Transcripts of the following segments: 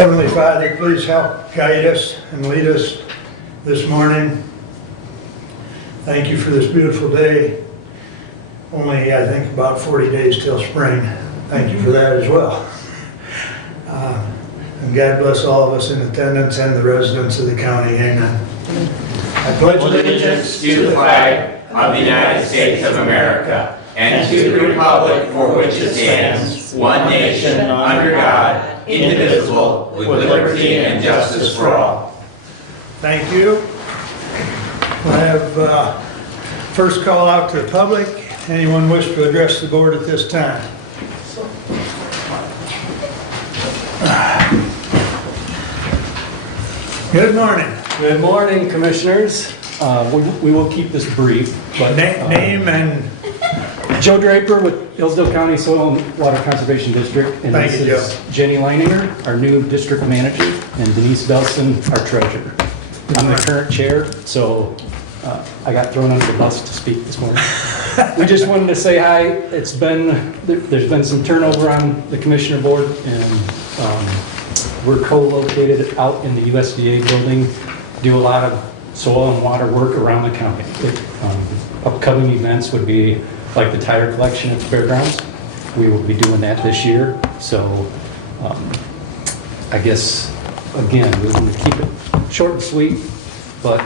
Heavenly Father, please help guide us and lead us this morning. Thank you for this beautiful day. Only, I think, about 40 days till spring. Thank you for that as well. And God bless all of us in attendance and the residents of the county. Amen. I pledge allegiance to the flag of the United States of America and to the republic for which it stands, one nation, under God, indivisible, with liberty and justice for all. Thank you. I have first call out to the public. Anyone wish to address the board at this time? Good morning. Good morning, Commissioners. We will keep this brief. But, Name and... Joe Draper with Hillsdale County Soil and Water Conservation District. And Thank this you, is Jenny Leininger, our new district manager, and Denise Belson, our treasurer. I'm the current chair, so I got thrown under the bus to speak this morning. We just wanted to say hi. There's been some turnover on the commissioner board, and we're co-located out in the USDA building, do a lot of soil and water work around the county. Upcoming events would be like the tire collection at the fairgrounds. We will be doing that this year. So I guess, again, we're going to keep it short and sweet, but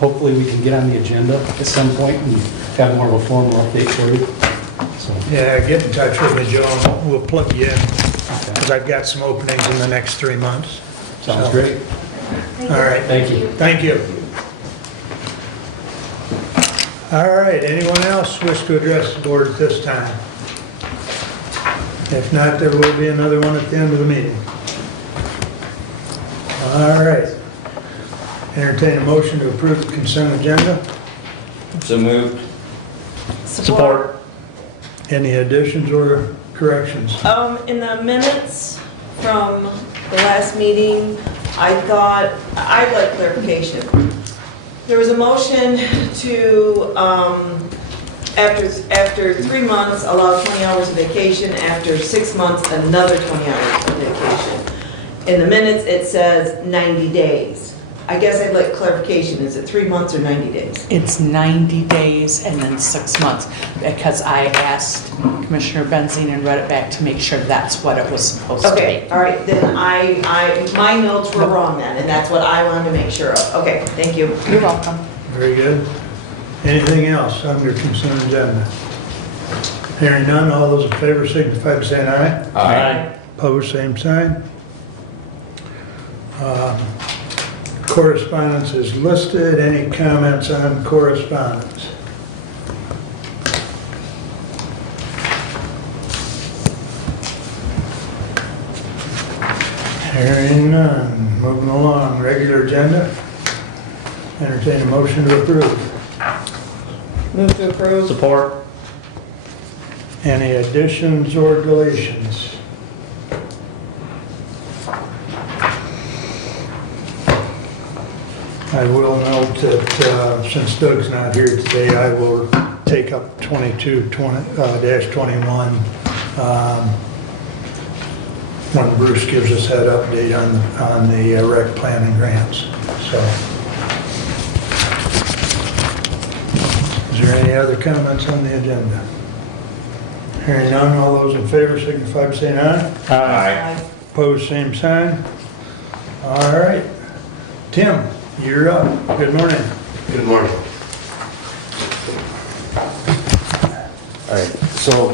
hopefully we can get on the agenda at some point and have more of a formal update for you. So, Yeah, get in touch with me, Joe, and we'll plug you in, because I've got some openings in the next 3 months. sounds So, great. All right. Thank you. Thank you. All right, anyone else wish to address the board at this time? If not, there will be another one at the end of the meeting. All right. Entertain a motion to approve the consent agenda. So moved. Support. Any additions or corrections? In the minutes from the last meeting, I thought, I'd like clarification. There was a motion to, after 3 months, allow 20 hours of vacation, after 6 months, another 20 hours of vacation. In the minutes, it says 90 days. I guess I'd like clarification, is it 3 months or 90 days? It's 90 days and then 6 months, because I asked Commissioner Benzine and read it back to make sure that's what it was supposed to Okay, be. all right, then my notes were wrong then, and that's what I wanted to make sure of. Okay, thank you. You're welcome. Very good. Anything else under consent agenda? Hearing none, all those in favor signify by saying aye. Aye. Opposed, same sign. Correspondence is listed. Any comments on correspondence? Hearing none. Moving along. Regular agenda. Entertain a motion to approve. Move to approve. Support. Any additions or deletions? I will note that since Doug's not here today, I will take up 22-21 when Bruce gives us that update on the rec planning grants. So, is there any other comments on the agenda? Hearing none, all those in favor signify by saying aye. Aye. Opposed, same sign. All right. Tim, you're up. Good morning. Good morning. All right, so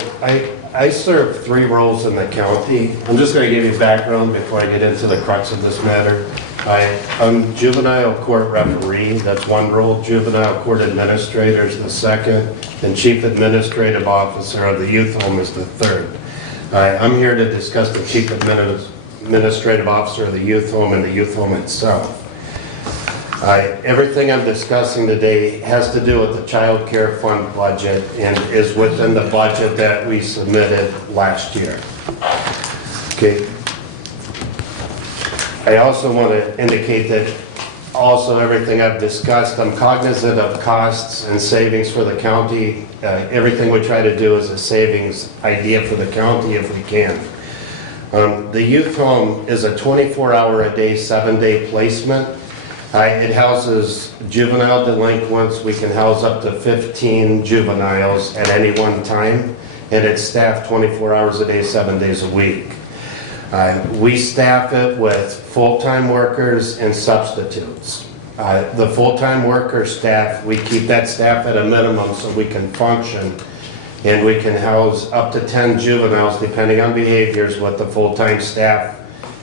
I serve 3 roles in the county. I'm just going to give you background before I get into the crux of this matter. I'm juvenile court referee, that's one role. Juvenile court administrator is the second, and chief administrative officer of the youth home is the third. I'm here to discuss the chief administrative officer of the youth home and the youth home itself. Everything I'm discussing today has to do with the child care fund budget and is within the budget that we submitted last year. Okay. I also want to indicate that also everything I've discussed, I'm cognizant of costs and savings for the county. Everything we try to do is a savings idea for the county if we can. The youth home is a 24-hour-a-day, 7-day placement. It houses juvenile delinquents. We can house up to 15 juveniles at any one time, and it's staffed 24 hours a day, 7 days a week. We staff it with full-time workers and substitutes. The full-time worker staff, we keep that staff at a minimum so we can function, and we can house up to 10 juveniles depending on behaviors with the full-time staff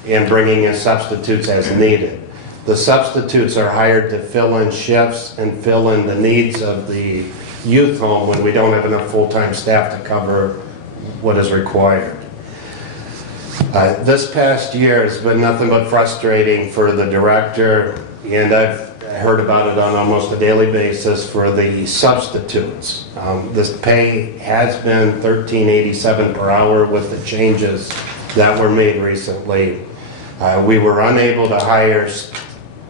and bringing in substitutes as needed. The substitutes are hired to fill in shifts and fill in the needs of the youth home when we don't have enough full-time staff to cover what is required. This past year has been nothing but frustrating for the director, and I've heard about it on almost a daily basis for the substitutes. This pay has been $13.87 per hour with the changes that were made recently. We were unable to hire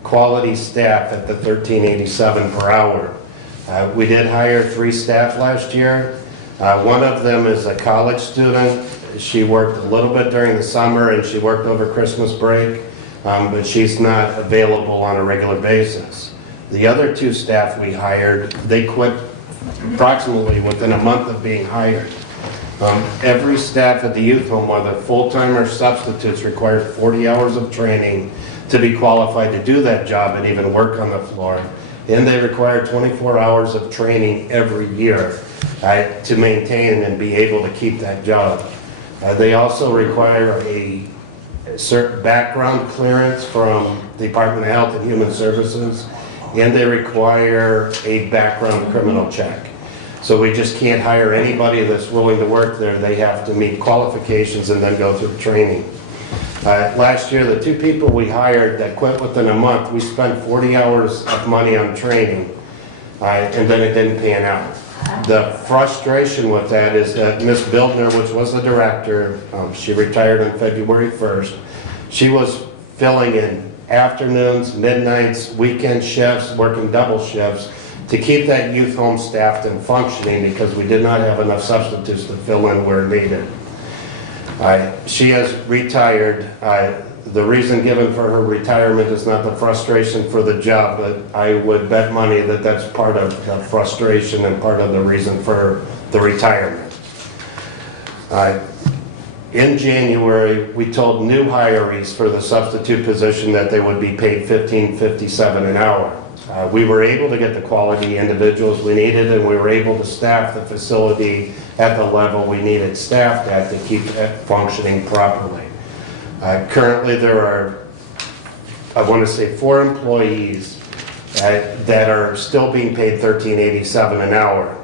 quality staff at the $13.87 per hour. We did hire 3 staff last year. One of them is a college student. She worked a little bit during the summer and she worked over Christmas break, but she's not available on a regular basis. The other 2 staff we hired, they quit approximately within a month of being hired. Every staff at the youth home, whether full-time or substitutes, requires 40 hours of training to be qualified to do that job and even work on the floor. And they require 24 hours of training every year to maintain and be able to keep that job. They also require a certain background clearance from the Department of Health and Human Services, and they require a background criminal check. So we just can't hire anybody that's willing to work there. They have to meet qualifications and then go through training. Last year, the 2 people we hired that quit within a month, we spent 40 hours of money on training, and then it didn't pan out. The frustration with that is that Miss Bildner, which was the director, she retired on February 1st. She was filling in afternoons, midnights, weekend shifts, working double shifts to keep that youth home staffed and functioning because we did not have enough substitutes to fill in where needed. She has retired. The reason given for her retirement is not the frustration for the job, but I would bet money that that's part of the frustration and part of the reason for the retirement. In January, we told new hirees for the substitute position that they would be paid $15.57 an hour. We were able to get the quality individuals we needed, and we were able to staff the facility at the level we needed staffed at to keep it functioning properly. Currently, there are, I want to say, 4 employees that are still being paid $13.87 an hour.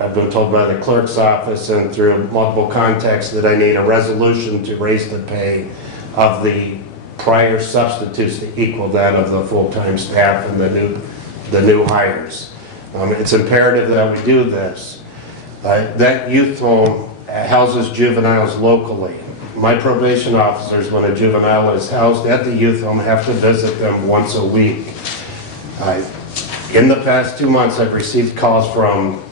I've been told by the clerk's office and through multiple contacts that I need a resolution to raise the pay of the prior substitutes to equal that of the full-time staff and the new hires. It's imperative that we do this. That youth home houses juveniles locally. My probation officers, when a juvenile is housed at the youth home, have to visit them once a week. In the past 2 months, I've received calls from,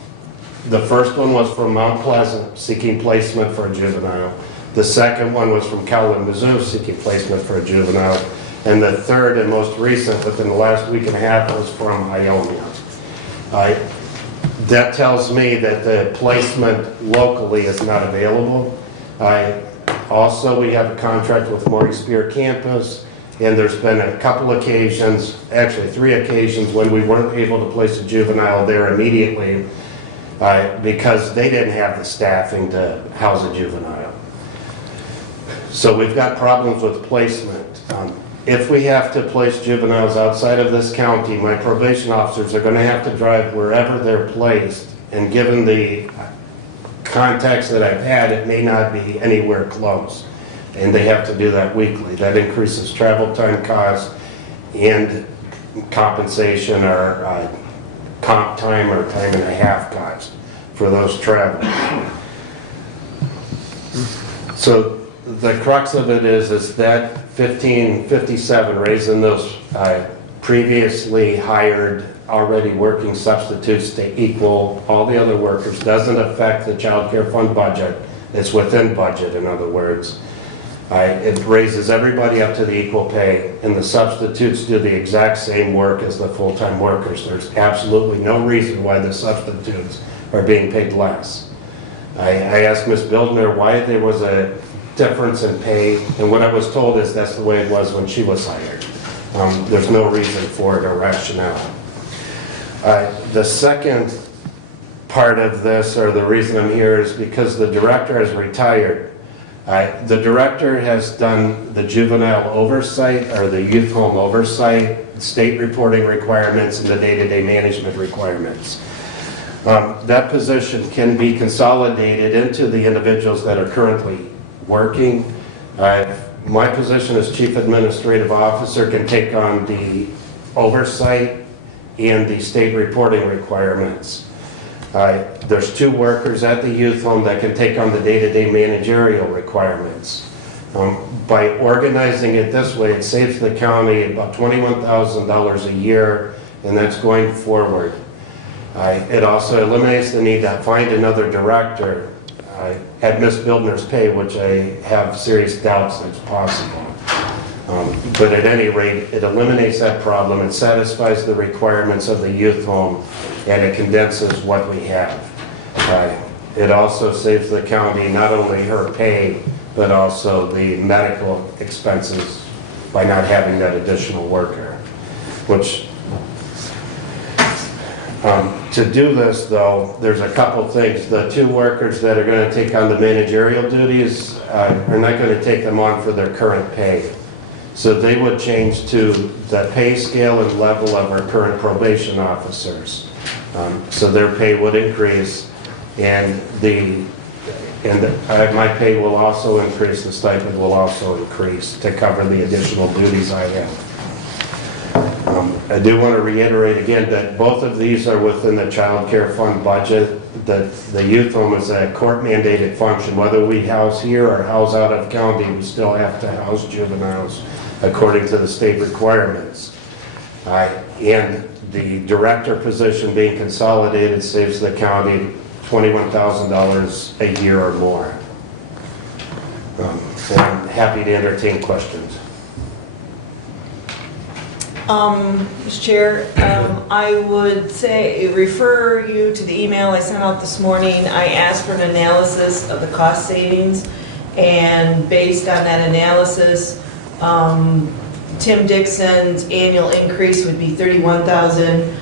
the first one was from Mount Pleasant seeking placement for a juvenile. The second one was from Kalamazoo seeking placement for a juvenile. And the third and most recent, within the last week and a half, was from Ionia. That tells me that the placement locally is not available. Also, we have a contract with Maury Spear Campus, and there's been a couple occasions, actually 3 occasions, when we weren't able to place a juvenile there immediately because they didn't have the staffing to house a juvenile. So we've got problems with placement. If we have to place juveniles outside of this county, my probation officers are going to have to drive wherever they're placed, and given the contacts that I've had, it may not be anywhere close, and they have to do that weekly. That increases travel time costs and compensation or comp time or time and a half cost for those travels. So the crux of it is that $15.57, raising those previously hired, already working substitutes to equal all the other workers, doesn't affect the child care fund budget. It's within budget, in other words. It raises everybody up to the equal pay, and the substitutes do the exact same work as the full-time workers. There's absolutely no reason why the substitutes are being paid less. I asked Ms. Bildner why there was a difference in pay, and what I was told is that's the way it was when she was hired. There's no reason for it or rationale. The second part of this, or the reason I'm here, is because the director has retired. The director has done the juvenile oversight, or the youth home oversight, state reporting requirements, and the day-to-day management requirements. That position can be consolidated into the individuals that are currently working. My position as Chief Administrative Officer can take on the oversight and the state reporting requirements. There's 2 workers at the youth home that can take on the day-to-day managerial requirements. By organizing it this way, it saves the county about $21,000 a year, and that's going forward. It also eliminates the need to find another director at Ms. Bildner's pay, which I have serious doubts that's possible. But at any rate, it eliminates that problem, it satisfies the requirements of the youth home, and it condenses what we have. It also saves the county not only her pay, but also the medical expenses by not having that additional worker. Which, to do this though, there's a couple things. The 2 workers that are going to take on the managerial duties are not going to take them on for their current pay. So they would change to the pay scale and level of our current probation officers. So their pay would increase, and my pay will also increase, the stipend will also increase to cover the additional duties I have. I do want to reiterate again that both of these are within the child care fund budget. The youth home is a court mandated function. Whether we house here or house out of county, we still have to house juveniles according to the state requirements. And the director position being consolidated saves the county $21,000 a year or more. And I'm happy to entertain questions. Mr. Chair, I would say, refer you to the email I sent out this morning. I asked for an analysis of the cost savings, and based on that analysis, Tim Dixon's annual increase would be $31,000.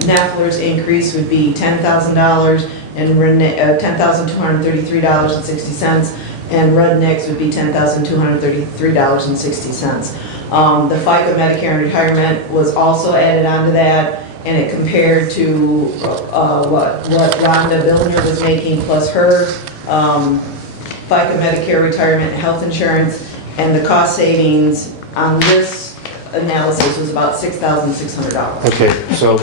Knapler's increase would be $10,000, and $10,233.60, and Rudnick's would be $10,233.60. The FICA Medicare and Retirement was also added onto that, and it compared to what Rhonda Billner was making plus her FICA Medicare Retirement Health Insurance, and the cost savings on this analysis was about $6,600. Okay, so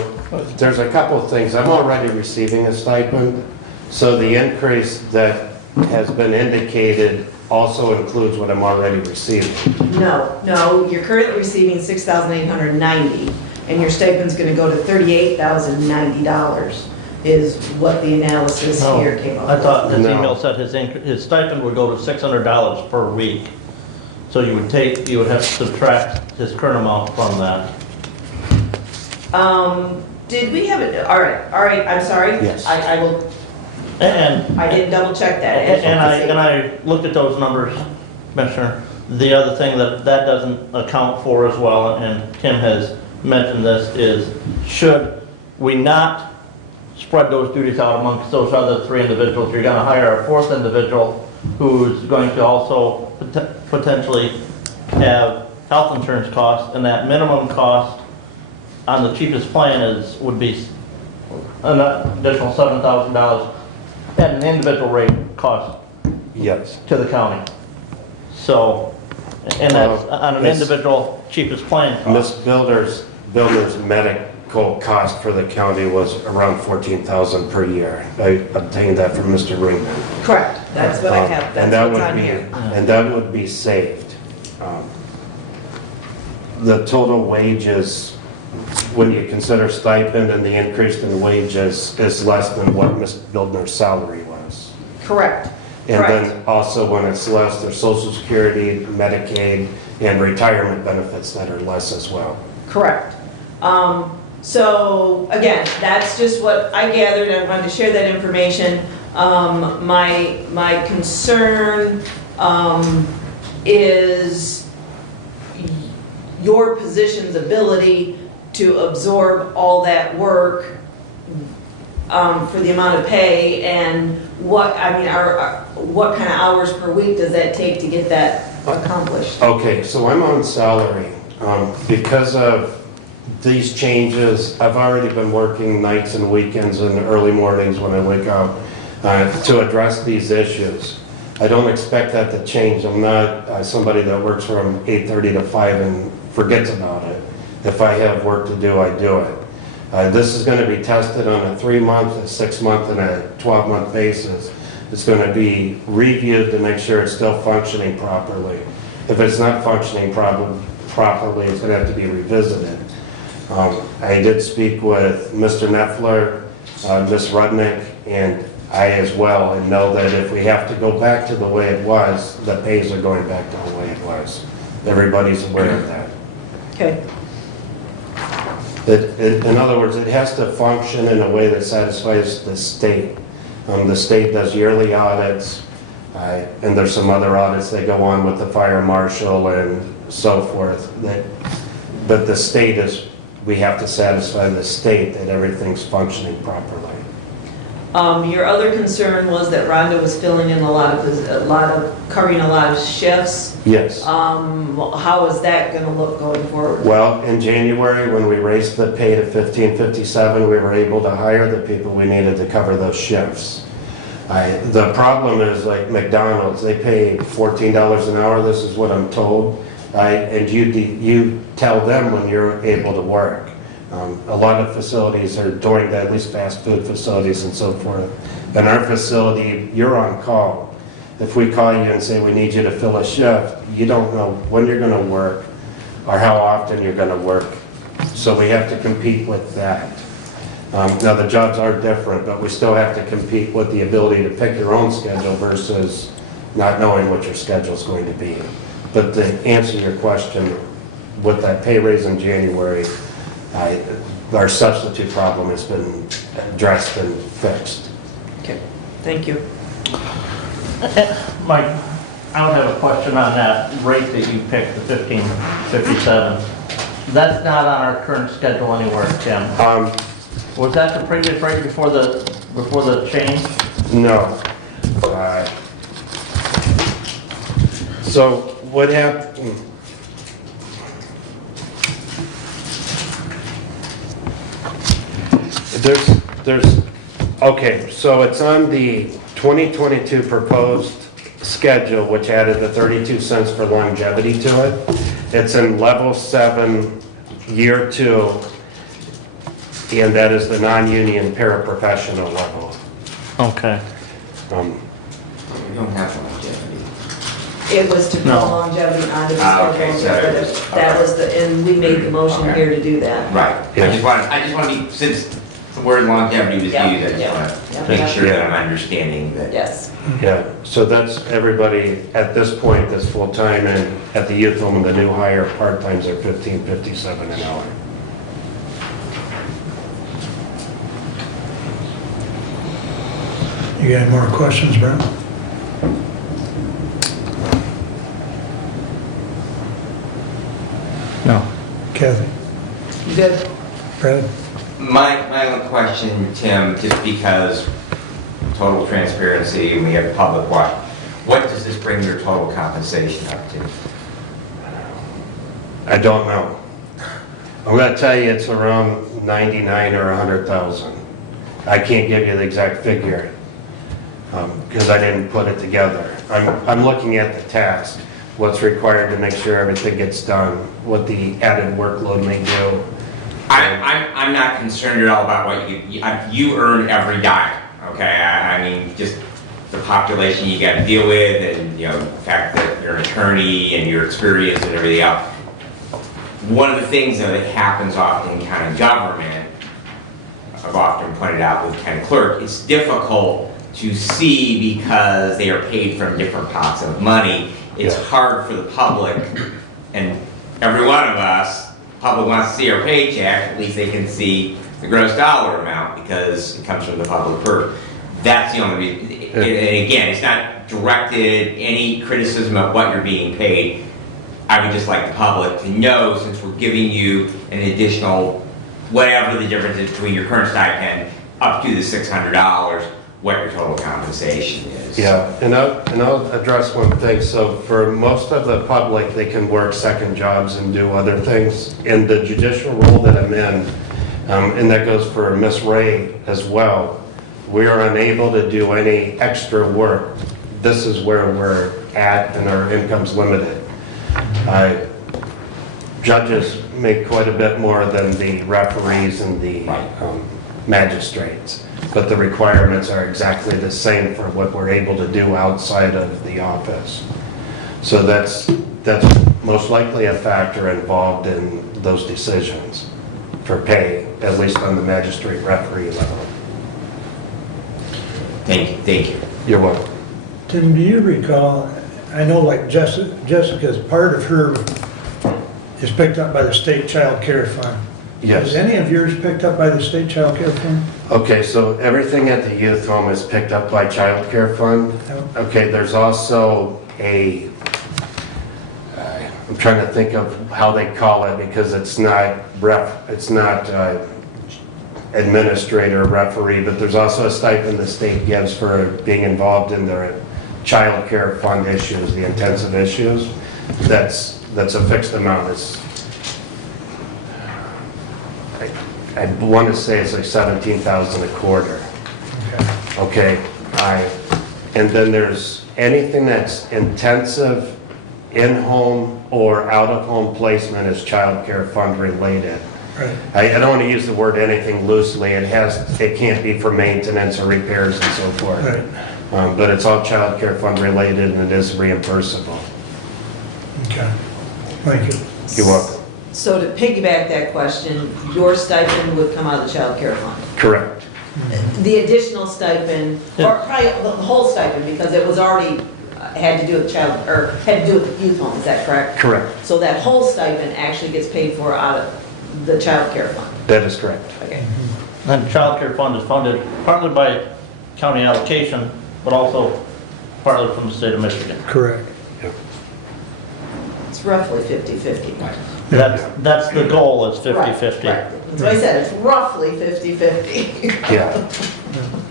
there's a couple of things. I'm already receiving a stipend, so the increase that has been indicated also includes what I'm already receiving. No, you're currently receiving $6,890, and your stipend's gonna go to $38,090 is what the analysis here came up with. I thought his No. email said his stipend would go to $600 per week. So you would have to subtract his current amount from that. Did we have it, all right, I'm sorry. Yes. I will, And I didn't double check that. and I looked at those numbers, Commissioner. The other thing that doesn't account for as well, and Tim has mentioned this, is should we not spread those duties out amongst those other 3 individuals, you're gonna hire a 4th individual who's going to also potentially have health insurance costs, and that minimum cost on the cheapest plan would be an additional $7,000 at an individual rate cost Yes. to the county. So, and that's on an individual cheapest plan Ms. cost. Bildner's medical cost for the county was around $14,000 per year. I obtained that from Mr. Ringman. Correct, that's what I have, And that's that what's would on be, here. and that would be saved. The total wages, when you consider stipend and the increase in wages, is less than what Ms. Bildner's salary was. Correct. And Correct. then also when it's less, there's Social Security, Medicaid, and retirement benefits that are less as well. Correct. So again, that's just what I gathered, and I wanted to share that information. My concern is your position's ability to absorb all that work for the amount of pay, and what kind of hours per week does that take to get that accomplished? Okay, so I'm on salary. Because of these changes, I've already been working nights and weekends and early mornings when I wake up to address these issues. I don't expect that to change. I'm not somebody that works from 8:30 to 5 and forgets about it. If I have work to do, I do it. This is going to be tested on a 3-month, a 6-month, and a 12-month basis. It's going to be reviewed to make sure it's still functioning properly. If it's not functioning properly, it's going to have to be revisited. I did speak with Mr. Neffler, Ms. Rudnick, and I as well, and know that if we have to go back to the way it was, the pays are going back to the way it was. Everybody's aware of that. Okay. In other words, it has to function in a way that satisfies the state. The state does yearly audits, and there's some other audits that go on with the fire marshal and so forth. But the state is, we have to satisfy the state that everything's functioning properly. Your other concern was that Rhonda was filling in covering a lot of shifts. Yes. How is that gonna look going forward? Well, in January, when we raised the pay to $15.57, we were able to hire the people we needed to cover those shifts. The problem is, like McDonald's, they pay $14 an hour, this is what I'm told, and you tell them when you're able to work. A lot of facilities are doing that, at least fast food facilities and so forth. In our facility, you're on call. If we call you and say we need you to fill a shift, you don't know when you're going to work or how often you're going to work. So we have to compete with that. Now the jobs are different, but we still have to compete with the ability to pick your own schedule versus not knowing what your schedule is going to be. But to answer your question, with that pay raise in January, our substitute problem has been addressed and fixed. Okay, thank you. Mike, I would have a question on that rate that you picked, the 15.57. That's not on our current schedule anywhere, Tim. Was that the previous rate before the change? No. So what happened? Okay, so it's on the 2022 proposed schedule, which added the 32 cents for longevity to it. It's in level 7, year 2, and that is the non-union paraprofessional level. Okay. We don't have longevity. It was to put No. longevity onto the Okay, schedule, so- that was and we made the motion Okay. here to do that. Right. Yeah. I just want to be, since the word longevity was used, Yeah, I just yeah, want yeah. to make sure that I'm understanding that. Yes. Yeah, so that's everybody at this point that's full-time, and at the youth home, the new hire part-times are $15.57 an hour. You got any more questions, Brent? No. Kathy? You good? Brad? My only question, Tim, just because total transparency and we have public watch, what does this bring your total compensation up to? I don't know. I'm gonna tell you it's around 99 or 100,000. I can't give you the exact figure, because I didn't put it together. I'm looking at the task, what's required to make sure everything gets done, what the added workload may do. I'm not concerned at all about what you earn every dime, okay? I mean, just the population you gotta deal with, and, you know, the fact that you're an attorney and your experience and everything else. One of the things that happens often in county government, I've often pointed out with county clerk, it's difficult to see because they are paid from different pots of money. It's Yeah. hard for the public, and every one of us, public wants to see our paycheck, at least they can see the gross dollar amount because it comes from the public purse. That's the only reason. And again, it's not directed any criticism of what you're being paid. I would just like the public to know, since we're giving you an additional, whatever the difference is between your current stipend up to the $600, what your total compensation is. Yeah, and I'll address one thing. So for most of the public, they can work second jobs and do other things. In the judicial role that I'm in, and that goes for Miss Ray as well, we are unable to do any extra work. This is where we're at, and our income's limited. Judges make quite a bit more than the referees and the magistrates, but the requirements are exactly the same for what we're able to do outside of the office. So that's most likely a factor involved in those decisions for pay, at least on the magistrate referee level. Thank you. You're welcome. Tim, do you recall, I know like Jessica's, part of her is picked up by the state child care fund. Yes. Is any of yours picked up by the state child care fund? Okay, so everything at the youth home is picked up by child care fund. Okay, there's also I'm trying to think of how they call it because it's not administrator, referee, but there's also a stipend the state gives for being involved in their child care fund issues, the intensive issues. That's a fixed amount. I want to say it's like $17,000 a quarter. Okay, and then there's anything that's intensive, in-home or out-of-home placement is child care fund related. Right. I don't want to use the word anything loosely. It can't be for maintenance or repairs and so forth. Right. But it's all child care fund related and it is reimbursable. Okay, thank you. You're welcome. So to piggyback that question, your stipend would come out of the child care fund? Correct. The additional stipend, or probably the whole stipend, because it was already, had to do with had to do with the youth home, is that correct? Correct. So that whole stipend actually gets paid for out of the child care fund? That is correct. Okay. And the child care fund is funded partly by county allocation, but also partly from the state of Michigan. Correct. It's roughly 50/50. That's the goal, is 50/50. Right. That's what I said, it's roughly 50/50. Yeah.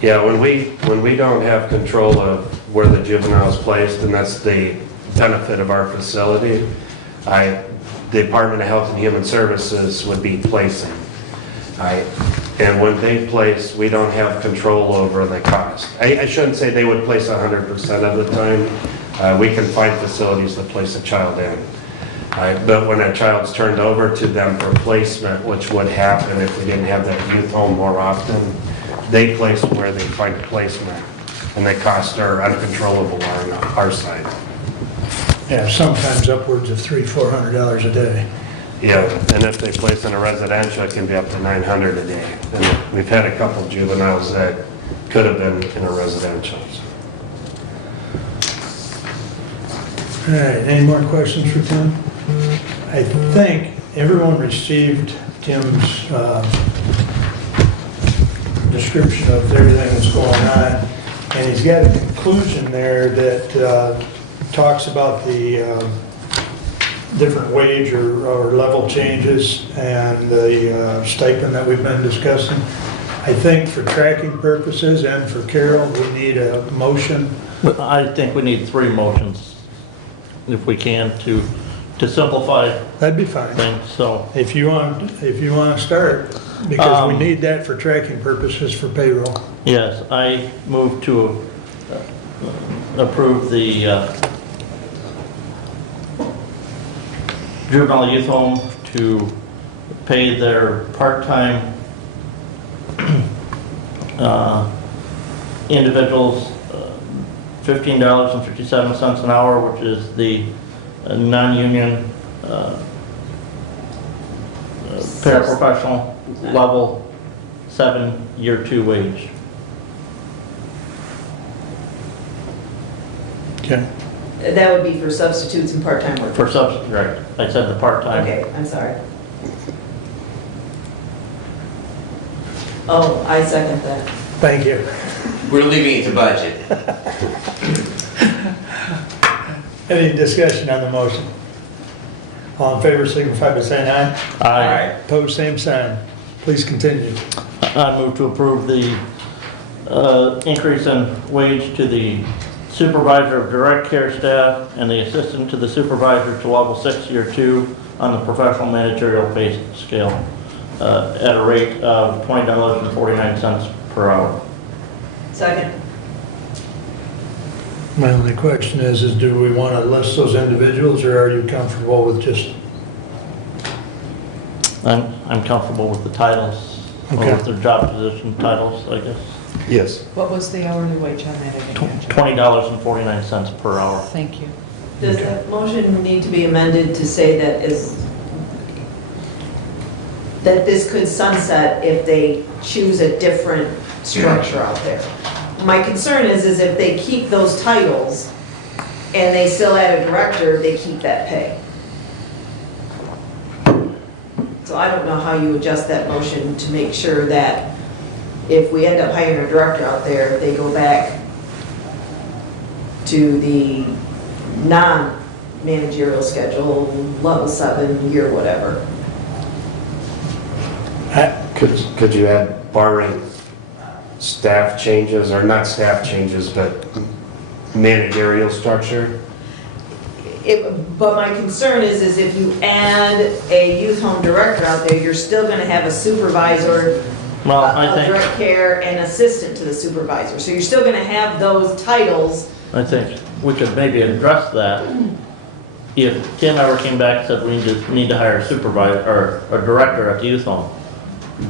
Yeah, when we don't have control of where the juvenile is placed, and that's the benefit of our facility, the Department of Health and Human Services would be placing. And when they place, we don't have control over the cost. I shouldn't say they would place 100% of the time. We can find facilities that place a child in. But when a child's turned over to them for placement, which would happen if we didn't have that youth home more often, they place where they find a placement, and the costs are uncontrollable on our side. Yeah, sometimes upwards of $300-400 a day. Yeah, and if they place in a residential, it can be up to $900 a day. And we've had a couple juveniles that could have been in a residential. All right, any more questions for Tim? I think everyone received Tim's description of everything that's going on, and he's got a conclusion there that talks about the different wage or level changes and the stipend that we've been discussing. I think for tracking purposes and for Carol, we need a motion. I think we need 3 motions, if we can, to simplify That'd be fine. things, so. If you want to start, because we need that for tracking purposes for payroll. Yes, I move to approve the juvenile youth home to pay their part-time individuals $15.57 an hour, which is the non-union paraprofessional level 7 year 2 wage. Okay. That would be for substitutes and part-time workers. For substitute, right, I said the part-time. Okay, I'm sorry. Oh, I second that. Thank you. We're leaving it to budget. Any discussion on the motion? All in favor, signify by saying aye. Aye. Opposed, same sign. Please continue. I move to approve the increase in wage to the supervisor of direct care staff and the assistant to the supervisor to level 6, year 2 on the professional managerial pay scale at a rate of $20.49 per hour. Second. My only question is do we want to list those individuals, or are you comfortable with just, I'm comfortable with the titles, or Okay. with their job position titles, I guess. Yes. What was the hourly wage on that again? $20.49 per hour. Thank you. Does that motion need to be amended to say that this could sunset if they choose a different structure out there? My concern is if they keep those titles and they still add a director, they keep that pay. So I don't know how you adjust that motion to make sure that if we end up hiring a director out there, they go back to the non-managerial schedule, level 7, year whatever. Could you add barring staff changes, or not staff changes, but managerial structure? But my concern is if you add a youth home director out there, you're still gonna have a supervisor Well, I of think, direct care and assistant to the supervisor. So you're still gonna have those titles. I think we could maybe address that. If Tim ever came back and said we need to hire a supervisor or a director at the youth home,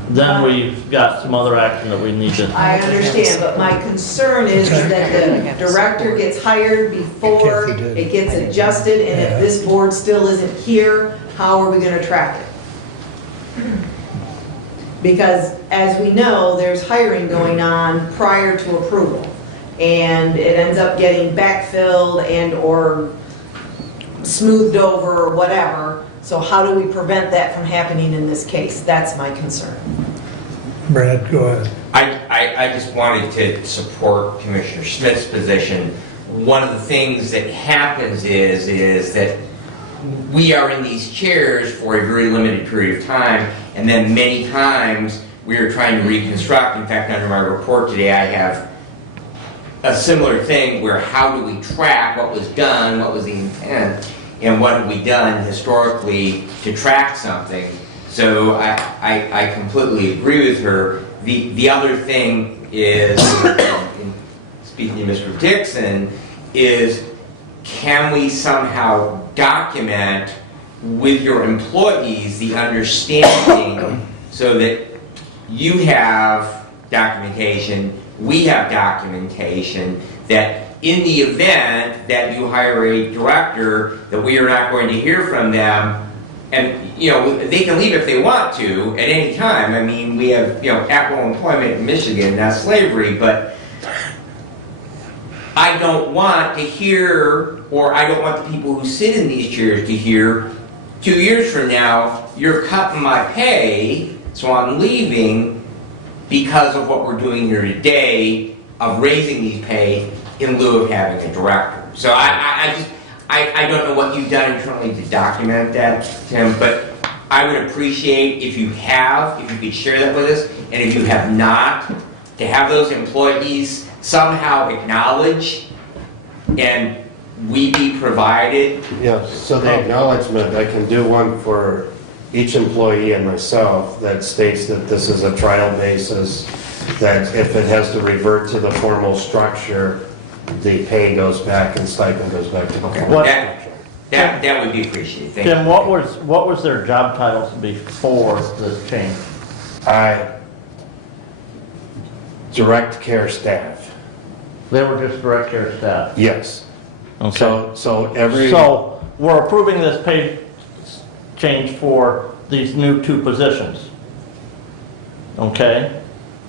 then we've got some other action that we need to. I understand, but my concern is that the director gets hired before it gets adjusted, and if this board still isn't here, how are we gonna track it? Because as we know, there's hiring going on prior to approval, and it ends up getting backfilled and/or smoothed over or whatever. So how do we prevent that from happening in this case? That's my concern. Brad, go ahead. I just wanted to support Commissioner Smith's position. One of the things that happens is that we are in these chairs for a very limited period of time, and then many times we are trying to reconstruct. In fact, under my report today, I have a similar thing where how do we track what was done, what was the intent, and what have we done historically to track something. So I completely agree with her. The other thing is, in speaking to Mr. Dixon, is can we somehow document with your employees the understanding so that you have documentation, we have documentation, that in the event that you hire a director, that we are not going to hear from them, and they can leave if they want to at any time. I mean, we have at-will employment in Michigan, not slavery, but I don't want to hear, or I don't want the people who sit in these chairs to hear, 2 years from now, you're cutting my pay, so I'm leaving because of what we're doing here today of raising these pay in lieu of having a director. So I don't know what you've done internally to document that, Tim, but I would appreciate if you could share that with us, and if you have not, to have those employees somehow acknowledge and we be provided. Yeah, so the acknowledgement, I can do one for each employee and myself that states that this is a trial basis, that if it has to revert to the formal structure, the pay goes back and stipend goes back to the formal structure. That would be appreciated. Thank Tim, you. what was their job titles before this change? Direct care staff. They were just direct care staff. Yes. Okay. So we're approving this pay change for these new 2 positions. Okay?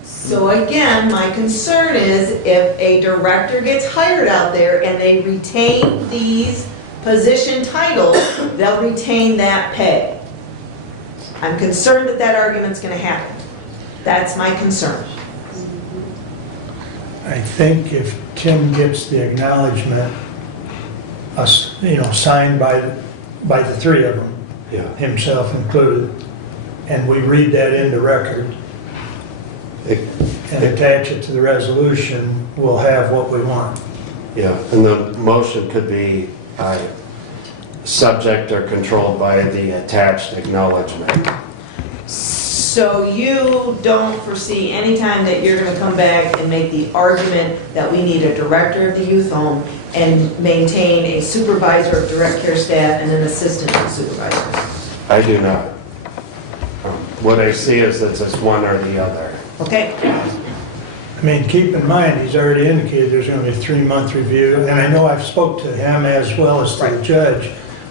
So again, my concern is if a director gets hired out there and they retain these position titles, they'll retain that pay. I'm concerned that that argument's gonna happen. That's my concern. I think if Tim gets the acknowledgement, signed by the three of them, Yeah. himself included, and we read that into record and attach it to the resolution, we'll have what we want. Yeah, and the motion could be subject or controlled by the attached acknowledgement. So you don't foresee any time that you're gonna come back and make the argument that we need a director of the youth home and maintain a supervisor of direct care staff and an assistant supervisor? I do not. What I see is it's just one or the other. Okay? I mean, keep in mind, he's already indicated there's gonna be a 3-month review, and I know I've spoke to him as well as to the judge.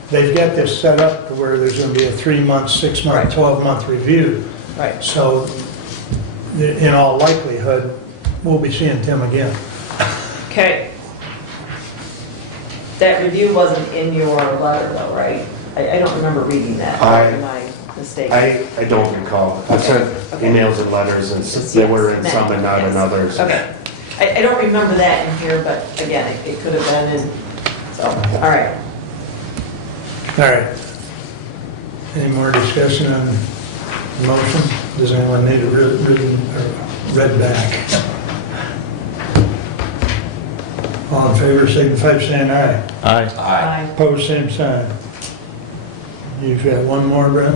They've got this set up to where there's gonna be a 3-month, 6-month, Right. 12-month review. Right. So, in all likelihood, we'll be seeing Tim again. Okay. That review wasn't in your letter though, right? I don't remember reading that. Am I mistaken? I don't recall. I sent Okay. emails and letters, and they were in some and not in others. Okay. I don't remember that in here, but again, it could have been in, so, all right. All right. Any more discussion on the motion? Does anyone need it read back? All in favor, signify by saying aye. Aye. Aye. Opposed, same sign. You've got one more, Brent?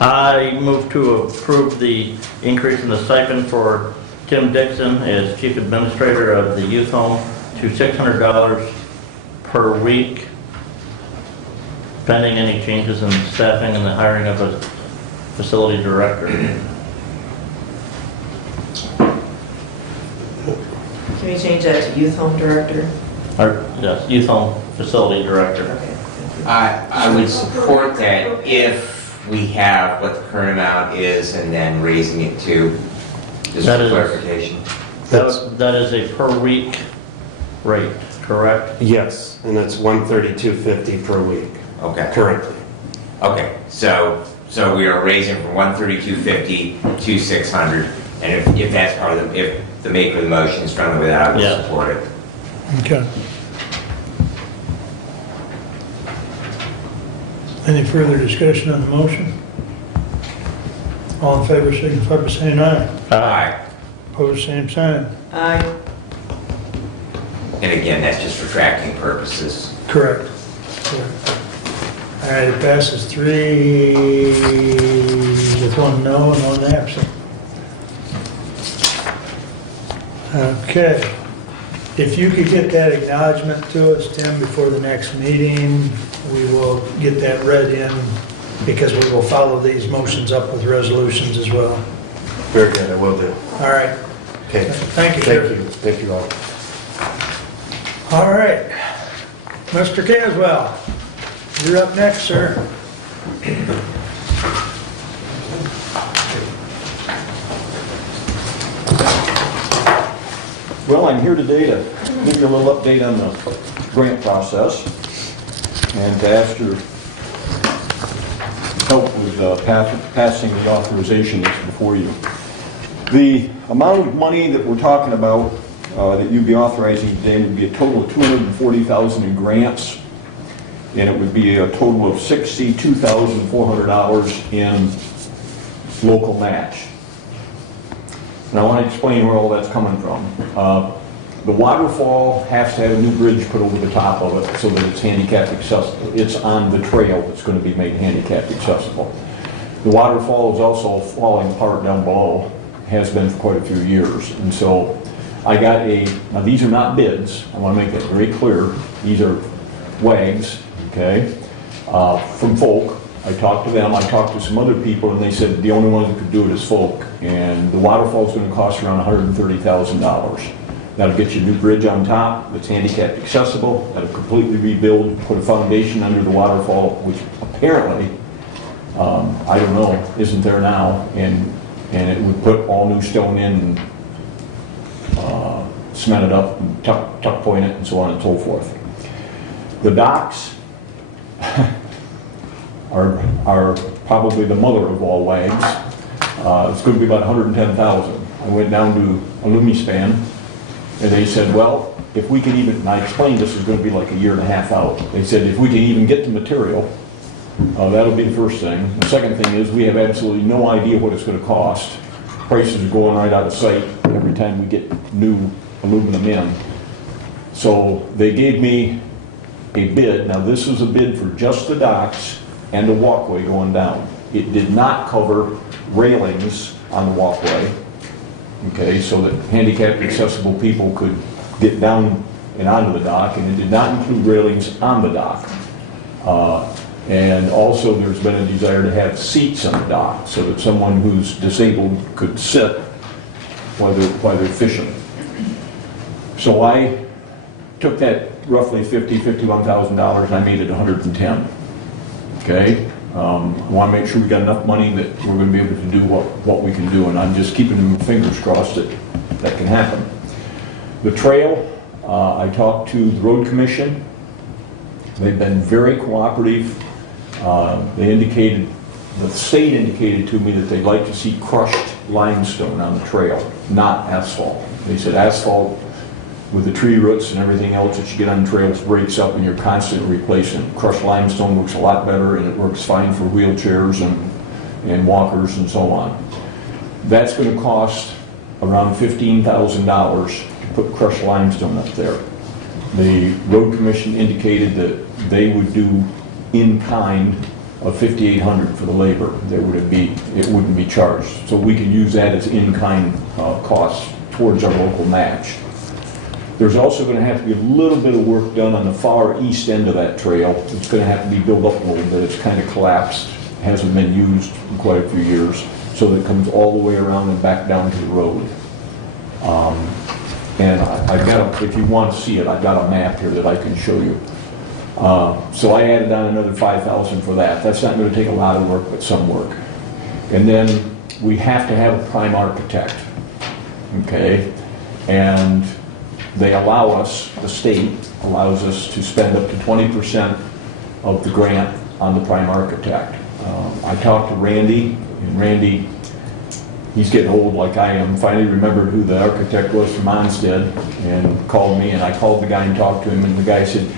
I move to approve the increase in the stipend for Tim Dixon as Chief Administrator of the Youth Home to $600 per week, pending any changes in staffing and the hiring of a facility director. Can we change that to youth home director? Or, yes, Youth Home Facility Director. Okay. I would support that if we have what the current amount is and then raising it to, just That for is- clarification. That is a per week rate, correct? Yes, and it's $132.50 per week Okay, currently. okay, so we are raising from 132.50 to 600, and if that's part of if the maker of the motion is friendly with that, I will Yeah. support it. Okay. Any further discussion on the motion? All in favor, signify by saying aye. Aye. Opposed, same sign. Aye. And again, that's just for tracking purposes. Correct. All right, it passes 3 with 1 no and 1 absent. Okay. If you could get that acknowledgement to us, Tim, before the next meeting, we will get that read in because we will follow these motions up with resolutions as well. Very good, I will do. All right. Okay. Thank you, sir. Thank you all. All right. Mr. Caswell, you're up next, sir. Well, I'm here today to give you a little update on the grant process and to ask your help with passing the authorization that's before you. The amount of money that we're talking about that you'd be authorizing today would be a total of $240,000 in grants, and it would be a total of $62,400 in local match. And I want to explain where all that's coming from. The waterfall has to have a new bridge put over the top of it so that it's handicap accessible. It's on the trail that's going to be made handicap accessible. The waterfall is also falling apart down below, has been for quite a few years. And so I got now these are not bids, I want to make that very clear. These are WAGs, okay, from Folk. I talked to them, I talked to some other people, and they said the only one that could do it is Folk. And the waterfall is going to cost around $130,000. That'll get you a new bridge on top that's handicap accessible. That'll completely rebuild, put a foundation under the waterfall, which apparently, I don't know, isn't there now. And and it would put all new stone in, and cement it up, and tuck point it, and so on and so forth. The docks are probably the mother of all wags. It's going to be about $110,000. I went down to Alumispan, and they said, well, if we can even, and I explained this is going to be like a year and a half out. They said, if we can even get the material, that'll be the first thing. The second thing is we have absolutely no idea what it's going to cost. Prices are going right out of sight every time we get new aluminum in. So they gave me a bid. Now this is a bid for just the docks and the walkway going down. It did not cover railings on the walkway, okay, so that handicapped accessible people could get down and onto the dock, and it did not include railings on the dock. And also there's been a desire to have seats on the dock so that someone who's disabled could sit while they're fishing. So I took that roughly $51,000 and I made it 110. Okay? I want to make sure we got enough money that we're going to be able to do what we can do, and I'm just keeping my fingers crossed that that can happen. The trail, I talked to the road commission. They've been very cooperative. The state indicated to me that they'd like to see crushed limestone on the trail, not asphalt. They said asphalt with the tree roots and everything else that you get on trails breaks up and you're constantly replacing it. Crushed limestone works a lot better, and it works fine for wheelchairs and walkers and so on. That's going to cost around $15,000 to put crushed limestone up there. The road commission indicated that they would do in kind of $5,800 for the labor. It wouldn't be charged. So we can use that as in kind costs towards our local match. There's also going to have to be a little bit of work done on the far east end of that trail. It's going to have to be built up a little bit. It's kind of collapsed, hasn't been used in quite a few years, so that it comes all the way around and back down to the road. And I've got, if you want to see it, I've got a map here that I can show you. So I added on another $5,000 for that. That's not going to take a lot of work, but some work. And then we have to have a prime architect, okay? And they allow us, the state allows us to spend up to 20% of the grant on the prime architect. I talked to Randy, and Randy, he's getting old like I am, finally remembered who the architect was from Onstead and called me, and I called the guy and talked to him, and the guy said,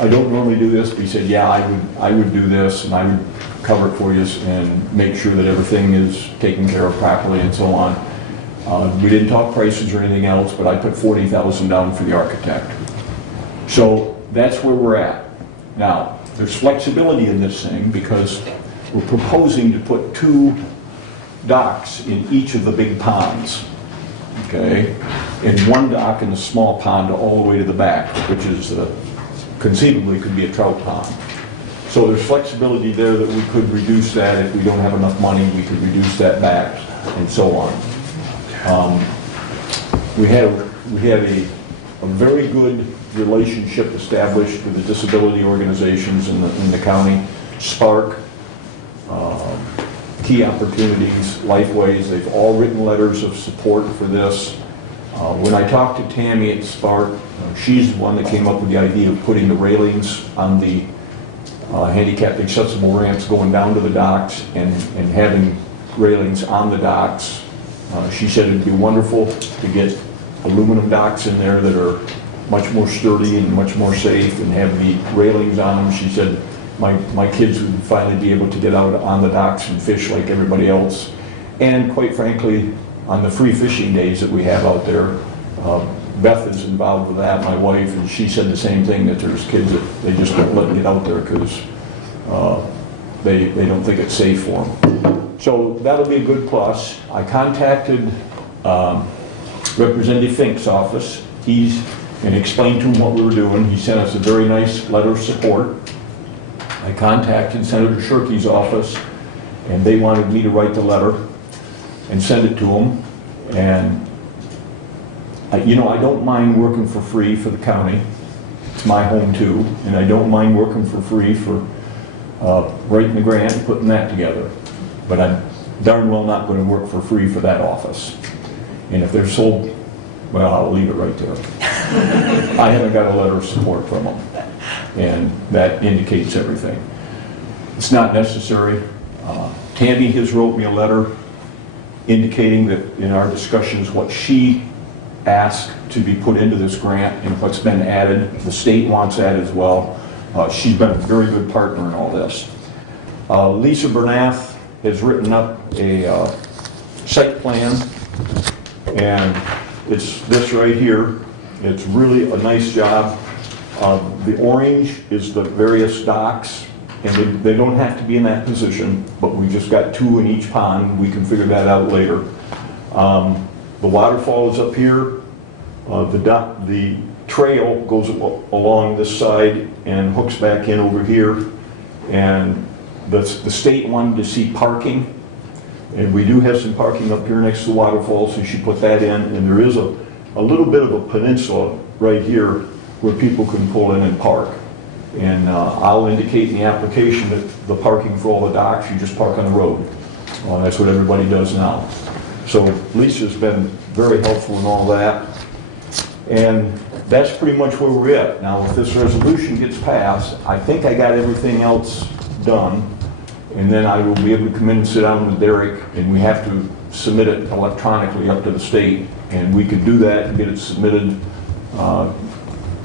I don't normally do this, but he said, yeah, I would do this, and I would cover it for you and make sure that everything is taken care of properly and so on. We didn't talk prices or anything else, but I put $40,000 down for the architect. So that's where we're at. Now, there's flexibility in this thing because we're proposing to put 2 docks in each of the big ponds, okay? And 1 dock in the small pond all the way to the back, which is conceivably could be a trout pond. So there's flexibility there that we could reduce that if we don't have enough money, we could reduce that back and so on. We had a very good relationship established with the disability organizations in the county, Spark, Key Opportunities, Lifeways. They've all written letters of support for this. When I talked to Tammy at Spark, she's the one that came up with the idea of putting the railings on the handicapped accessible ramps going down to the docks and having railings on the docks. She said it'd be wonderful to get aluminum docks in there that are much more sturdy and much more safe and have the railings on them. She said my kids would finally be able to get out on the docks and fish like everybody else. And quite frankly, on the free fishing days that we have out there, Beth is involved with that, my wife, and she said the same thing, that there's kids that they just don't let them get out there because they don't think it's safe for them. So that'll be a good plus. I contacted Representative Fink's office. And explained to him what we were doing. He sent us a very nice letter of support. I contacted Senator Shirkey's office, and they wanted me to write the letter and send it to them. And I don't mind working for free for the county. It's my home too, and I don't mind working for free for writing the grant and putting that together. But darn well not going to work for free for that office. And if they're sold, well, I'll leave it right there. I haven't got a letter of support from them, and that indicates everything. It's not necessary. Tammy has wrote me a letter indicating that in our discussions what she asked to be put into this grant and what's been added. The state wants that as well. She's been a very good partner in all this. Lisa Bernath has written up a site plan, and it's this right here. It's really a nice job. The orange is the various docks, and they don't have to be in that position, but we just got 2 in each pond. We can figure that out later. The waterfall is up here. The trail goes along this side and hooks back in over here. And the state wanted to see parking, and we do have some parking up here next to the waterfall, so she put that in. And there is a little bit of a peninsula right here where people can pull in and park. And I'll indicate in the application that the parking for all the docks, you just park on the road. That's what everybody does now. So Lisa's been very helpful in all that. And that's pretty much where we're at. Now, if this resolution gets passed, I think I got everything else done. And then I will be able to come in and sit down with Derek, and we have to submit it electronically up to the state. And we could do that and get it submitted.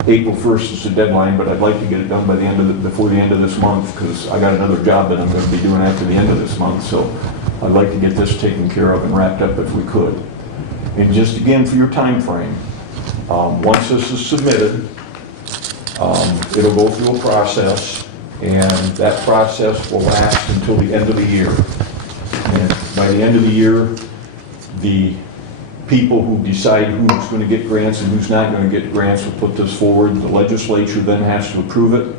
April 1st is the deadline, but I'd like to get it done by before the end of this month, because I got another job that I'm going to be doing after the end of this month. So I'd like to get this taken care of and wrapped up if we could. And just again, for your time frame, once this is submitted, it'll go through a process, and that process will last until the end of the year. And by the end of the year, the people who decide who's going to get grants and who's not going to get grants will put this forward. The legislature then has to approve it,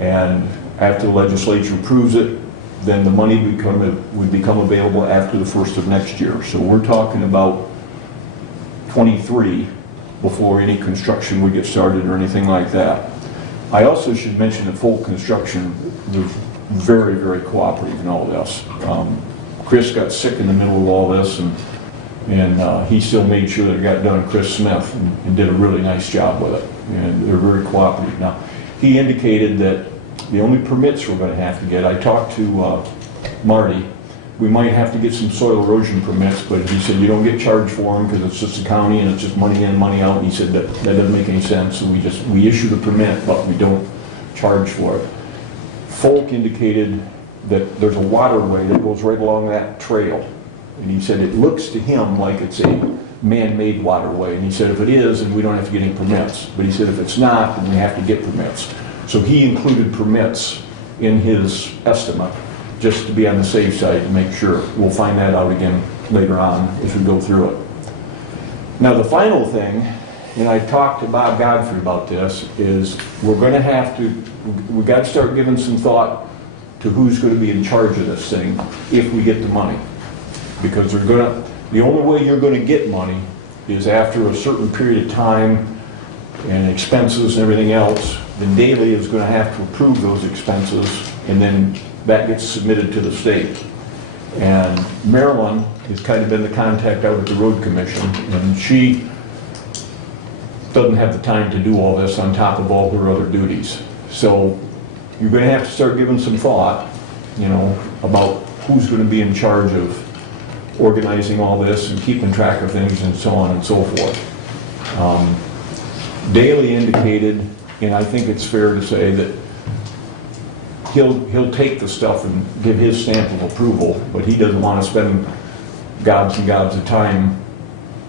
and after the legislature approves it, then the money would become available after the 1st of next year. So we're talking about 23 before any construction would get started or anything like that. I also should mention that Folk Construction was very, very cooperative in all this. Chris got sick in the middle of all this, and he still made sure that it got done. Chris Smith, and did a really nice job with it, and they're very cooperative. Now, he indicated that the only permits we're going to have to get, I talked to Marty, we might have to get some soil erosion permits, but he said you don't get charged for them because it's just the county and it's just money in, money out, and he said that doesn't make any sense, so we issue the permit, but we don't charge for it. Folk indicated that there's a waterway that goes right along that trail. And he said it looks to him like it's a man-made waterway. And he said if it is, then we don't have to get any permits. But he said if it's not, then we have to get permits. So he included permits in his estimate, just to be on the safe side to make sure. We'll find that out again later on as we go through it. Now the final thing, and I talked to Bob Godfrey about this, is we're going to have to, we've got to start giving some thought to who's going to be in charge of this thing if we get the money. Because the only way you're going to get money is after a certain period of time and expenses and everything else. Then Daley is going to have to approve those expenses, and then that gets submitted to the state. And Marilyn has kind of been the contact out at the road commission, and she doesn't have the time to do all this on top of all her other duties. So you're going to have to start giving some thought, about who's going to be in charge of organizing all this and keeping track of things and so on and so forth. Daley indicated, and I think it's fair to say that he'll take the stuff and give his stamp of approval, but he doesn't want to spend gobs and gobs of time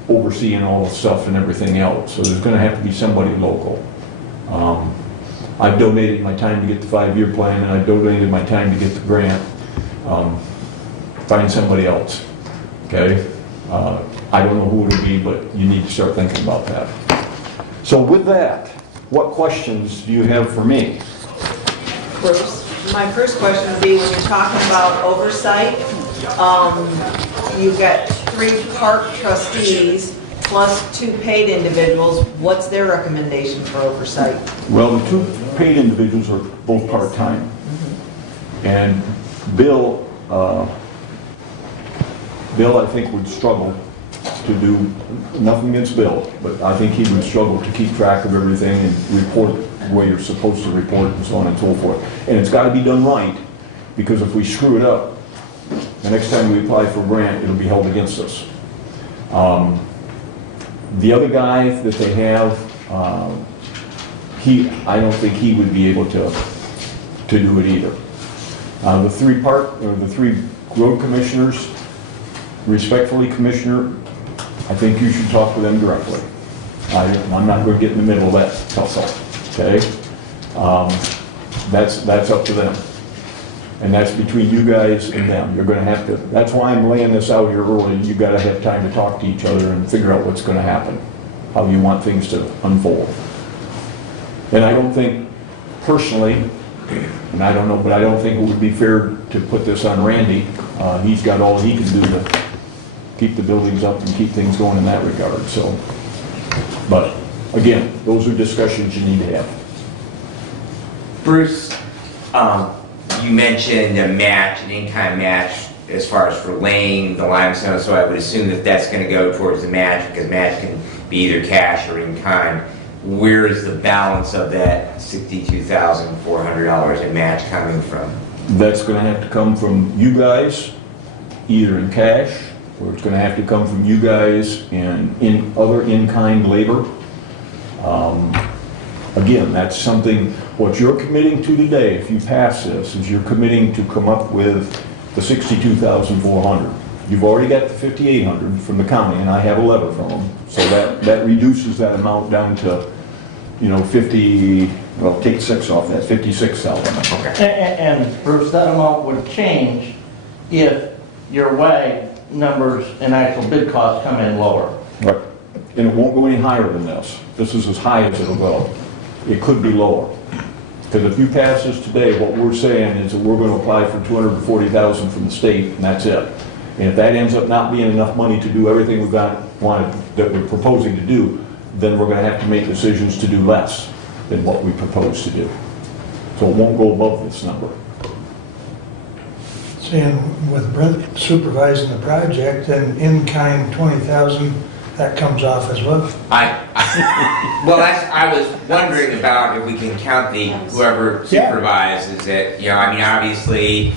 overseeing all the stuff and everything else. So there's going to have to be somebody local. I've donated my time to get the 5-year plan, and I've donated my time to get the grant. Find somebody else. Okay? I don't know who it would be, but you need to start thinking about that. So with that, what questions do you have for me? Bruce, my first question would be, when you're talking about oversight, you've got 3 park trustees plus 2 paid individuals. What's their recommendation for oversight? Well, the 2 paid individuals are both part-time. And Bill Bill, I think, would struggle to do, nothing against Bill, but I think he would struggle to keep track of everything and report the way you're supposed to report and so on and so forth. And it's got to be done right, because if we screw it up, the next time we apply for a grant, it'll be held against us. The other guy that they have, I don't think he would be able to do it either. The three road commissioners, respectfully, Commissioner, I think you should talk to them directly. I'm not going to get in the middle of that tussle, okay? That's up to them. And that's between you guys and them. You're going to have to, that's why I'm laying this out here early. You got to have time to talk to each other and figure out what's going to happen, how you want things to unfold. And I don't think, personally, and I don't know, but I don't think it would be fair to put this on Randy. He's got all he can do to keep the buildings up and keep things going in that regard, so. But, again, those are discussions you need to have. Bruce, you mentioned a match, an in-kind match, as far as for laying the limestone, so I would assume that that's going to go towards the match, because match can be either cash or in-kind. Where is the balance of that $62,400 in match coming from? That's going to have to come from you guys, either in cash, or it's going to have to come from you guys in other in-kind labor. Again, that's something, what you're committing to today, if you pass this, is you're committing to come up with the $62,400. You've already got the $5,800 from the county, and I have a letter from them. So that reduces that amount down to, 50, well, take 6 off that, 56,000. Okay. And Bruce, that amount would change if your WAG numbers and actual bid costs come in lower. Right. And it won't go any higher than this. This is as high as it'll go. It could be lower. Because if you pass this today, what we're saying is that we're going to apply for $240,000 from the state, and that's it. And if that ends up not being enough money to do everything we've that we're proposing to do, then we're going to have to make decisions to do less than what we propose to do. So it won't go above this number. Seeing with Brent supervising the project, then in-kind 20,000, that comes off as well. I was wondering about if we can count whoever supervises it. Obviously,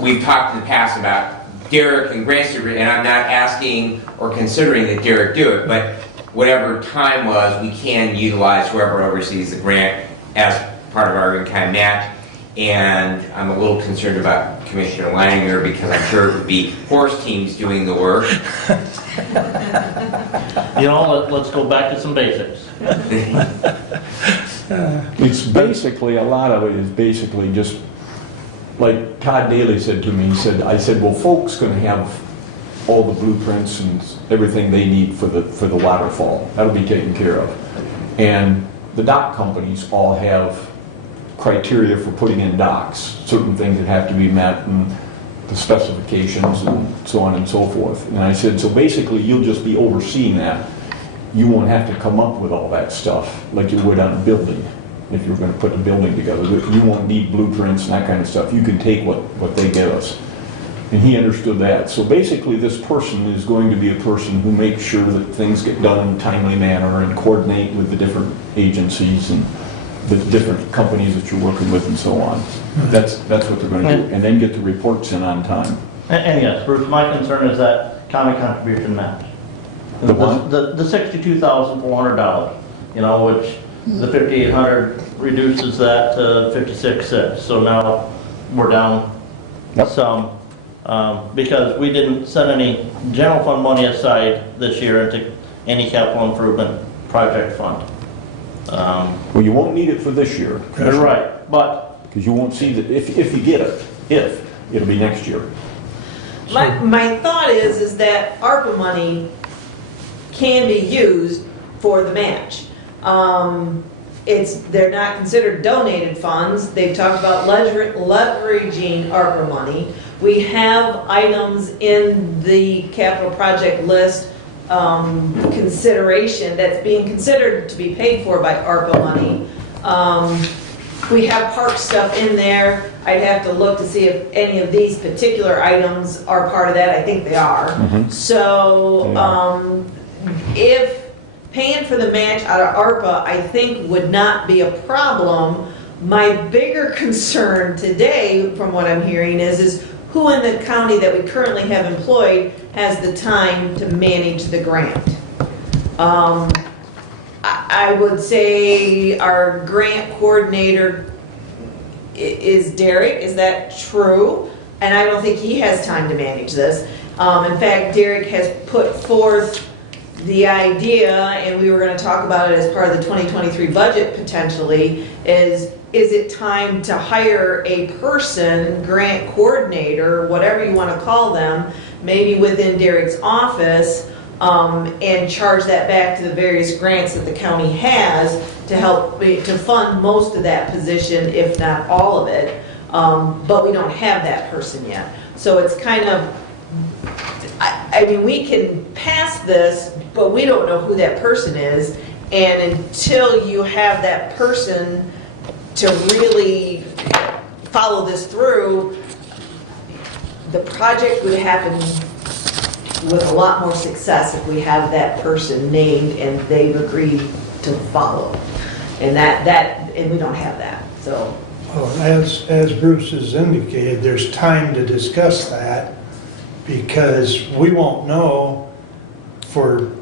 we've talked in the past about Derek and grant super, and I'm not asking or considering that Derek do it, but whatever time was, we can utilize whoever oversees the grant as part of our in-kind match. And I'm a little concerned about Commissioner Leininger, because I'm sure it would be horse teams doing the work. Let's go back to some basics. It's basically, a lot of it is basically just, like Todd Daly said to me, I said, well, folks going to have all the blueprints and everything they need for the waterfall. That'll be taken care of. And the dock companies all have criteria for putting in docks, certain things that have to be met, and the specifications and so on and so forth. And I said, so basically you'll just be overseeing that. You won't have to come up with all that stuff like you would on a building if you're going to put the building together. You won't need blueprints and that kind of stuff. You can take what they give us. And he understood that. So basically this person is going to be a person who makes sure that things get done in a timely manner and coordinate with the different agencies and the different companies that you're working with and so on. That's what they're going to do. And then get the reports in on time. And yes, Bruce, my concern is that county contribution match. The what? The $62,400, which the $5,800 reduces that to $56,600. So now we're down some, because we didn't set any general fund money aside this year into any capital improvement project fund. Well, you won't need it for this year. You're right, but Because you won't see that, if you get it, it'll be next year. My thought is that ARPA money can be used for the match. They're not considered donated funds. They've talked about leveraging ARPA money. We have items in the capital project list consideration that's being considered to be paid for by ARPA money. we have park stuff in there. I'd have to look to see if any of these particular items are part of that. I think they are. So, if paying for the match out of ARPA, I think would not be a problem. My bigger concern today, from what I'm hearing, is who in the county that we currently have employed has the time to manage the grant. I would say our grant coordinator is Derek. Is that true? And I don't think he has time to manage this. In fact, Derek has put forth the idea, and we were going to talk about it as part of the 2023 budget potentially, is it time to hire a person, grant coordinator, whatever you want to call them, maybe within Derek's office, and charge that back to the various grants that the county has to help, to fund most of that position, if not all of it. But we don't have that person yet. So it's kind of, I mean, we can pass this, but we don't know who that person is. And until you have that person to really follow this through, the project would happen with a lot more success if we have that person named and they've agreed to follow. And and we don't have that, so. Well, as Bruce has indicated, there's time to discuss that because we won't know for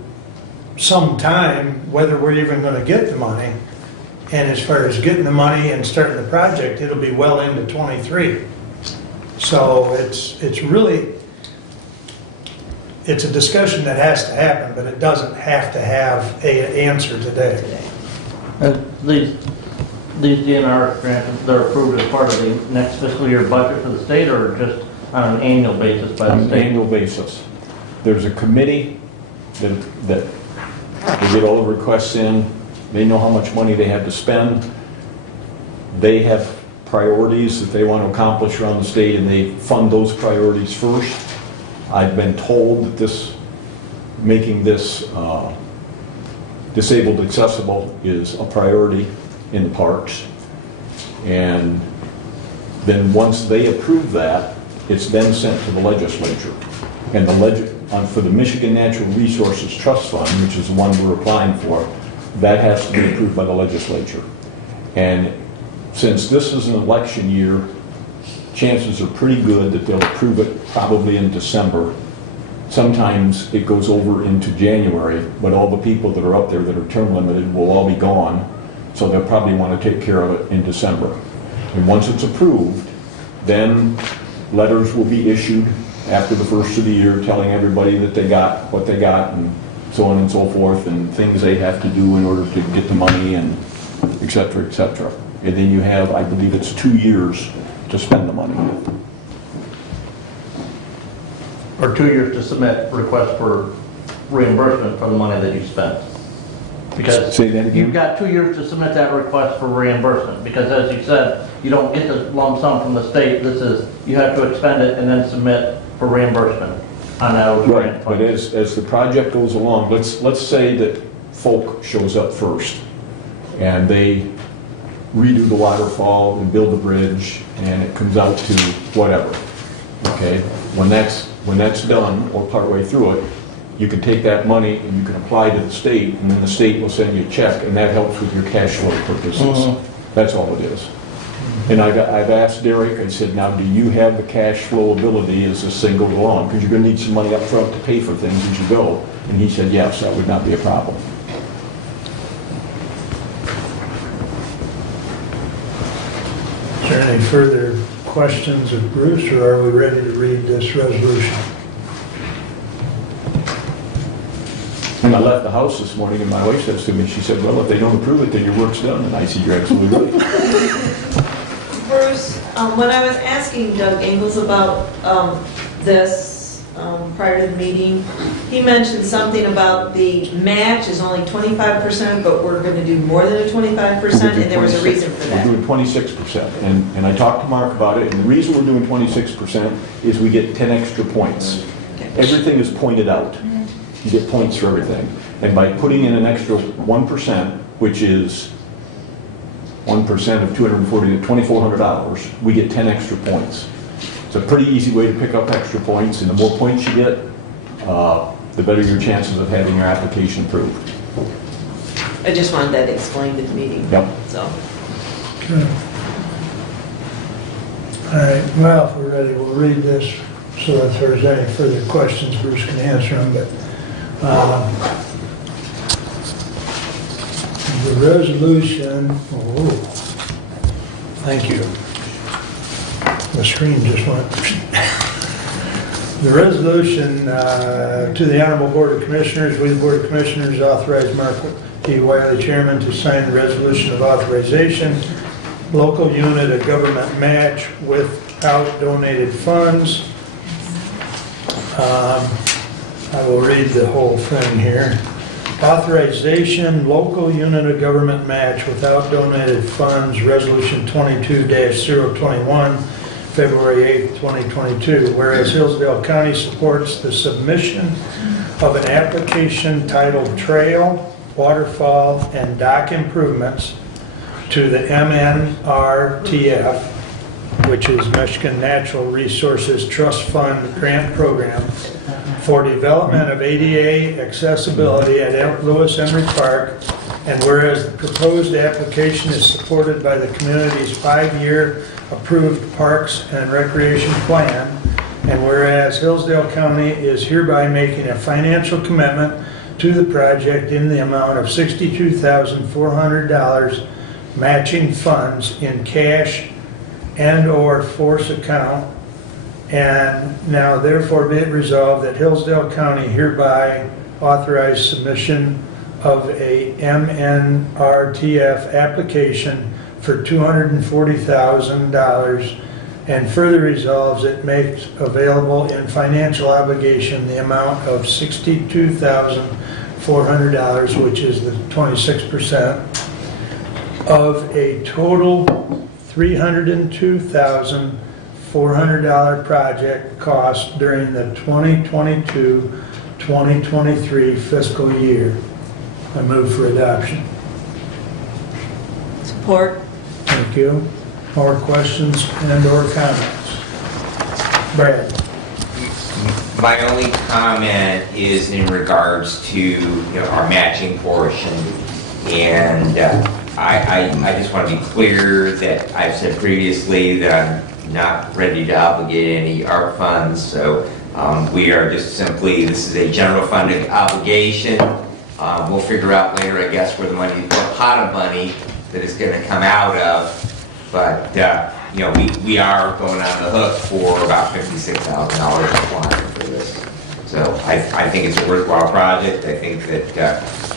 some time whether we're even going to get the money. And as far as getting the money and starting the project, it'll be well into 23. So it's really, it's a discussion that has to happen, but it doesn't have to have an answer today. These DNR grants, they're approved as part of the next fiscal year budget for the state, or just on an annual basis by On the an state? annual basis. There's a committee that they get all the requests in. They know how much money they have to spend. They have priorities that they want to accomplish around the state, and they fund those priorities first. I've been told that making this disabled accessible is a priority in the parks. And then once they approve that, it's then sent to the legislature. And for the Michigan Natural Resources Trust Fund, which is the one we're applying for, that has to be approved by the legislature. And since this is an election year, chances are pretty good that they'll approve it probably in December. Sometimes it goes over into January, but all the people that are up there that are term limited will all be gone, so they'll probably want to take care of it in December. And once it's approved, then letters will be issued after the first of the year telling everybody that they got what they got and so on and so forth, and things they have to do in order to get the money, and et cetera, et cetera. And then you have, I believe it's 2 years to spend the money. Or 2 years to submit requests for reimbursement for the money that you spent? Because Say that again? you've got 2 years to submit that request for reimbursement, because as you said, you don't get the lump sum from the state. This is, you have to expend it and then submit for reimbursement on those grant But funds. as the project goes along, let's say that Folk shows up first, and they redo the waterfall and build the bridge, and it comes out to whatever, okay? When that's done, or partway through it, you can take that money and you can apply to the state, and then the state will send you a check, and that helps with your cash flow purposes. That's all it is. And I've asked Derek, I said, now do you have the cash flow ability as this thing goes along? Because you're going to need some money up front to pay for things as you go. And he said, yes, that would not be a problem. Is there any further questions of Bruce, or are we ready to read this resolution? And I left the house this morning, and my wife says to me, she said, well, if they don't approve it, then your work's done. And I said, you're absolutely right. Bruce, when I was asking Doug Ingles about this prior to the meeting, he mentioned something about the match is only 25%, but we're going to do more than a 25%, and there was a reason for that. We're doing 26%, and I talked to Mark about it, and the reason we're doing 26% is we get 10 extra points. Everything is pointed out. You get points for everything. And by putting in an extra 1%, which is 1% of 240 to $2,400, we get 10 extra points. It's a pretty easy way to pick up extra points, and the more points you get, the better your chances of having your application approved. I just wanted that explained in the meeting. Yep. So, Okay. All right, well, if we're ready, we'll read this, so if there's any further questions, Bruce can answer them, but the resolution, oh, thank you. The screen just went. The resolution to the Honorable Board of Commissioners, we, the Board of Commissioners, authorize Mark T. Wiley, Chairman, to sign the resolution of authorization, local unit of government match without donated funds. I will read the whole thing here. Authorization, local unit of government match without donated funds, Resolution 22-021, February 8th, 2022. Whereas Hillsdale County supports the submission of an application titled Trail, Waterfall, and Dock Improvements to the MNRTF, which is Michigan Natural Resources Trust Fund Grant Program, for development of ADA accessibility at Lewis Emery Park, and whereas the proposed application is supported by the community's 5-year approved Parks and Recreation Plan, and whereas Hillsdale County is hereby making a financial commitment to the project in the amount of $62,400 matching funds in cash and/or force account, and now therefore be it resolved that Hillsdale County hereby authorize submission of a MNRTF application for $240,000, and further resolves it makes available in financial obligation the amount of $62,400, which is the 26%, of a total $302,400 project cost during the 2022-2023 fiscal year. I move for adoption. support. Thank you. More questions and/or comments? Brad? My only comment is in regards to, our matching portion. And I just want to be clear that I've said previously that I'm not ready to obligate any ARP funds. So we are just simply, this is a general funded obligation. We'll figure out later, I guess, where the money, what pot of money that is going to come out of. But, we are going on the hook for about $56,000 applying for this. So I think it's a worthwhile project. I think that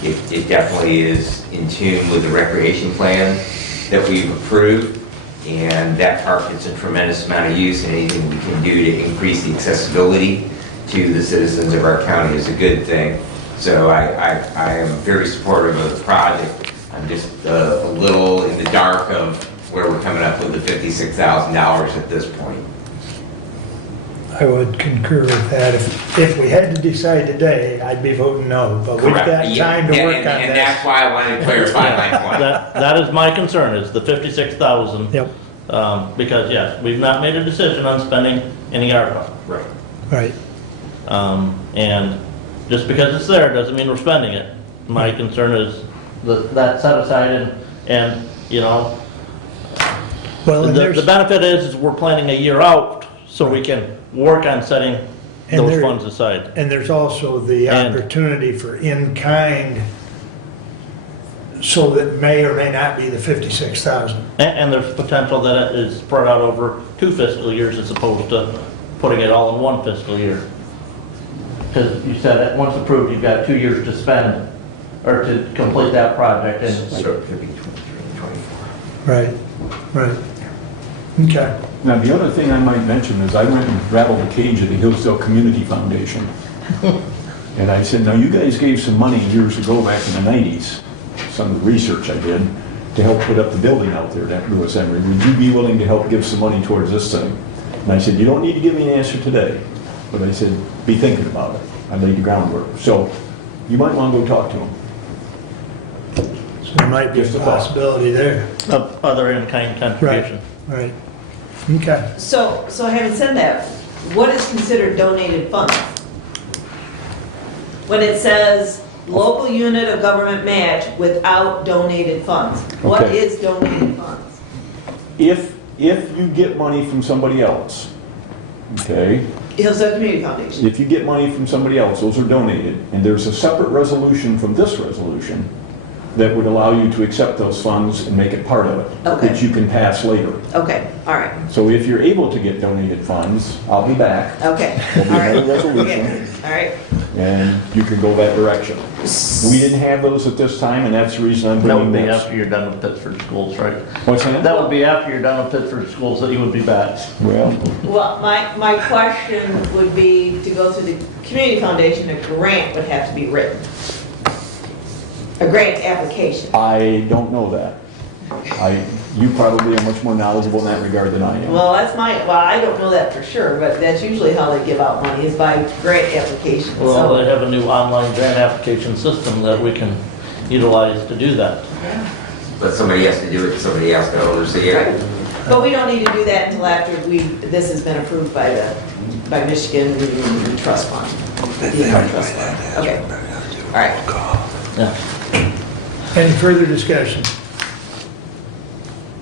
it definitely is in tune with the recreation plan that we've approved. And that park gets a tremendous amount of use, and anything we can do to increase the accessibility to the citizens of our county is a good thing. So I am very supportive of the project. I'm just a little in the dark of where we're coming up with the $56,000 at this point. I would concur with that. If we had to decide today, I'd be voting no, but we've got Correct. time to work on And this. that's why I wanted to clarify my point. That is my concern, is the 56,000. Yep, Because yes, we've not made a decision on spending any ARPA. Right. right. And just because it's there doesn't mean we're spending it. My concern is that set aside and Well, and the benefit is we're planning a year out so we can work on setting And those there- funds aside. And there's also the And- opportunity for in-kind, so that may or may not be the 56,000. And there's potential that it is spread out over 2 fiscal years as opposed to putting it all in 1 fiscal year. Because you said that once approved, you've got 2 years to spend, or to complete that project. And So it could be 23 and 24. Right, right. Okay. Now, the other thing I might mention is I went and rattled the cage of the Hillsdale Community Foundation. And I said, now you guys gave some money years ago back in the 90s, some of the research I did, to help put up the building out there at Lewis Emery. Would you be willing to help give some money towards this thing? And I said, you don't need to give me an answer today. But I said, be thinking about it. I laid the groundwork. So you might want to go talk to them. So there might be a Just a thought. possibility there. Of other in-kind contribution. Right. Okay. So having said that, what is considered donated funds? When it says local unit of government match without donated funds, what Okay. is donated funds? If you get money from somebody else, okay, Hillsdale Community Foundation. if you get money from somebody else, those are donated, and there's a separate resolution from this resolution that would allow you to accept those funds and make it part of it, Okay. that you can pass later. Okay, all right, So if you're able to get donated funds, I'll be back, okay, There'll all be right. another resolution. Okay, all right. and you can go that direction. We didn't have those at this time, and that's the reason I'm That would bringing be this. after you're done with Pittsford schools, right? What's that? That would be after you're done with Pittsford schools that you would be back. Well, Well, my question would be to go through the community foundation, a grant would have to be written. A grant application. I don't know that. You probably are much more knowledgeable in that regard than I am. Well, I don't know that for sure, but that's usually how they give out money, is by grant application. Well, So- they have a new online grant application system that we can utilize to do that. But somebody has to do it, somebody else got to oversee it. Right. But we don't need to do that until after this has been approved by Michigan Trust Fund. Trust Fund. Okay, all right. Yeah. Any further discussion?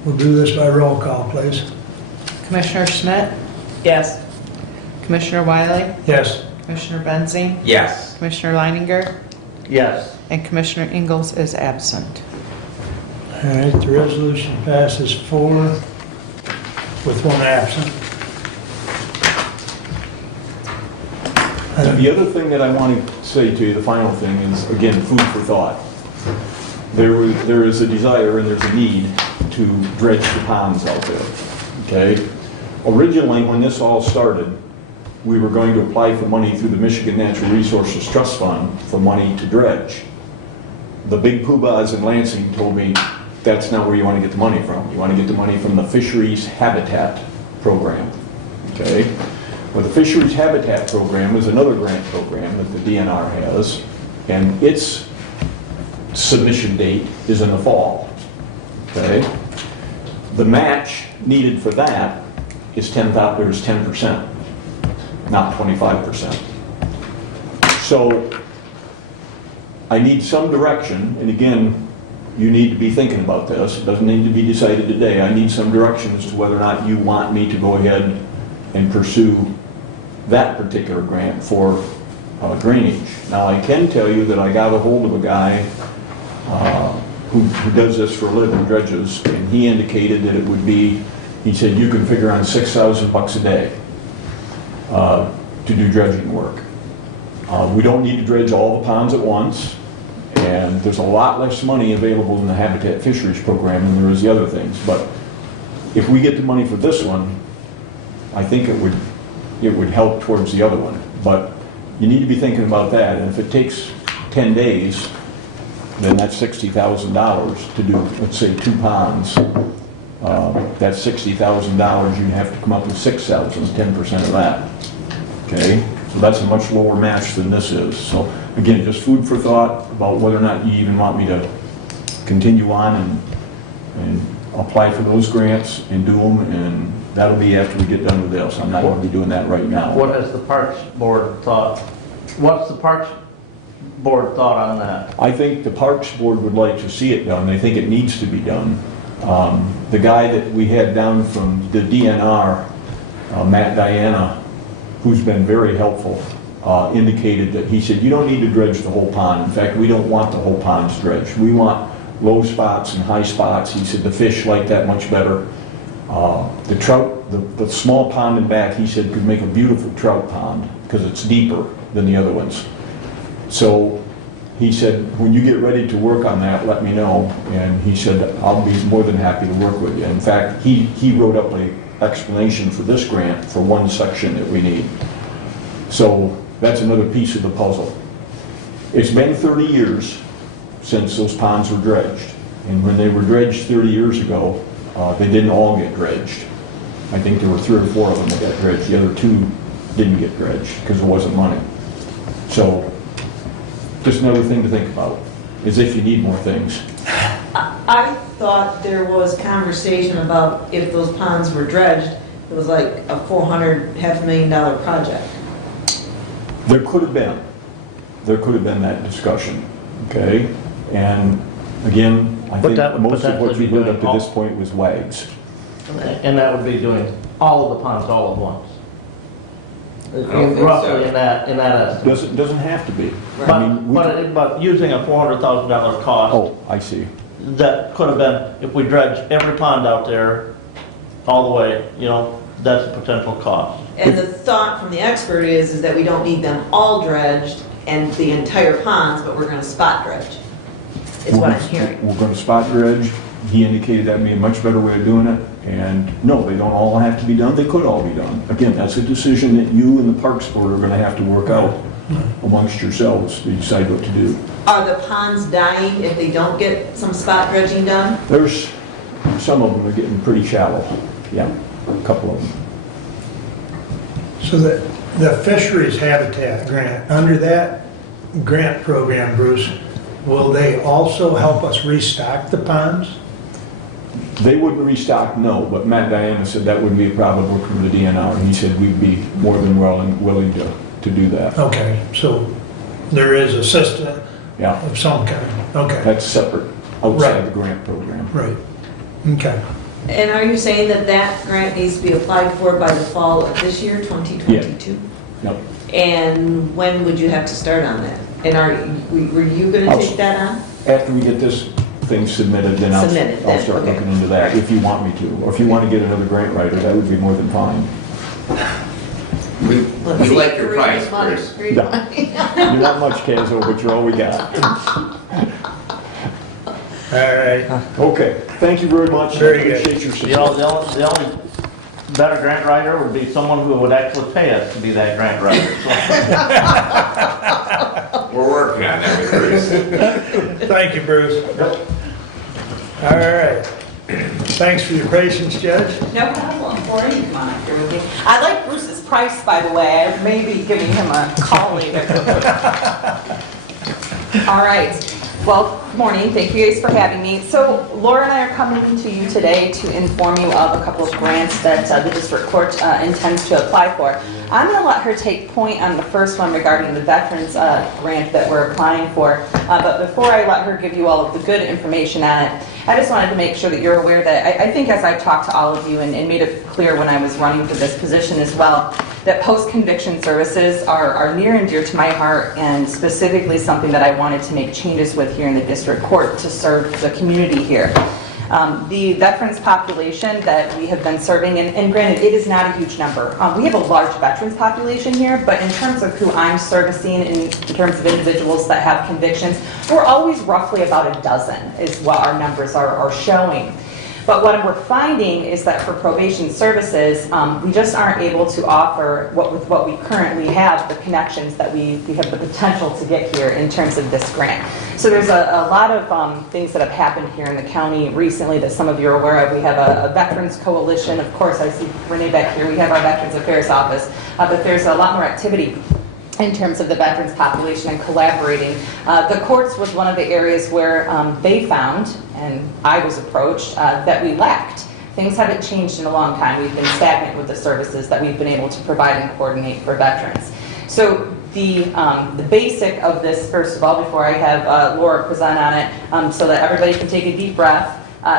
We'll do this by roll call, please. Commissioner Schmidt? Yes. Commissioner Wiley? Yes. Commissioner Benzine? Yes. Commissioner Leininger? Yes. And Commissioner Ingalls is absent. All right, the resolution passes 4 with 1 absent. The other thing that I want to say to you, the final thing, is, again, food for thought. There is a desire and there's a need to dredge the ponds out there, okay? Originally, when this all started, we were going to apply for money through the Michigan Natural Resources Trust Fund for money to dredge. The big poobahs in Lansing told me, that's not where you want to get the money from. You want to get the money from the Fisheries Habitat Program, okay? Well, the Fisheries Habitat Program is another grant program that the DNR has, and its submission date is in the fall, okay? The match needed for that is 10%, not 25%. So I need some direction, and again, you need to be thinking about this. It doesn't need to be decided today. I need some direction as to whether or not you want me to go ahead and pursue that particular grant for drainage. Now, I can tell you that I got a hold of a guy who does this for a living, dredges, and he indicated that it would be, he said, you can figure on $6,000 a day to do dredging work. We don't need to dredge all the ponds at once, and there's a lot less money available in the Habitat Fisheries Program than there is the other things, but if we get the money for this one, I think it would help towards the other one. But you need to be thinking about that, and if it takes 10 days, then that's $60,000 to do, let's say, 2 ponds. That's $60,000, you have to come up with 6,000, 10% of that. Okay? So that's a much lower match than this is. So again, just food for thought about whether or not you even want me to continue on and apply for those grants and do them, and that'll be after we get done with this. I'm not going to be doing that right now. What has the Parks Board thought? What's the Parks Board thought on that? I think the Parks Board would like to see it done. They think it needs to be done. The guy that we had down from the DNR, Matt Diana, who's been very helpful, indicated that he said, you don't need to dredge the whole pond. In fact, we don't want the whole ponds dredged. We want low spots and high spots. He said the fish like that much better. The trout, the small pond in back, he said, could make a beautiful trout pond because it's deeper than the other ones. So he said, when you get ready to work on that, let me know. And he said, I'll be more than happy to work with you. In fact, he wrote up an explanation for this grant for one section that we need. So that's another piece of the puzzle. It's been 30 years since those ponds were dredged. And when they were dredged 30 years ago, they didn't all get dredged. I think there were 3 or 4 of them that got dredged. The other 2 didn't get dredged because there wasn't money. So just another thing to think about, is if you need more things. I thought there was conversation about if those ponds were dredged, it was like a $400,500,000 project. There could have been. There could have been that discussion, okay? And again, I But think that would most of what potentially you be heard up to doing this point was wags. And that would be doing all of the ponds all at once. don't think Roughly so. in that estimate. Doesn't have to be. I mean, But using a $400,000 cost, Oh, I see. that could have been, if we dredge every pond out there, all the way, that's a potential cost. And the thought from the expert is that we don't need them all dredged and the entire ponds, but we're gonna spot dredge, is what I'm hearing. We're gonna spot dredge. He indicated that'd be a much better way of doing it. And no, they don't all have to be done. They could all be done. Again, that's a decision that you and the Parks Board are gonna have to work out amongst yourselves to decide what to do. Are the ponds dying if they don't get some spot dredging done? There's, some of them are getting pretty shallow. Yeah, a couple of them. So the Fisheries Habitat Grant, under that grant program, Bruce, will they also help us restock the ponds? They wouldn't restock, no, but Matt Diana said that wouldn't be a problem working with the DNR. And he said we'd be more than willing to do that. Okay, so there is a system Yeah, of some kind, okay, that's separate, outside Right. the grant program. right, okay. And are you saying that that grant needs to be applied for by the fall of this year, 2022? Yep. And when would you have to start on that? And were you gonna take that on? After we get this thing submitted, then Submitted, I'll then, start okay. looking into that, if you want me to. Or if you want to get another grant writer, that would be more than fine. We like your price, Three months, Bruce. three Yeah. months. You're not much, Kazo, but you're all we got. All right, Okay, thank you very much. Very good. Appreciate your The support. only better grant writer would be someone who would actually pay us to be that grant writer. So, We're working on that with Bruce. thank you, Bruce. All right, thanks for your patience, Judge. No problem, or you come on up here with me. I like Bruce's price, by the way, I may be giving him a call later. All right, well, good morning, thank you guys for having me. So Laura and I are coming to you today to inform you of a couple of grants that the district court intends to apply for. I'm going to let her take point on the first one regarding the veterans grant that we're applying for. But before I let her give you all of the good information on it, I just wanted to make sure that you're aware that I think as I've talked to all of you and made it clear when I was running for this position as well, that post-conviction services are near and dear to my heart and specifically something that I wanted to make changes with here in the district court to serve the community here. The veterans population that we have been serving, and granted, it is not a huge number. We have a large veterans population here, but in terms of who I'm servicing, in terms of individuals that have convictions, we're always roughly about a dozen is what our numbers are showing. But what we're finding is that for probation services, we just aren't able to offer, with what we currently have, the connections that we have the potential to get here in terms of this grant. So there's a lot of things that have happened here in the county recently that some of you are aware of. We have a Veterans Coalition. Of course, I see Renee back here. We have our Veterans Affairs Office. But there's a lot more activity in terms of the veterans population and collaborating. The courts was one of the areas where they found, and I was approached, that we lacked. Things haven't changed in a long time. We've been stagnant with the services that we've been able to provide and coordinate for veterans. So the basic of this, first of all, before I have Laura present on it, so that everybody can take a deep breath,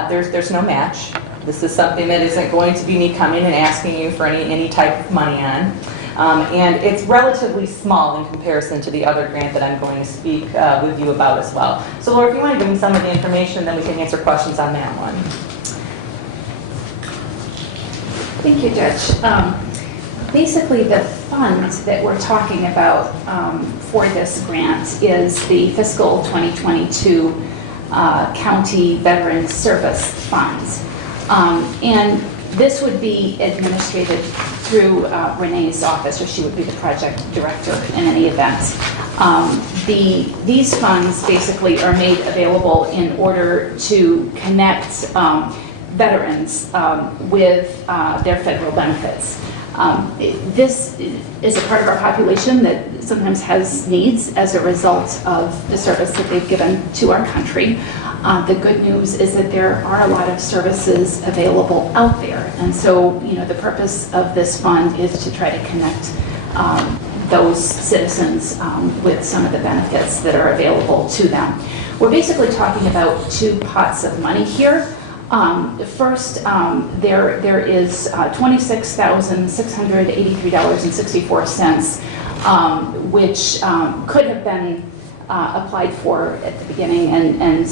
there's no match. This is something that isn't going to be me coming and asking you for any type of money on. And it's relatively small in comparison to the other grant that I'm going to speak with you about as well. So Laura, if you want to give me some of the information, then we can answer questions on that one. Thank you, Judge. Basically, the fund that we're talking about for this grant is the Fiscal 2022 County Veteran Service Funds. And this would be administrated through Renee's office, or she would be the project director in any event. These funds basically are made available in order to connect veterans with their federal benefits. This is a part of our population that sometimes has needs as a result of the service that they've given to our country. The good news is that there are a lot of services available out there. And so, the purpose of this fund is to try to connect those citizens with some of the benefits that are available to them. We're basically talking about two pots of money here. First, there is $26,683.64, which could have been applied for at the beginning, and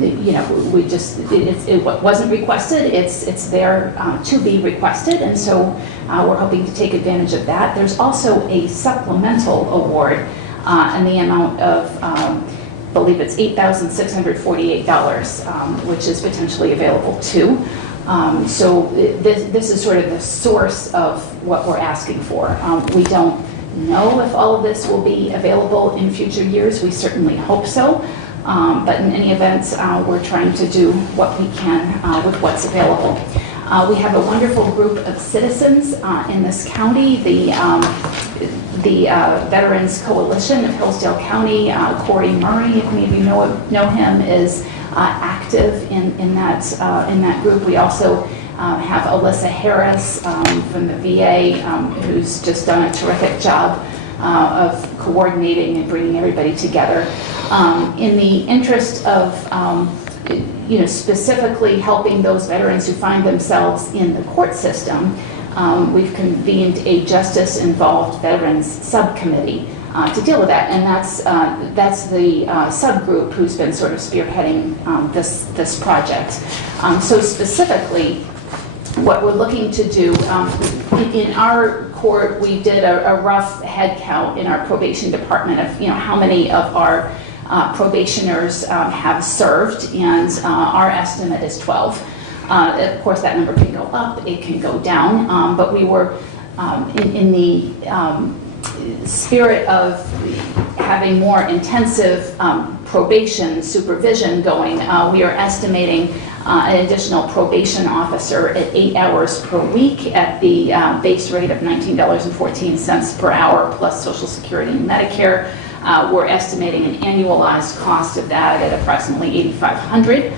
it wasn't requested. It's there to be requested, and so we're hoping to take advantage of that. There's also a supplemental award in the amount of I believe it's $8,648, which is potentially available too. So this is sort of the source of what we're asking for. We don't know if all of this will be available in future years. We certainly hope so. But in any event, we're trying to do what we can with what's available. We have a wonderful group of citizens in this county. The Veterans Coalition of Hillsdale County, Corey Murray, if any of you know him, is active in that group. We also have Alyssa Harris from the VA, who's just done a terrific job of coordinating and bringing everybody together. In the interest of specifically helping those veterans who find themselves in the court system, we've convened a justice-involved veterans subcommittee to deal with that, and that's the subgroup who's been sort of spearheading this project. So specifically, what we're looking to do in our court, we did a rough head count in our probation department of how many of our probationers have served, and our estimate is 12. Of course, that number can go up, it can go down, but we were in the spirit of having more intensive probation supervision going. We are estimating an additional probation officer at 8 hours per week at the base rate of $19.14 per hour plus Social Security and Medicare. We're estimating an annualized cost of that at approximately $8,500.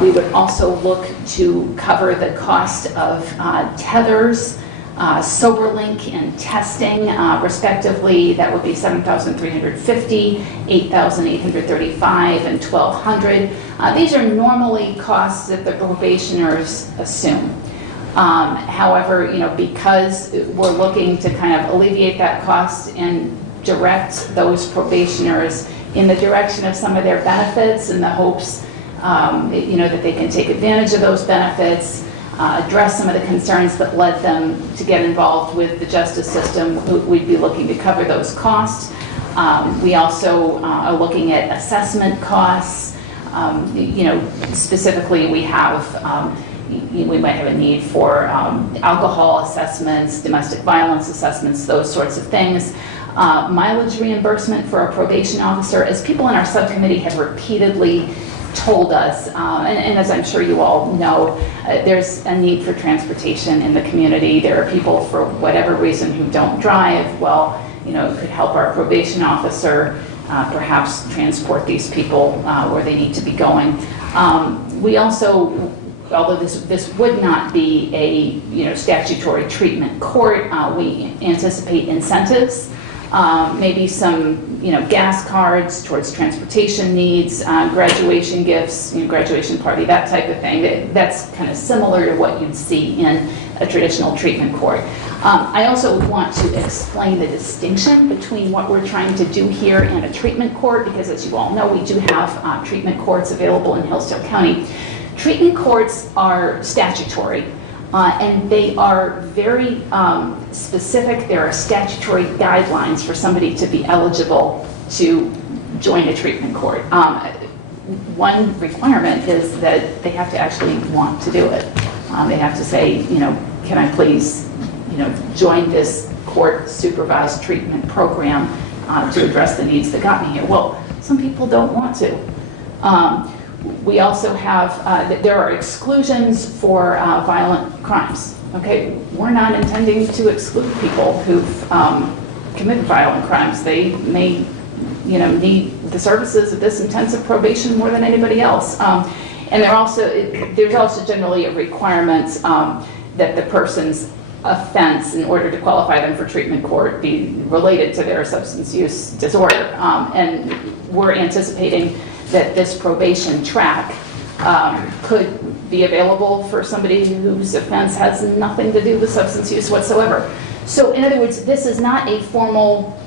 We would also look to cover the cost of tethers, SoberLink, and testing, respectively. That would be $7,350, $8,835, and $1,200. These are normally costs that the probationers assume. However, because we're looking to kind of alleviate that cost and direct those probationers in the direction of some of their benefits in the hopes that they can take advantage of those benefits, address some of the concerns that led them to get involved with the justice system, we'd be looking to cover those costs. We also are looking at assessment costs. Specifically, we might have a need for alcohol assessments, domestic violence assessments, those sorts of things. Mileage reimbursement for a probation officer, as people in our subcommittee have repeatedly told us, and as I'm sure you all know, there's a need for transportation in the community. There are people, for whatever reason, who don't drive. Well, it could help our probation officer perhaps transport these people where they need to be going. We also, although this would not be a statutory treatment court, we anticipate incentives. Maybe some, gas cards towards transportation needs, graduation gifts, graduation party, that type of thing. That's kind of similar to what you'd see in a traditional treatment court. I also want to explain the distinction between what we're trying to do here and a treatment court, because as you all know, we do have treatment courts available in Hillsdale County. Treatment courts are statutory. And they are very specific. There are statutory guidelines for somebody to be eligible to join a treatment court. One requirement is that they have to actually want to do it. They have to say, can I please, join this court supervised treatment program to address the needs that got me here. Well, some people don't want to. We also have, there are exclusions for violent crimes. Okay, we're not intending to exclude people who've committed violent crimes. They may, need the services of this intensive probation more than anybody else. And there's also generally a requirement that the person's offense, in order to qualify them for treatment court, be related to their substance use disorder. And we're anticipating that this probation track could be available for somebody whose offense has nothing to do with substance use whatsoever. So in other words, this is not a formal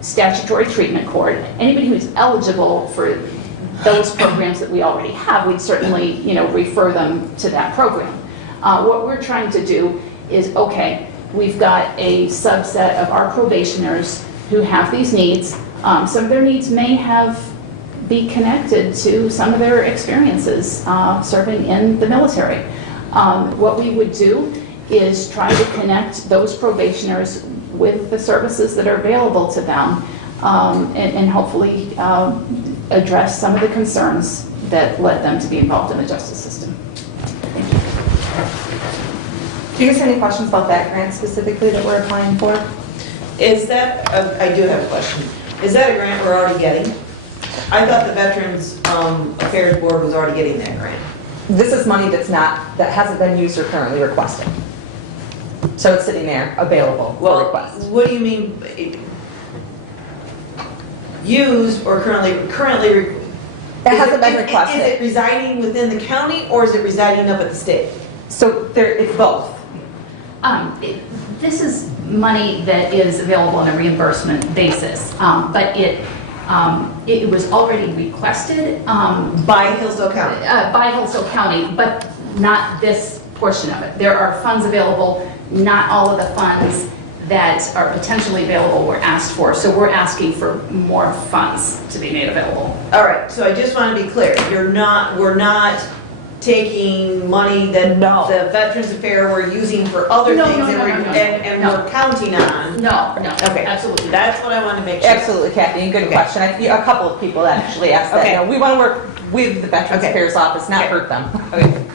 statutory treatment court. Anybody who's eligible for those programs that we already have, we'd certainly, refer them to that program. What we're trying to do is, okay, we've got a subset of our probationers who have these needs. Some of their needs may be connected to some of their experiences serving in the military. What we would do is try to connect those probationers with the services that are available to them, and hopefully address some of the concerns that led them to be involved in the justice system. Thank you. Do you guys have any questions about that grant specifically that we're applying for? Is that, I do have a question. Is that a grant we're already getting? I thought the Veterans Affairs Board was already getting that grant. This is money that hasn't been used or currently requested. So it's sitting there, available for request. What do you mean, used or currently? It hasn't been requested. Is it residing within the county or is it residing up at the state? So it's both. This is money that is available on a reimbursement basis, but it was already requested By Hillsdale County? by Hillsdale County, but not this portion of it. There are funds available. Not all of the funds that are potentially available were asked for, so we're asking for more funds to be made available. All right, so I just want to be clear. We're not taking money that the Veterans Affairs were using for other things and we're counting on. No, Okay, absolutely. That's what I want to make sure. Absolutely, Kathy, good question. A couple of people actually asked that. Okay. No, we want to work with the Veterans Okay. Affairs Office, not hurt them. Okay.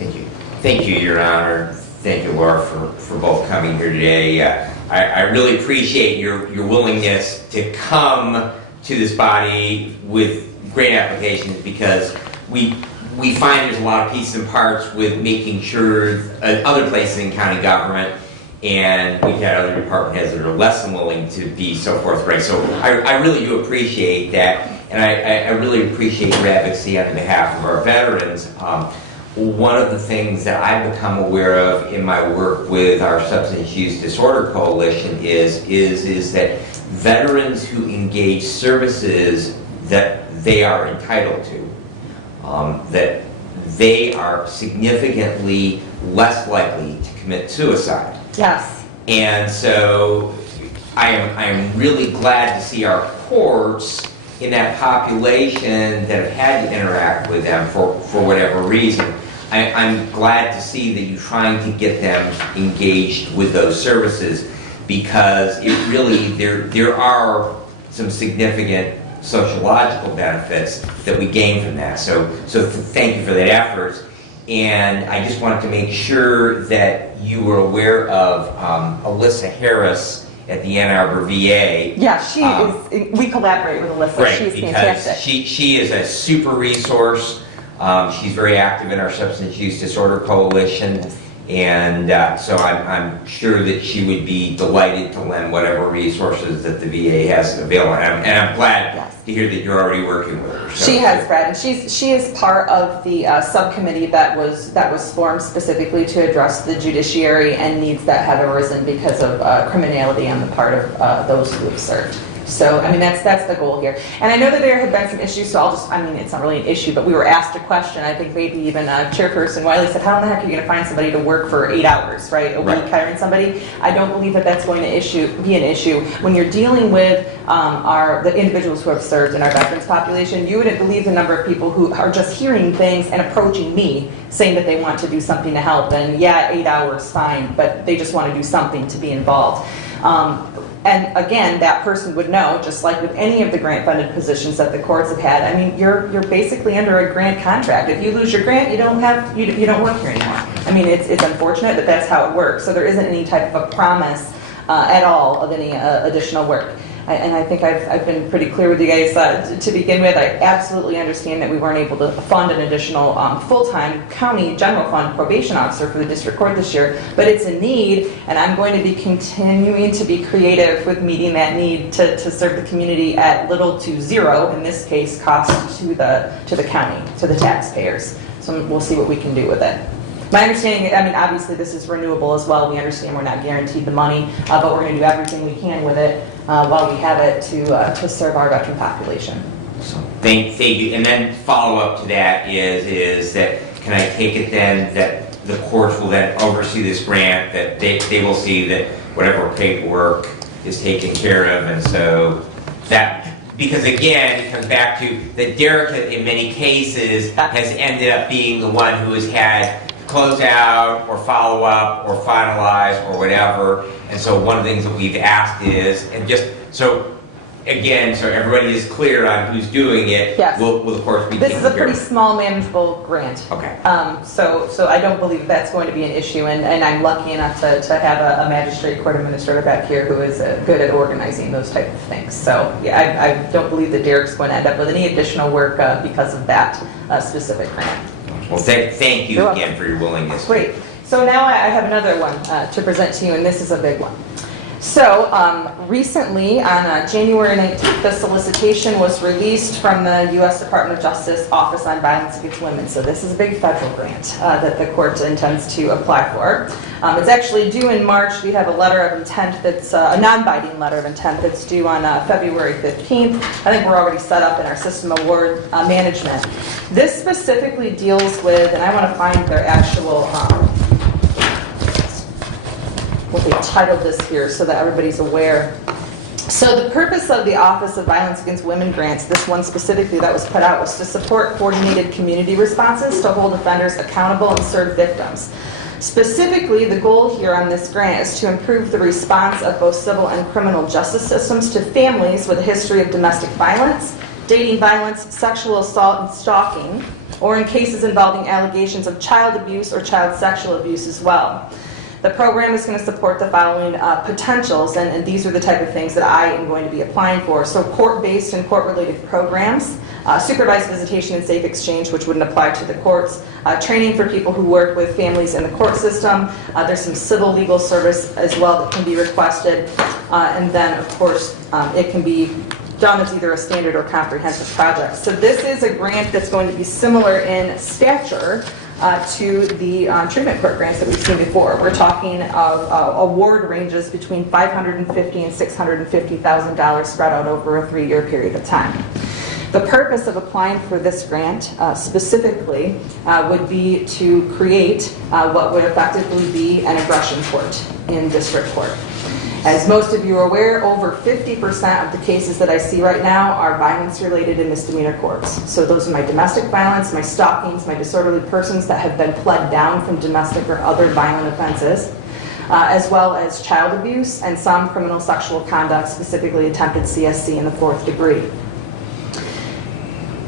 Thank you. Thank you, Your Honor. Thank you, Laura, for both coming here today. I really appreciate your willingness to come to this body with grant applications, because we find there's a lot of pieces and parts with making sure other places in county government, and we've had other department heads that are less than willing to be so forthright. So I really do appreciate that, and I really appreciate your advocacy on behalf of our veterans. One of the things that I've become aware of in my work with our Substance Use Disorder Coalition is that veterans who engage services that they are entitled to, that they are significantly less likely to commit suicide. Yes. And so I am really glad to see our courts in that population that have had to interact with them for whatever reason. I'm glad to see that you're trying to get them engaged with those services, because it really, there are some significant sociological benefits that we gain from that. So thank you for that effort. And I just wanted to make sure that you were aware of Alyssa Harris at the Ann Arbor VA. Yeah, she is, we collaborate with Alyssa. Right, She's because fantastic. she is a super resource. She's very active in our Substance Use Disorder Coalition, and so I'm sure that she would be delighted to lend whatever resources that the VA has available. And I'm glad to hear that you're already working with her. So. She has, Brad, and she is part of the subcommittee that was formed specifically to address the judiciary and needs that have arisen because of criminality on the part of those who have served. So, I mean, that's the goal here. And I know that there have been some issues, so it's not really an issue, but we were asked a question. I think maybe even Chairperson Wiley said, how in the heck are you going to find somebody to work for 8 hours, right? A week hiring somebody? I don't believe that that's going to be an issue. When you're dealing with the individuals who have served in our veterans population, you wouldn't believe the number of people who are just hearing things and approaching me saying that they want to do something to help. And yeah, 8 hours, fine, but they just want to do something to be involved. And again, that person would know, just like with any of the grant-funded positions that the courts have had, I mean, you're basically under a grant contract. If you lose your grant, you don't work here anymore. I mean, it's unfortunate, but that's how it works. So there isn't any type of a promise at all of any additional work. And I think I've been pretty clear with you guys to begin with. I absolutely understand that we weren't able to fund an additional full-time county general fund probation officer for the district court this year, but it's a need, and I'm going to be continuing to be creative with meeting that need to serve the community at little to zero, in this case, cost to the county, to the taxpayers. So we'll see what we can do with it. My understanding, I mean, obviously this is renewable as well. We understand we're not guaranteed the money, but we're going to do everything we can with it while we have it to serve our veteran population. So thank you. And then follow up to that is that, can I take it then that the courts will then oversee this grant, that they will see that whatever paperwork is taken care of, and so that, because again, it comes back to that Derek in many cases has ended up being the one who has had close out or follow up or finalize or whatever. And so one of the things that we've asked is, and just so again, so everybody is clear on who's doing it, yes. will of course be This taken is a care pretty of. small manageable grant. Okay. So I don't believe that's going to be an issue, and I'm lucky enough to have a magistrate court administrator back here who is good at organizing those type of things. So yeah, I don't believe that Derek's going to end up with any additional work because of that specific grant. Well, thank you You're again for your willingness. Great. So now I have another one to present to you, and this is a big one. So recently, on January 19th, the solicitation was released from the U.S. Department of Justice Office on Violence Against Women. So this is a big federal grant that the court intends to apply for. It's actually due in March. We have a letter of intent that's a non-binding letter of intent that's due on February 15th. I think we're already set up in our system award management. This specifically deals with, and I want to find their actual what they titled this here so that everybody's aware. So the purpose of the Office of Violence Against Women grants, this one specifically that was put out, was to support coordinated community responses to hold offenders accountable and serve victims. Specifically, the goal here on this grant is to improve the response of both civil and criminal justice systems to families with a history of domestic violence, dating violence, sexual assault, and stalking, or in cases involving allegations of child abuse or child sexual abuse as well. The program is going to support the following potentials, and these are the type of things that I am going to be applying for. So court-based and court-related programs, supervised visitation and safe exchange, which wouldn't apply to the courts, training for people who work with families in the court system. There's some civil legal service as well that can be requested. And then, of course, it can be done as either a standard or comprehensive project. So this is a grant that's going to be similar in stature to the treatment court grants that we've seen before. We're talking of award ranges between $550,000 and $650,000 spread out over a 3-year period of time. The purpose of applying for this grant specifically would be to create what would effectively be an aggression court in district court. As most of you are aware, over 50% of the cases that I see right now are violence-related in misdemeanor courts. So those are my domestic violence, my stalkings, my disorderly persons that have been pled down from domestic or other violent offenses, as well as child abuse and some criminal sexual conduct, specifically attempted CSC in the 4th degree.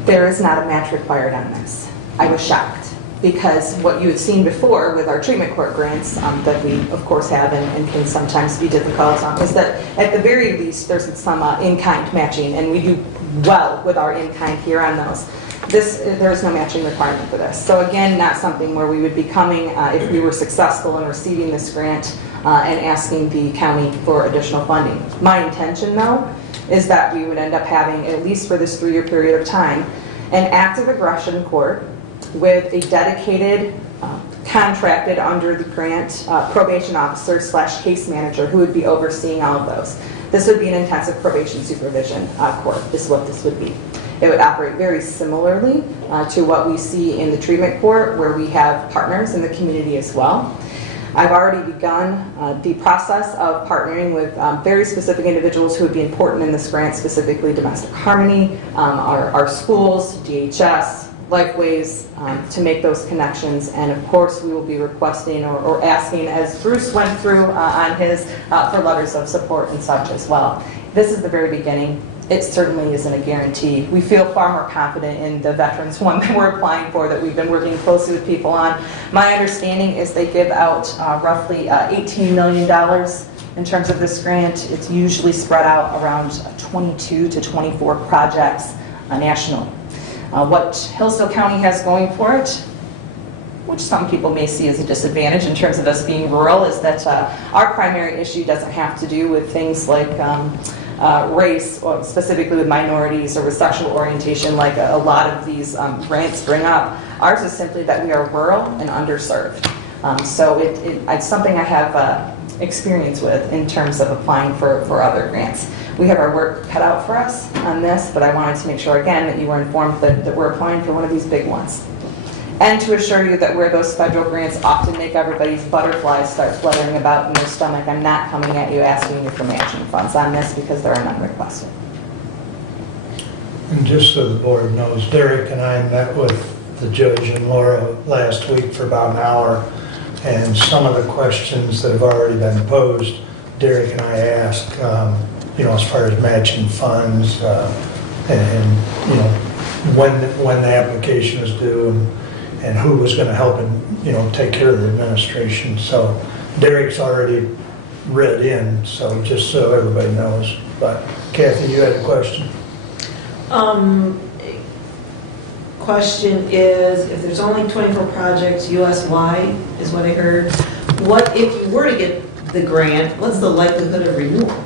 There is not a match required on this. I was shocked, because what you had seen before with our treatment court grants that we of course have and can sometimes be difficult is that at the very least there's some in-kind matching, and we do well with our in-kind here on those. There's no matching requirement for this. So again, not something where we would be coming if we were successful in receiving this grant and asking the county for additional funding. My intention though is that we would end up having, at least for this 3-year period of time, an active aggression court with a dedicated, contracted under the grant probation officer / case manager who would be overseeing all of those. This would be an intensive probation supervision court, is what this would be. It would operate very similarly to what we see in the treatment court, where we have partners in the community as well. I've already begun the process of partnering with very specific individuals who would be important in this grant, specifically Domestic Harmony, our schools, DHS, Lifeways to make those connections. And of course, we will be requesting or asking, as Bruce went through on his, for letters of support and such as well. This is the very beginning. It certainly isn't a guarantee. We feel far more confident in the veterans one that we're applying for, that we've been working closely with people on. My understanding is they give out roughly $18 million in terms of this grant. It's usually spread out around 22 to 24 projects nationally. What Hillsdale County has going for it, which some people may see as a disadvantage in terms of us being rural, is that our primary issue doesn't have to do with things like race, or specifically with minorities or with sexual orientation, like a lot of these grants bring up. Ours is simply that we are rural and underserved. So it's something I have experience with in terms of applying for other grants. We have our work cut out for us on this, but I wanted to make sure again that you were informed that we're applying for one of these big ones. And to assure you that where those federal grants often make everybody's butterflies start fluttering about in their stomach, I'm not coming at you asking you for matching funds on this because there are none requested. And just so the board knows, Derek and I met with the judge and Laura last week for about an hour, and some of the questions that have already been posed, Derek and I asked, as far as matching funds, and when the application is due, and who was going to help and, take care of the administration. So Derek's already read in, so just so everybody knows. But Kathy, you had a question? Question is, if there's only 24 projects US-wide, is what I heard, what if you were to get the grant, what's the likelihood of renewal?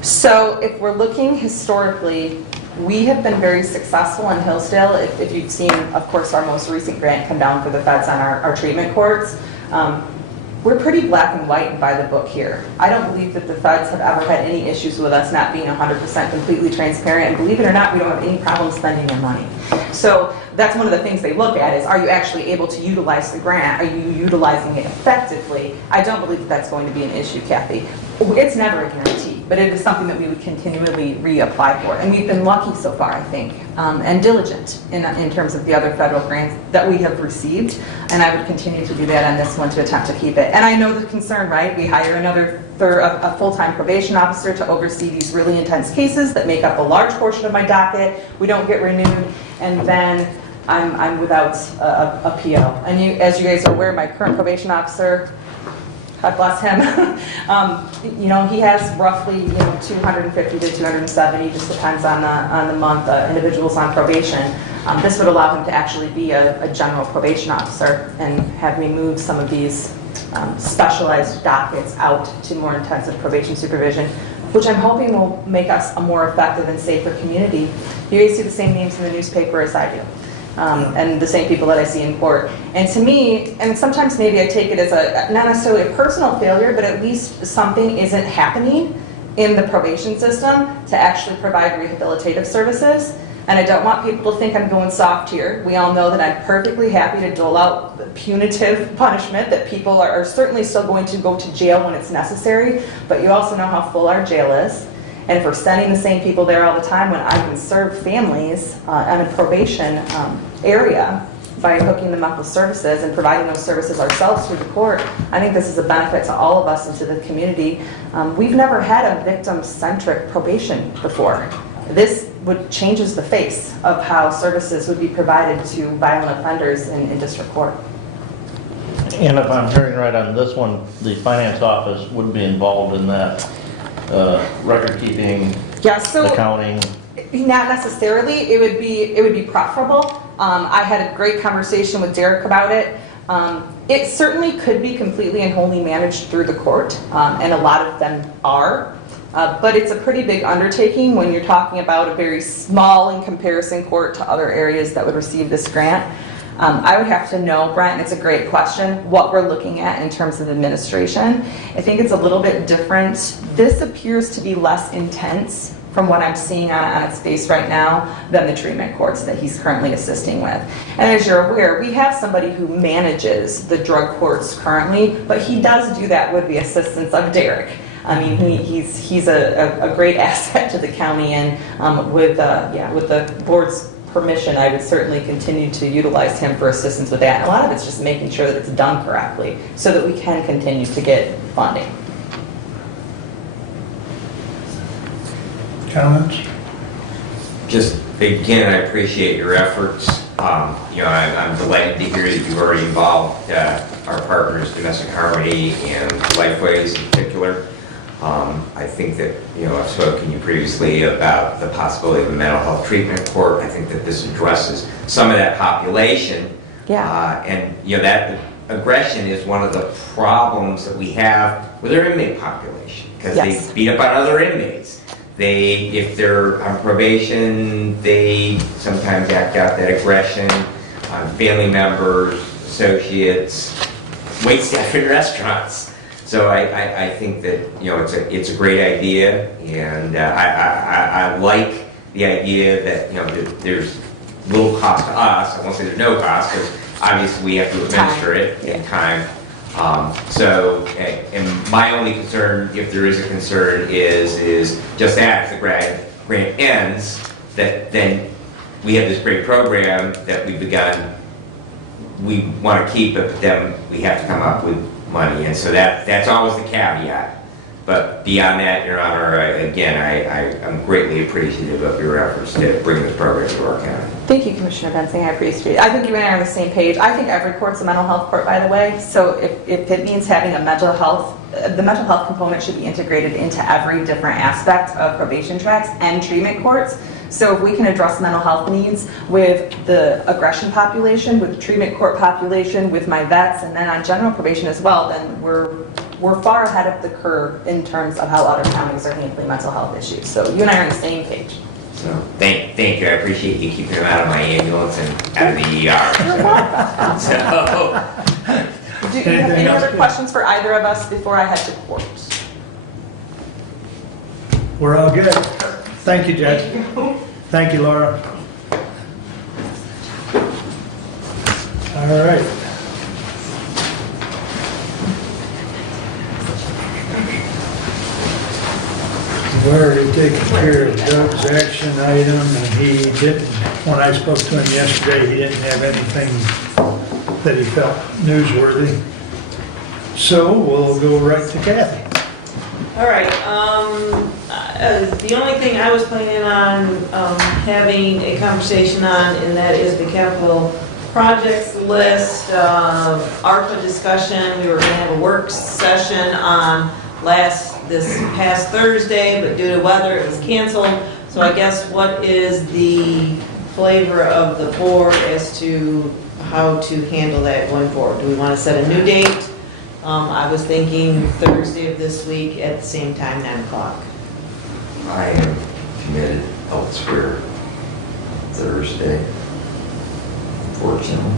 So if we're looking historically, we have been very successful in Hillsdale. If you've seen, of course, our most recent grant come down for the feds on our treatment courts, we're pretty black and white by the book here. I don't believe that the feds have ever had any issues with us not being 100% completely transparent, and believe it or not, we don't have any problem spending their money. So that's one of the things they look at is, are you actually able to utilize the grant? Are you utilizing it effectively? I don't believe that that's going to be an issue, Kathy. It's never a guarantee, but it is something that we would continually reapply for. And we've been lucky so far, I think, and diligent in terms of the other federal grants that we have received. And I would continue to do that on this one to attempt to keep it. And I know the concern, right? We hire a full-time probation officer to oversee these really intense cases that make up a large portion of my docket. We don't get renewed, and then I'm without a PO. And as you guys are aware, my current probation officer, God bless him, he has roughly 250 to 270, just depends on the month, individuals on probation. This would allow him to actually be a general probation officer and have me move some of these specialized dockets out to more intensive probation supervision, which I'm hoping will make us a more effective and safer community. You guys see the same names in the newspaper as I do. And the same people that I see in court. And to me, and sometimes maybe I take it as not necessarily a personal failure, but at least something isn't happening in the probation system to actually provide rehabilitative services. And I don't want people to think I'm going soft here. We all know that I'm perfectly happy to dole out punitive punishment, that people are certainly still going to go to jail when it's necessary, but you also know how full our jail is. And if we're sending the same people there all the time, when I can serve families on a probation area by hooking them up with services and providing those services ourselves through the court, I think this is a benefit to all of us and to the community. We've never had a victim-centric probation before. This changes the face of how services would be provided to violent offenders in district court. And if I'm hearing right on this one, the finance office would be involved in that record keeping, accounting. Not necessarily. It would be preferable. I had a great conversation with Derek about it. It certainly could be completely and wholly managed through the court, and a lot of them are. But it's a pretty big undertaking when you're talking about a very small in comparison court to other areas that would receive this grant. I would have to know, Brent, it's a great question, what we're looking at in terms of administration. I think it's a little bit different. This appears to be less intense from what I'm seeing on its face right now than the treatment courts that he's currently assisting with. And as you're aware, we have somebody who manages the drug courts currently, but he does do that with the assistance of Derek. I mean, he's a great asset to the county, and with the board's permission, I would certainly continue to utilize him for assistance with that. And a lot of it's just making sure that it's done correctly so that we can continue to get funding. Comments? Just, again, I appreciate your efforts. I'm delighted to hear that you've already involved our partners, Domestic Harmony and Lifeways in particular. I think that, I've spoken to you previously about the possibility of a mental health treatment court. I think that this addresses some of that population. Yeah. And, that aggression is one of the problems that we have with our inmate population, because Yes. they beat up on other inmates. If they're on probation, they sometimes act out that aggression on family members, associates, waitstaff in restaurants. So I think that, it's a great idea, and I like the idea that, there's little cost to us. I won't say there's no cost, because obviously we have to administer it in time. And my only concern, if there is a concern, is just that if the grant ends, that then we have this great program that we've begun, we want to keep it, but then we have to come up with money, and so that's always the caveat. But beyond that, Your Honor, I'm greatly appreciative of your efforts to bring this program to our county. Thank you, Commissioner Bensing. I appreciate it. I think you and I are on the same page. I think every court's a mental health court, by the way. So if it means having a mental health, the mental health component should be integrated into every different aspect of probation tracks and treatment courts. So if we can address mental health needs with the aggression population, with the treatment court population, with my vets, and then on general probation as well, then we're far ahead of the curve in terms of how other counties are handling mental health issues. So you and I are on the same page. So thank you. I appreciate you keeping them out of my ambulance and out of the ER. So, Do you have any other questions for either of us before I head to court? We're all good. Thank you, Judge. Thank you, Laura. All right. We've already taken care of Doug's action item, and he didn't, when I spoke to him yesterday, he didn't have anything that he felt newsworthy. So we'll go right to Kathy. All right, the only thing I was planning on having a conversation on, and that is the capital projects list, ARPA discussion. We were gonna have a work session on this past Thursday, but due to weather, it was canceled. So I guess what is the flavor of the board as to how to handle that going forward? Do we want to set a new date? I was thinking Thursday of this week at the same time, 9 o'clock. I am committed elsewhere Thursday, unfortunately.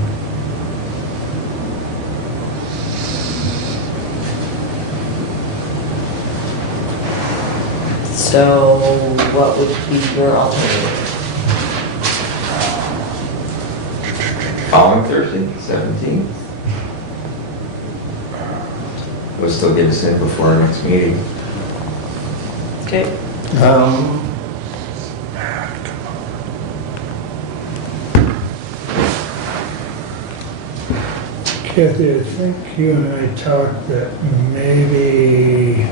So what would be your alternative? Following Thursday, 17th. We'll still get us in before our next meeting. Okay. Kathy, I think you and I talked that maybe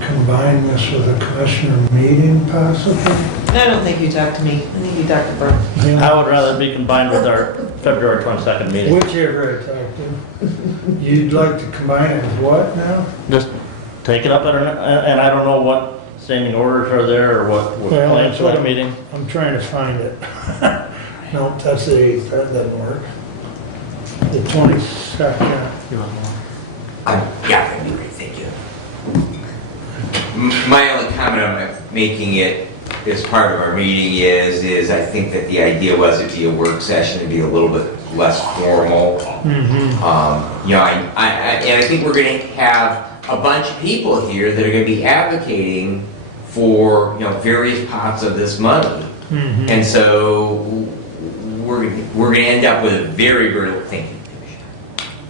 combine this with a commissioner meeting possibly? I don't think you talked to me. I think you talked to Brent. I would rather be combined with our February 22nd meeting. Whichever I talked to. You'd like to combine it with what now? Just take it up at our, and I don't know what standing orders are there or what Well, plans that's for what the meeting. I'm trying to find it. Nope, that's the 8th, that doesn't work. The 22nd. Yeah, that'd be great, thank you. My only comment on making it as part of our meeting is I think that the idea was it'd be a work session, it'd be a little bit less formal. Mm-hmm. And I think we're gonna have a bunch of people here that are gonna be advocating for, various parts of this money. Mm-hmm. And so we're gonna end up with a very, very, thank you,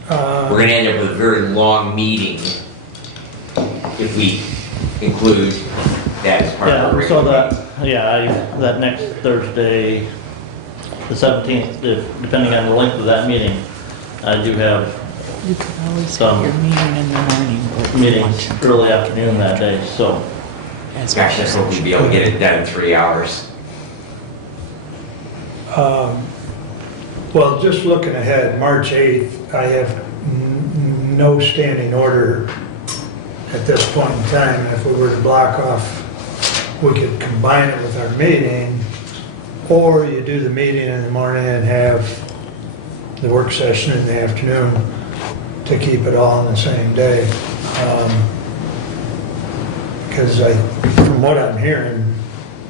Commissioner. We're gonna end up with a very long meeting if we include that as part of our Yeah, so regular meeting. that next Thursday, the 17th, depending on the length of that meeting, I do have You can always Some have your meeting in the morning. or meetings early afternoon that day, so. as Gosh, I well. hope we'd be able to get it done in 3 hours. Well, just looking ahead, March 8th, I have no standing order at this point in time. If we were to block off, we could combine it with our meeting, or you do the meeting in the morning and have the work session in the afternoon to keep it all in the same day. Because from what I'm hearing,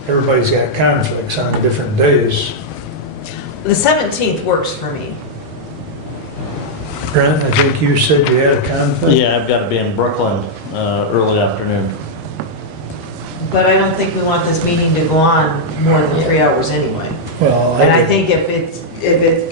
everybody's got conflicts on different days. The 17th works for me. Brent, I think you said you had a conflict? Yeah, I've got to be in Brooklyn early afternoon. But I don't think we want this meeting to go on more than 3 hours anyway. Well, And I think if it's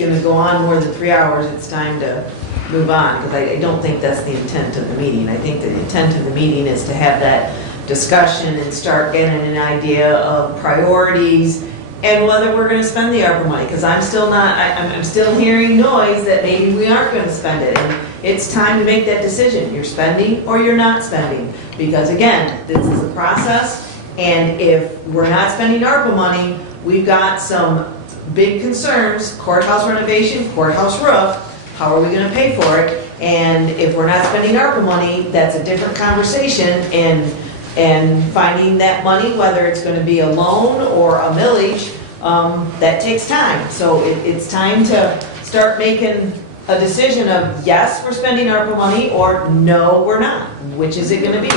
gonna go on more than 3 hours, it's time to move on, because I don't think that's the intent of the meeting. I think the intent of the meeting is to have that discussion and start getting an idea of priorities and whether we're gonna spend the ARPA money, because I'm still not, I'm still hearing noise that maybe we aren't gonna spend it. And it's time to make that decision. You're spending or you're not spending. Because again, this is a process, and if we're not spending ARPA money, we've got some big concerns: courthouse renovation, courthouse roof. How are we gonna pay for it? And if we're not spending ARPA money, that's a different conversation, and finding that money, whether it's gonna be a loan or a millage, that takes time. So it's time to start making a decision of, yes, we're spending ARPA money, or no, we're not. Which is it gonna be?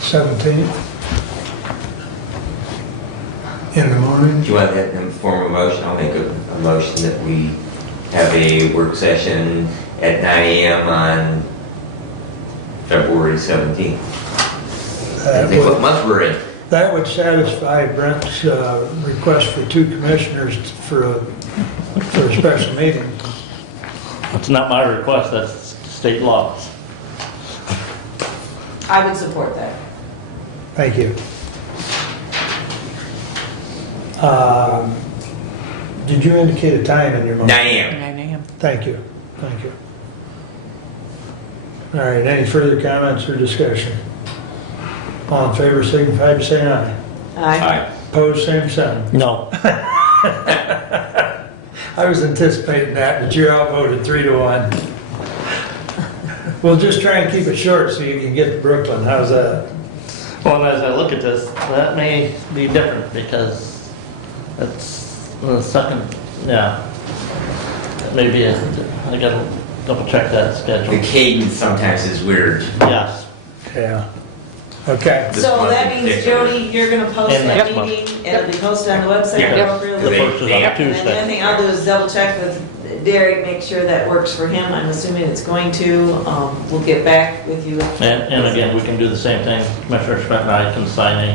17th? In the morning? Do you want that in the form of a motion? I'll make a motion that we have a work session at 9 a.m. on February 17th. I think what month we're in. That would satisfy Brent's request for 2 commissioners for a special meeting. It's not my request, that's state law. I would support that. Thank you. Did you indicate a time in your motion? 9 a.m. 9 a.m. Thank you, thank you. All right, any further comments or discussion? All in favor, signify by saying aye. Aye. Opposed, same sign. No. I was anticipating that, but you're outvoted 3-1. We'll just try and keep it short so you can get to Brooklyn, how's that? Well, as I look at this, that may be different, because it's the second, maybe I gotta double check that The schedule. cadence sometimes is weird. Yes. Yeah, okay. This So month that in means, particular. Jody, you're gonna post And that next month. meeting, it'll be posted on the website Yeah. appropriately. The first is on a And then the only Tuesday. thing I'll do is double check with Derek, make sure that works for him. I'm assuming it's going to. We'll get back with you. And again, we can do the same thing. Commissioner Schmidt and I can sign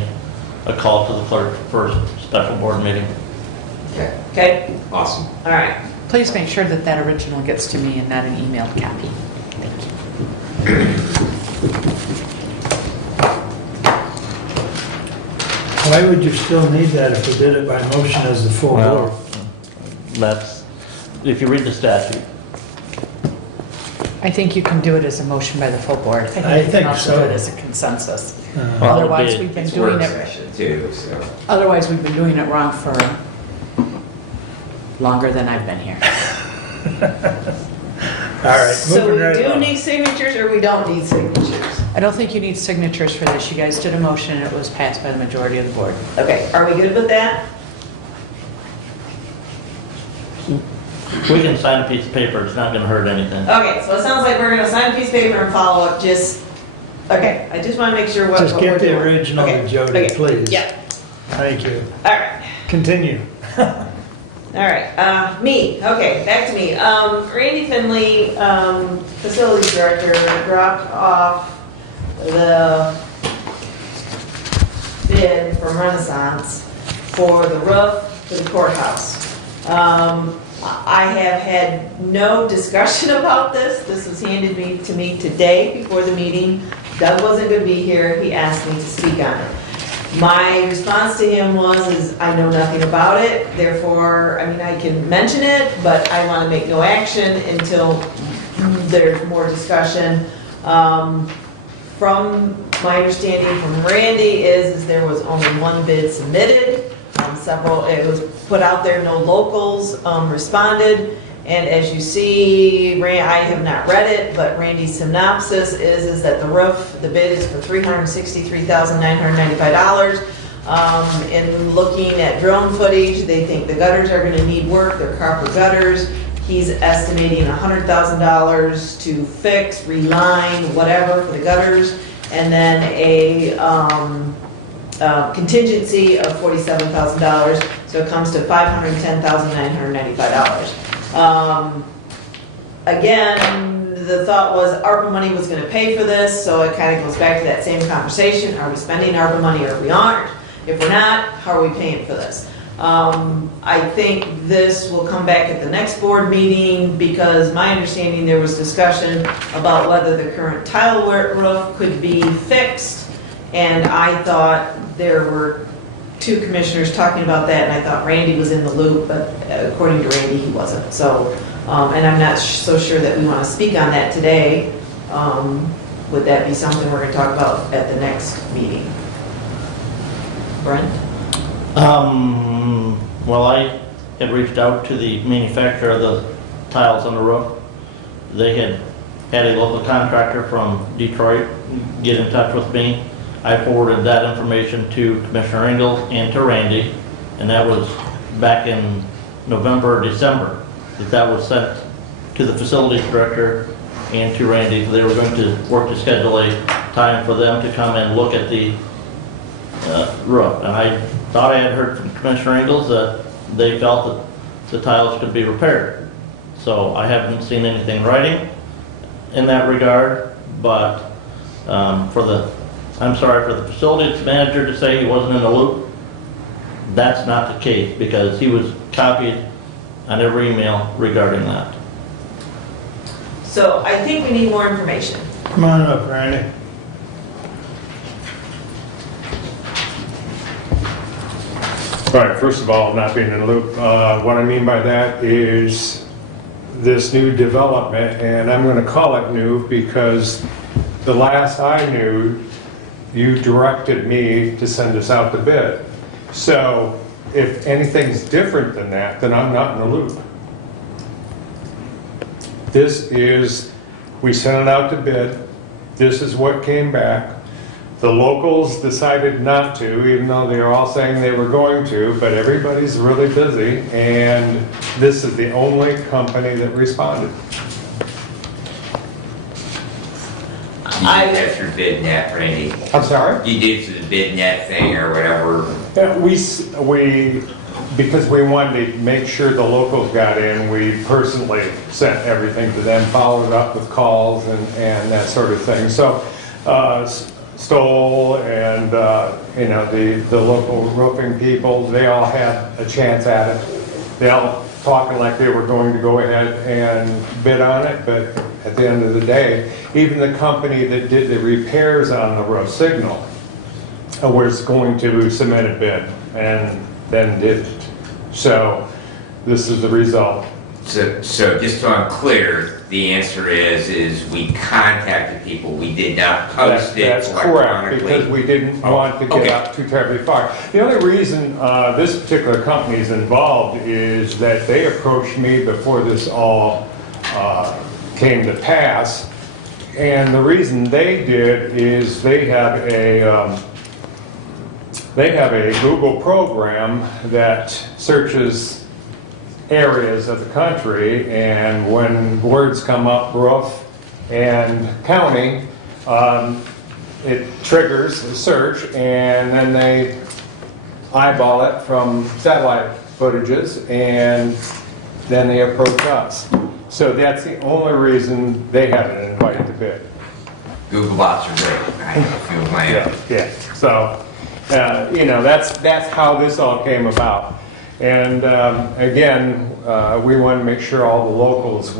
a call to the clerk for a special board meeting. Okay, Awesome. all right. Please make sure that that original gets to me and not an emailed copy. Thank you. Why would you still need that if we did it by motion as the full board? Well, that's, if you read the statute. I think you can do it as a motion by the full board. I you think can also so. do it as a consensus. Well, Otherwise, it'd be- we've been It's doing work it, session too, so. otherwise, we've been doing it wrong for longer than I've been here. All right, So moving we right do along. need signatures, or we don't need signatures? I don't think you need signatures for this. You guys did a motion and it was passed by the majority of the board. Okay, are we good with that? We can sign a piece of paper, it's not gonna hurt anything. Okay, so it sounds like we're gonna sign a piece of paper and follow up, okay, I just wanna make sure what Just we're get the doing. original Okay, to Jody, okay, please. Yeah, Thank you. all right. Continue. All right, me, okay, back to me. Randy Finley, Facilities Director, dropped off the bid from Renaissance for the roof to the courthouse. I have had no discussion about this. This was handed to me today before the meeting. Doug wasn't gonna be here, he asked me to speak on it. My response to him was, I know nothing about it, therefore, I mean, I can mention it, but I want to make no action until there's more discussion. From my understanding from Randy is there was only one bid submitted. It was put out there, no locals responded. And as you see, I have not read it, but Randy's synopsis is that the roof, the bid is for $363,995. In looking at drone footage, they think the gutters are gonna need work, they're copper gutters. He's estimating $100,000 to fix, reline, whatever for the gutters, and then a contingency of $47,000, so it comes to $510,995. Again, the thought was ARPA money was gonna pay for this, so it kind of goes back to that same conversation. Are we spending ARPA money or we aren't? If we're not, how are we paying for this? I think this will come back at the next board meeting because my understanding there was discussion about whether the current tile roof could be fixed. And I thought there were two commissioners talking about that, and I thought Randy was in the loop, but according to Randy, he wasn't. So, and I'm not so sure that we want to speak on that today. Would that be something we're going to talk about at the next meeting? Brent? Well, I had reached out to the manufacturer of the tiles on the roof. They had a local contractor from Detroit get in touch with me. I forwarded that information to Commissioner Ingalls and to Randy, and that was back in November or December, that was sent to the facilities director and to Randy. They were going to work to schedule a time for them to come and look at the roof. And I thought I had heard from Commissioner Ingalls that they felt that the tiles could be repaired. So I haven't seen anything in writing in that regard, but I'm sorry for the facilities manager to say he wasn't in the loop. That's not the case because he was copied on every email regarding that. So I think we need more information. Come on up, Randy. Right, first of all, not being in the loop, what I mean by that is this new development, and I'm going to call it new because the last I knew, you directed me to send us out to bid. So if anything's different than that, then I'm not in the loop. We sent it out to bid. This is what came back. The locals decided not to, even though they were all saying they were going to, but everybody's really busy, and this is the only company that responded. You did that through BidNet, Randy. I'm sorry? You did through the BidNet thing or whatever. Yeah, because we wanted to make sure the locals got in, we personally sent everything to them, followed up with calls and that sort of thing. So, Stoll and, the local roofing people, they all had a chance at it. They all talking like they were going to go ahead and bid on it, but at the end of the day, even the company that did the repairs on the roof Signal was going to submit a bid and then didn't. So this is the result. So just so I'm clear, the answer is we contacted people. We did not post it That's correct, electronically. because we didn't want to get up too terribly far. The only reason this particular company is involved is that they approached me before this all came to pass. And the reason they did is they have a Google program that searches areas of the country, and when words come up, roof and county, it triggers a search, and then they eyeball it from satellite footages, and then they approach us. So that's the only reason they haven't invited to bid. Google bots are great. I feel my Yeah. So, that's how this all came about. And again, we wanted to make sure all the locals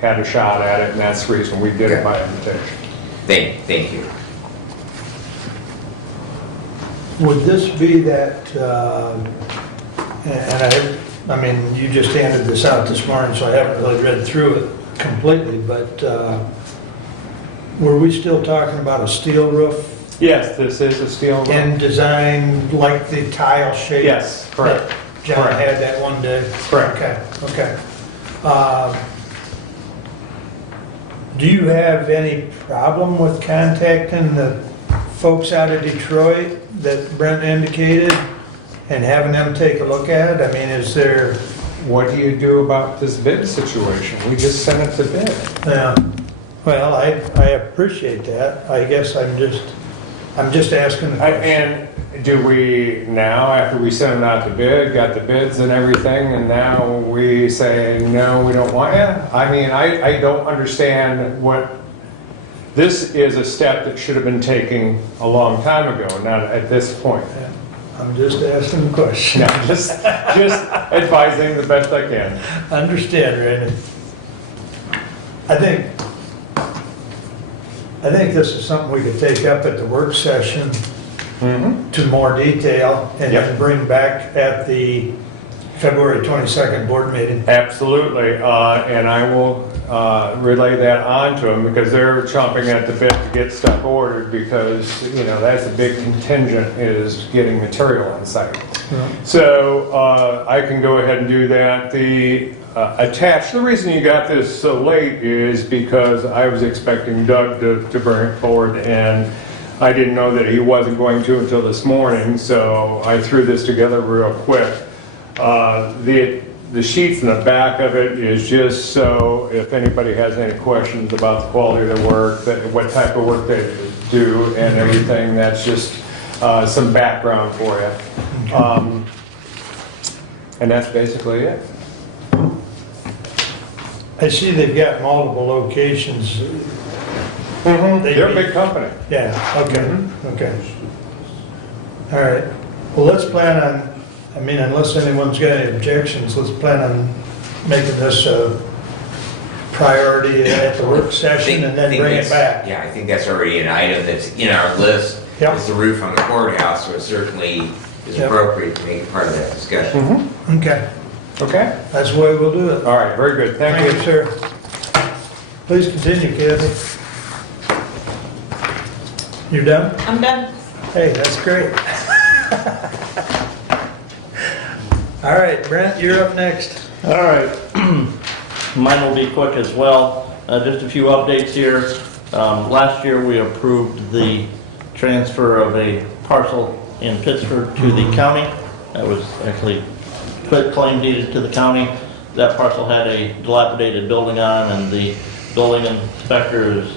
had a shot at it, and that's the reason we did it by invitation. Thank you. Would this be that, and I mean, you just handed this out this morning, so I haven't really read through it completely, but were we still talking about a steel roof Yes, this is a steel roof. and design like the tile shape? Yes, correct. that John Correct. had that one day? Correct. Okay. Do you have any problem with contacting the folks out of Detroit that Brent indicated and having them take a look at it? I mean, is there, What do you do about this bid situation? We just sent it to bid. well, I appreciate that. I guess I'm just asking the question. And do we now, after we sent it out to bid, got the bids and everything, and now we say, no, we don't want it? I mean, I don't understand what, this is a step that should have been taken a long time ago, not at this point. I'm just asking the question. No, just advising the best I can. Understand, Randy. I think this is something we could take up at the work session to more detail and Yep. then bring back at the February 22nd board meeting. Absolutely, and I will relay that on to them because they're chomping at the bit to get stuff ordered because, you know, that's a big contingent is getting material on site. So I can go ahead and do that. The the reason you got this so late is because I was expecting Doug to bring it forward and I didn't know that he wasn't going to until this morning, so I threw this together real quick. The sheets in the back of it is just so if anybody has any questions about the quality of their work, what type of work they do and everything, that's just some background for you. And that's basically it. I see they've got multiple locations. They're a big company. Yeah, okay, okay. All right. Well, let's plan on, I mean, unless anyone's got any objections, let's plan on making this a priority at the work session and then think bring it that's- back. Yeah, I think that's already an item that's in our list. Yep. It's the roof on the courthouse, so it certainly is Yep. appropriate to make it part of that discussion. Okay, Okay? that's the way we'll do it. All right, very good. Thank you. Sir. Please continue, Kathy. You done? I'm done. Hey, that's great. All right, Brent, you're up next. All right. Mine will be quick as well. Just a few updates here. Last year, we approved the transfer of a parcel in Pittsford to the county. That was actually claim deeded to the county. That parcel had a dilapidated building on, and the building inspectors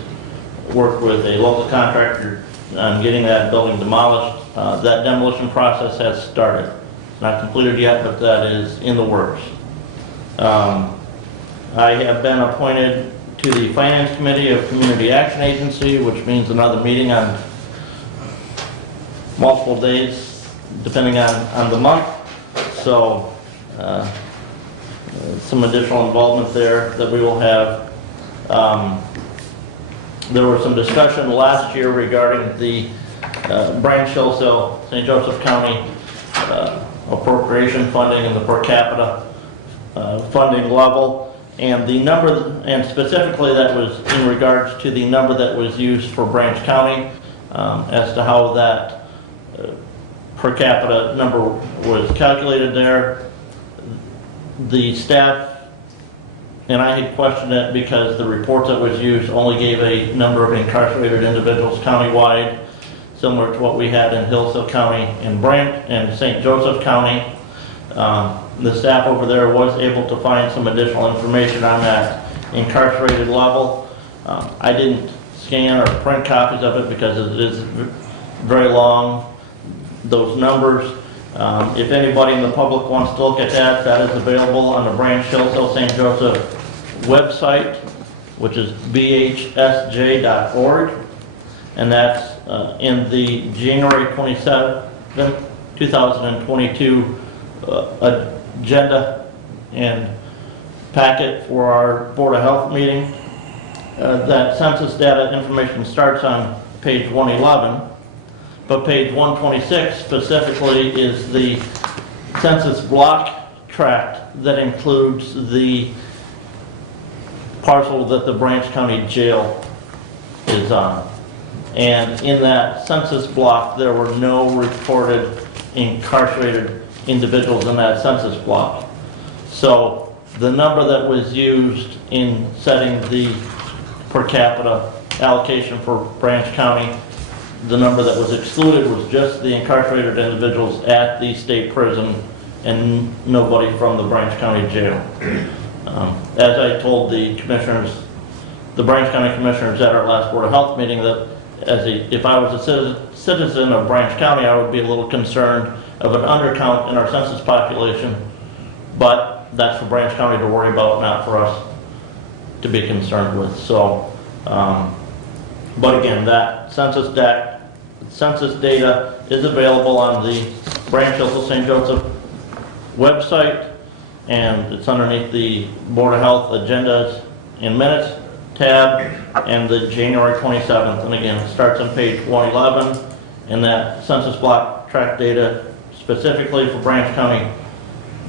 worked with a local contractor on getting that building demolished. That demolition process has started. It's not completed yet, but that is in the works. I have been appointed to the Finance Committee of Community Action Agency, which means another meeting on multiple days, depending on the month. So, some additional involvement there that we will have. There was some discussion last year regarding the Branch Hillsdale, St. Joseph County appropriation funding and the per capita funding level. And the number, and specifically that was in regards to the number that was used for Branch County, as to how that per capita number was calculated there. The staff and I had questioned it because the report that was used only gave a number of incarcerated individuals countywide, similar to what we had in Hillsdale County and Branch and St. Joseph County. The staff over there was able to find some additional information on that incarcerated level. I didn't scan or print copies of it because it is very long, those numbers. If anybody in the public wants to look at that, that is available on the Branch Hillsdale St. Joseph website, which is bhsj.org, and that's in the January 27, 2022 agenda and packet for our Board of Health meeting. That census data information starts on page 111, but page 126 specifically is the census block tract that includes the parcel that the Branch County Jail is on. And in that census block, there were no reported incarcerated individuals in that census block. So the number that was used in setting the per capita allocation for Branch County, the number that was excluded was just the incarcerated individuals at the state prison and nobody from the Branch County Jail. As I told the commissioners, the Branch County commissioners at our last Board of Health meeting, that if I was a citizen of Branch County, I would be a little concerned of an undercount in our census population, but that's for Branch County to worry about, not for us to be concerned with. So, but again, that census data is available on the Branch Hillsdale St. Joseph website, and it's underneath the Board of Health agendas and minutes tab and the January 27th. And again, it starts on page 111, and that census block tract data specifically for Branch County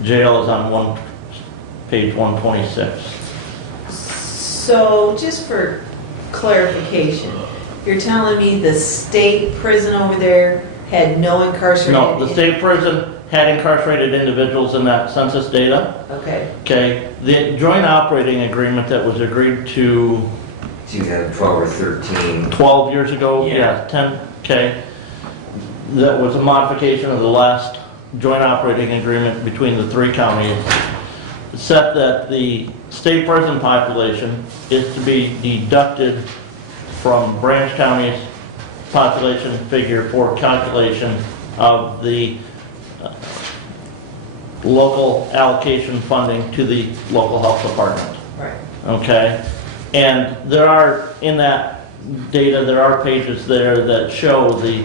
Jail is on page 126. So just for clarification, you're telling me the state prison over there had no incarcerated? No, the state prison had incarcerated individuals in that census data. Okay. Okay, the joint operating agreement that was agreed to 2012 or 13. 12 years ago, Yeah. 10, okay, that was a modification of the last joint operating agreement between the three counties. It set that the state prison population is to be deducted from Branch County's population figure for calculation of the local allocation funding to the local health department. Right. Okay? And there are, in that data, there are pages there that show the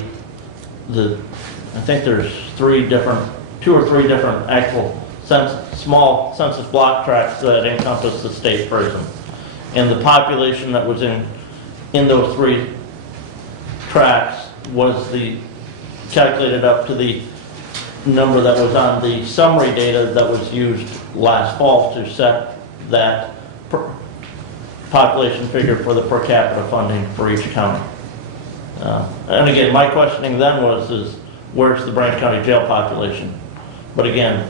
I think there's two or three different actual small census block tracts that encompass the state prison. And the population that was in those three tracts was calculated up to the number that was on the summary data that was used last fall to set that population figure for the per capita funding for each county. And again, my questioning then is where's the Branch County Jail population? But again,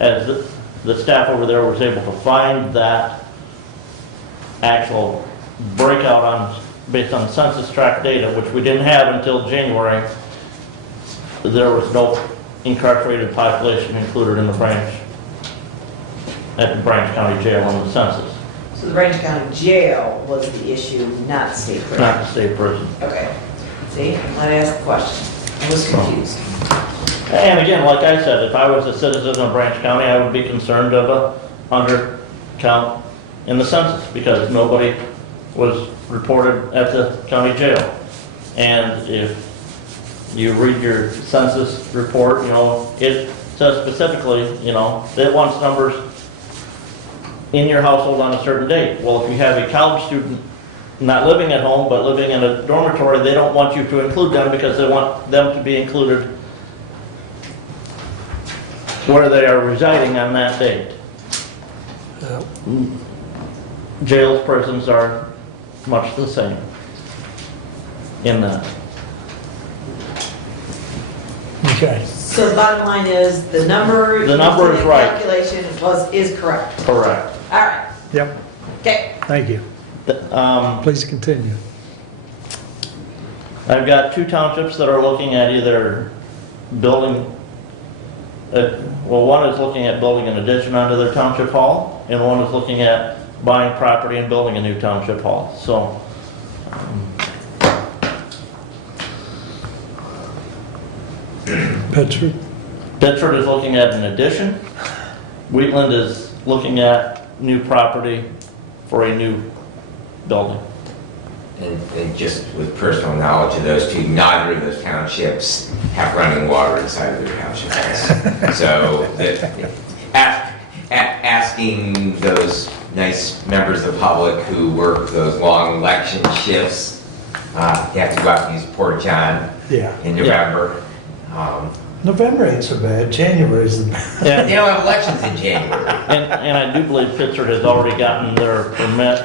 as the staff over there was able to find that actual breakout based on census tract data, which we didn't have until January, there was no incarcerated population included in the Branch County Jail on the census. So the Branch County Jail was the issue, not the state prison? Not the state prison. Okay. See, I'm glad I asked the question. I was confused. And again, like I said, if I was a citizen of Branch County, I would be concerned of a undercount in the census because nobody was reported at the county jail. And if you read your census report, it says specifically, it wants numbers in your household on a certain date. Well, if you have a college student not living at home but living in a dormitory, they don't want you to include them because they want them to be included where they are residing on that date. Jails, prisons are much the same in that. Okay. So the bottom line is, the number The number is right. calculation is correct. Correct. All right. Yep, Okay. thank you. Please continue. I've got two townships that are looking at either building, one is looking at building an addition onto their township hall, and one is looking at buying property and building a new township hall. So, Pittsford? Pittsford is looking at an addition. Wheatland is looking at new property for a new building. And just with personal knowledge of those two, neither of those townships have running water inside of their townships. So asking those nice members of the public who work those long election shifts, you have to go out and use Port John, Yeah. in November. November ain't so bad, January's the best. They And, don't have elections in January. and I do believe Pittsford has already gotten their permit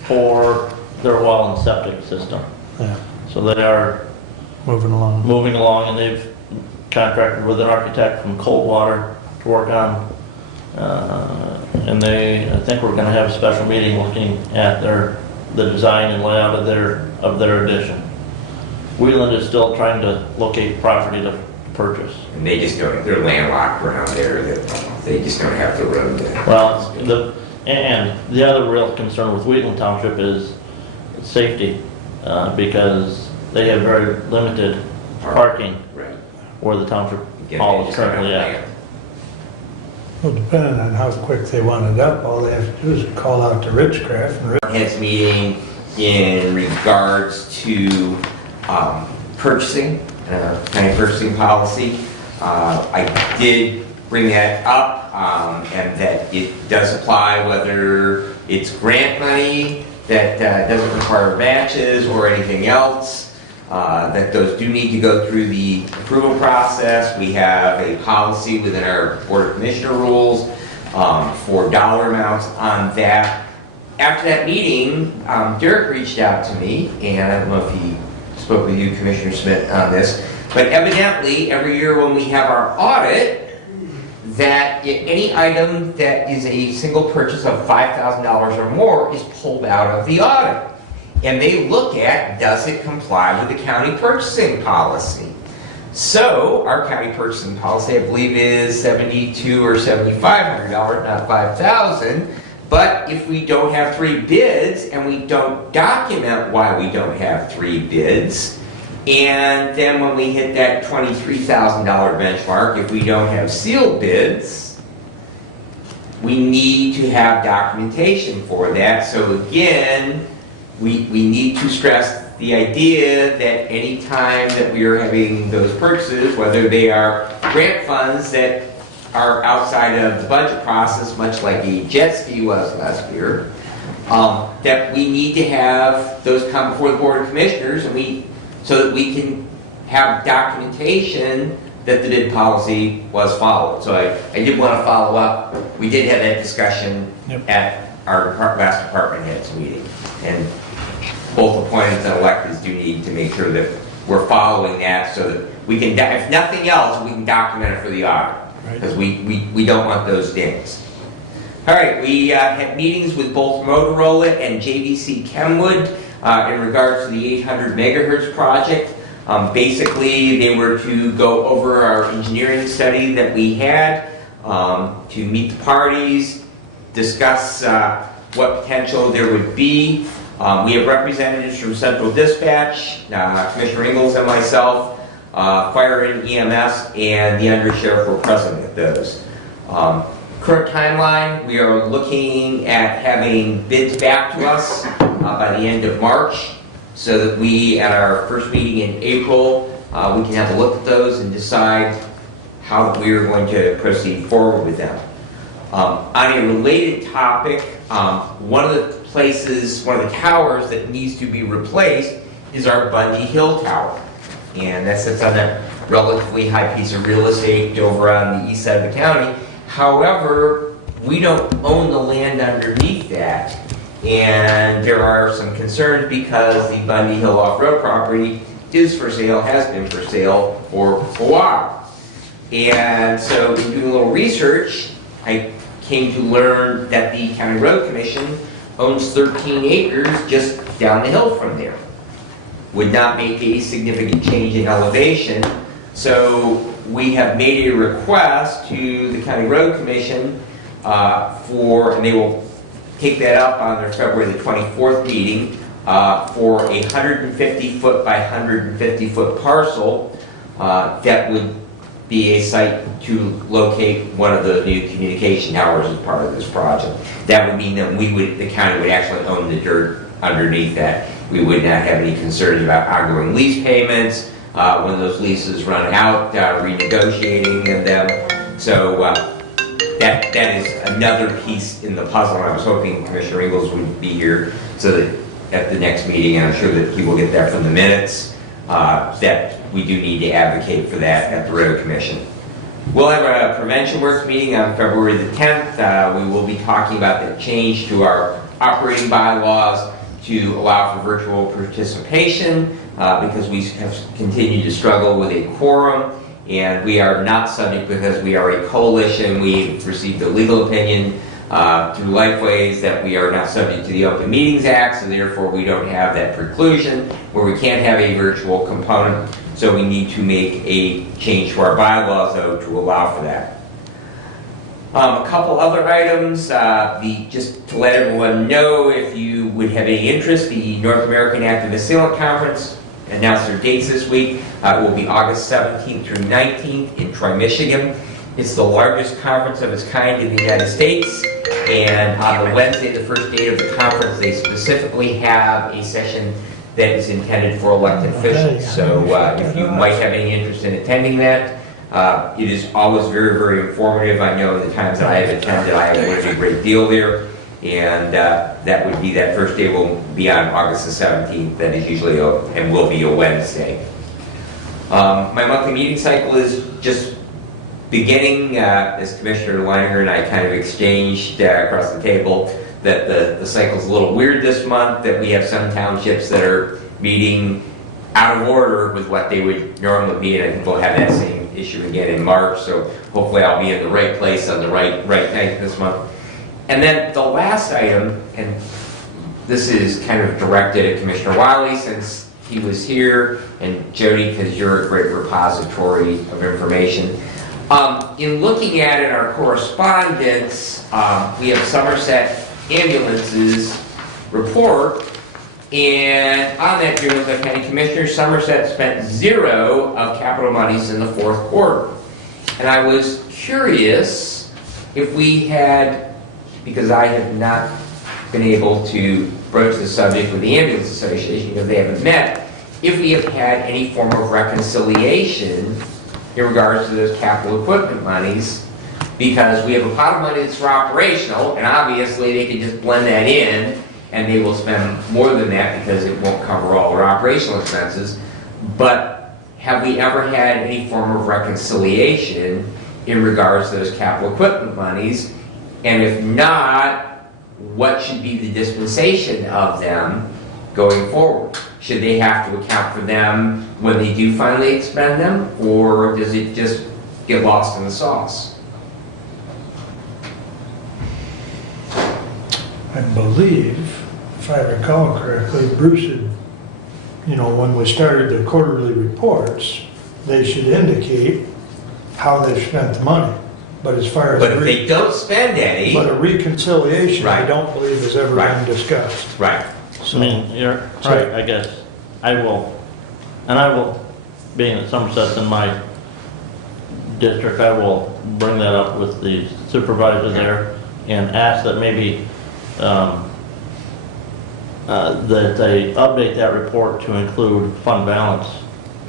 for their well and septic system. Yeah, So they are moving along. moving along, and they've contracted with an architect from Coldwater to work on. And I think we're gonna have a special meeting looking at the design and layout of their addition. Wheeland is still trying to locate property to purchase. And they just don't, they're landlocked around there, they just don't have the road there. Well, and the other real concern with Wheatland Township is safety, because they have very limited parking Right. where the township Again, hall they is just don't currently have at. land. Well, depending on how quick they want it up, all they have to do is call out to Ridgecraft and Heads meeting in regards to purchasing, county purchasing policy. I did bring that up, and that it does apply whether it's grant money that doesn't require matches or anything else, that those do need to go through the approval process. We have a policy within our Board of Commissioner rules for dollar amounts on that. After that meeting, Derek reached out to me, and I don't know if he spoke with you, Commissioner Smith, on this, but evidently, every year when we have our audit, that any item that is a single purchase of $5,000 or more is pulled out of the audit. And they look at, does it comply with the county purchasing policy? So, our county purchasing policy, I believe, is $7,200 or $7,500, not $5,000. But if we don't have 3 bids, and we don't document why we don't have 3 bids, and then when we hit that $23,000 benchmark, if we don't have sealed bids, we need to have documentation for that. So again, we need to stress the idea that any time that we are having those purchases, whether they are grant funds that are outside of the budget process, much like a jet ski was last year, that we need to have those come before the Board of Commissioners, and so that we can have documentation that the bid policy was followed. So I did want to follow up. We did have that discussion at our last department heads meeting, and both appointments and electeds do need to make sure that we're following that, so that we can, if nothing else, we can document it for the audit. Because we don't want those dings. All right, we had meetings with both Motorola and JVC Kenwood in regards to the 800 megahertz project. Basically, they were to go over our engineering study that we had, to meet the parties, discuss what potential there would be. We have representatives from Central Dispatch, Commissioner Ingalls and myself, Fire and EMS, and the Undersheriff were present at those. Current timeline, we are looking at having bids back to us by the end of March, so that we, at our first meeting in April, we can have a look at those and decide how we are going to proceed forward with them. On a related topic, one of the towers that needs to be replaced is our Bundy Hill Tower. And that sits on a relatively high piece of real estate over on the east side of the county. However, we don't own the land underneath that, and there are some concerns because the Bundy Hill off-road property is for sale, has been for sale for a while. And so in doing a little research, I came to learn that the County Road Commission owns 13 acres just down the hill from there. Would not make a significant change in elevation. So we have made a request to the County Road Commission and they will take that up on their February the 24th meeting, for a 150-foot by 150-foot parcel that would be a site to locate one of the new communication towers as part of this project. That would mean that the county would actually own the dirt underneath that. We would not have any concerns about ongoing lease payments, when those leases run out, renegotiating them. So that is another piece in the puzzle. I was hoping Commissioner Ingalls would be here so that at the next meeting, and I'm sure that he will get that from the minutes, that we do need to advocate for that at the Road Commission. We'll have a Prevention Works meeting on February the 10th. We will be talking about the change to our operating bylaws to allow for virtual participation because we have continued to struggle with a quorum, and we are not subject, because we are a coalition. We've received a legal opinion through Lifeways that we are not subject to the Open Meetings Act, so therefore we don't have that preclusion where we can't have a virtual component. So we need to make a change to our bylaws, though, to allow for that. A couple other items, just to let everyone know, if you would have any interest, the North American Active Assailant Conference announced their dates this week. It will be August 17th through 19th in Troy, Michigan. It's the largest conference of its kind in the United States, and on the Wednesday, the first day of the conference, they specifically have a session that is intended for elected officials. So if you might have any interest in attending that, it is always very, very informative. I know the times that I have attended, I have learned a great deal there, and that would be, that first day will be on August the 17th. That is usually and will be a Wednesday. My monthly meeting cycle is just beginning. As Commissioner Leininger and I kind of exchanged across the table, that the cycle's a little weird this month, that we have some townships that are meeting out of order with what they would normally be, and I think we'll have that same issue again in March, so hopefully I'll be in the right place on the right night this month. And then the last item, and this is kind of directed at Commissioner Wiley since he was here, and Jody, because you're a great repository of information. In looking at it, our correspondence, we have Somerset Ambulances report, and on that, June, the County Commissioner, Somerset spent 0 of capital monies in the 4th quarter. And I was curious if we had, because I have not been able to broach the subject with the Ambulance Association because they haven't met, if we have had any form of reconciliation in regards to those capital equipment monies, because we have a pot of money that's for operational, and obviously they can just blend that in, and they will spend more than that because it won't cover all their operational expenses. But have we ever had any form of reconciliation in regards to those capital equipment monies? And if not, what should be the dispensation of them going forward? Should they have to account for them when they do finally expend them, or does it just get lost in the sauce? I believe, if I recall correctly, Bruce had, when we started the quarterly reports, they should indicate how they've spent the money. But as far as... But if they don't spend any... But a reconciliation, I Right. don't believe has ever Right. been discussed. Right. I mean, you're right, I guess. I will, being that Somerset's in my district, I will bring that up with the supervisor there and ask that maybe that they update that report to include fund balance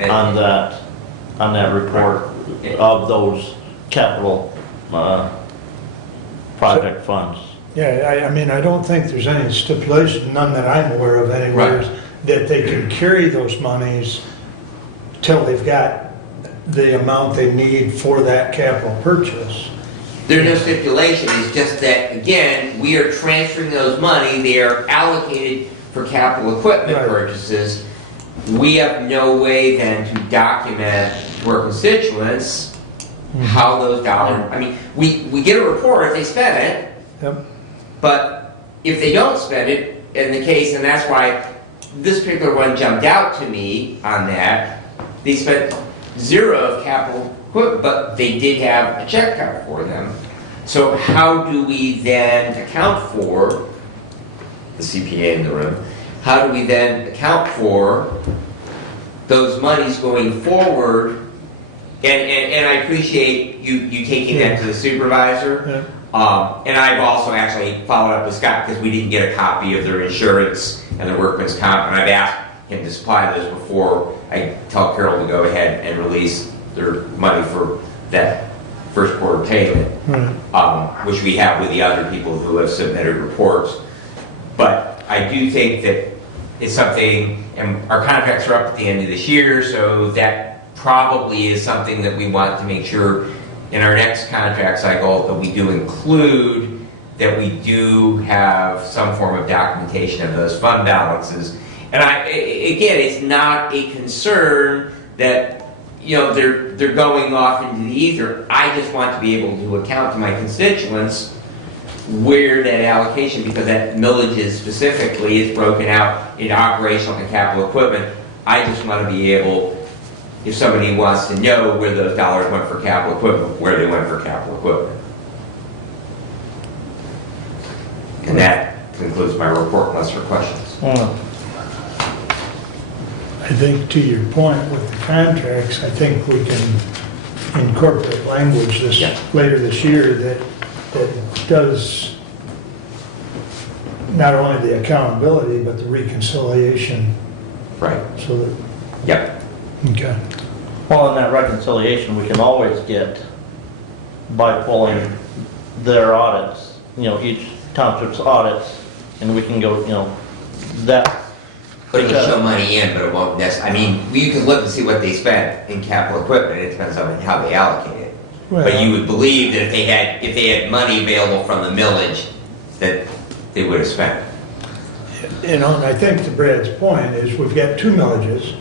on that report of those capital project funds. Yeah, I don't think there's any stipulation, none that I'm aware of anywhere, Right. that they can carry those monies till they've got the amount they need for that capital purchase. There's no stipulation, it's just that, again, we are transferring those money, they are allocated for capital equipment Right. purchases. We have no way then to document to our constituents how those dollars, we get a report if they spend it, Yep. but if they don't spend it, in the case, and that's why this particular one jumped out to me on that, they spent 0 of capital equipment, but they did have a check out for them. So how do we then account for, the CPA in the room, how do we then account for those monies going forward? And I appreciate you taking that to the supervisor. And I've also actually followed up with Scott because we didn't get a copy of their insurance and their workman's comp, and I've asked him to supply those before I tell Carol to go ahead and release their money for that first quarter payment, which we have with the other people who have submitted reports. But I do think that it's something, and our contracts are up at the end of this year, so that probably is something that we want to make sure in our next contract cycle that we do include, that we do have some form of documentation of those fund balances. And again, it's not a concern that, you know, they're going off into the ether. I just want to be able to account to my constituents where that allocation, because that millage is specifically is broken out into operational and capital equipment. I just want to be able, if somebody wants to know where those dollars went for capital equipment, where they went for capital equipment. And that concludes my report, unless there are questions. I think to your point with the contracts, I think we can incorporate language later this year that does not only the accountability, but the reconciliation. Right. So that, Yep. okay. Well, in that reconciliation, we can always get by pulling their audits, you know, each township's audits, and we can go, you know, that. But it'll show money in, but it won't necessarily, I mean, you can look and see what they spent in capital equipment, it depends on how they allocate it. But you would believe that if they had money available from the millage, that they would have spent. You know, and I think to Brad's point is we've got 2 millages,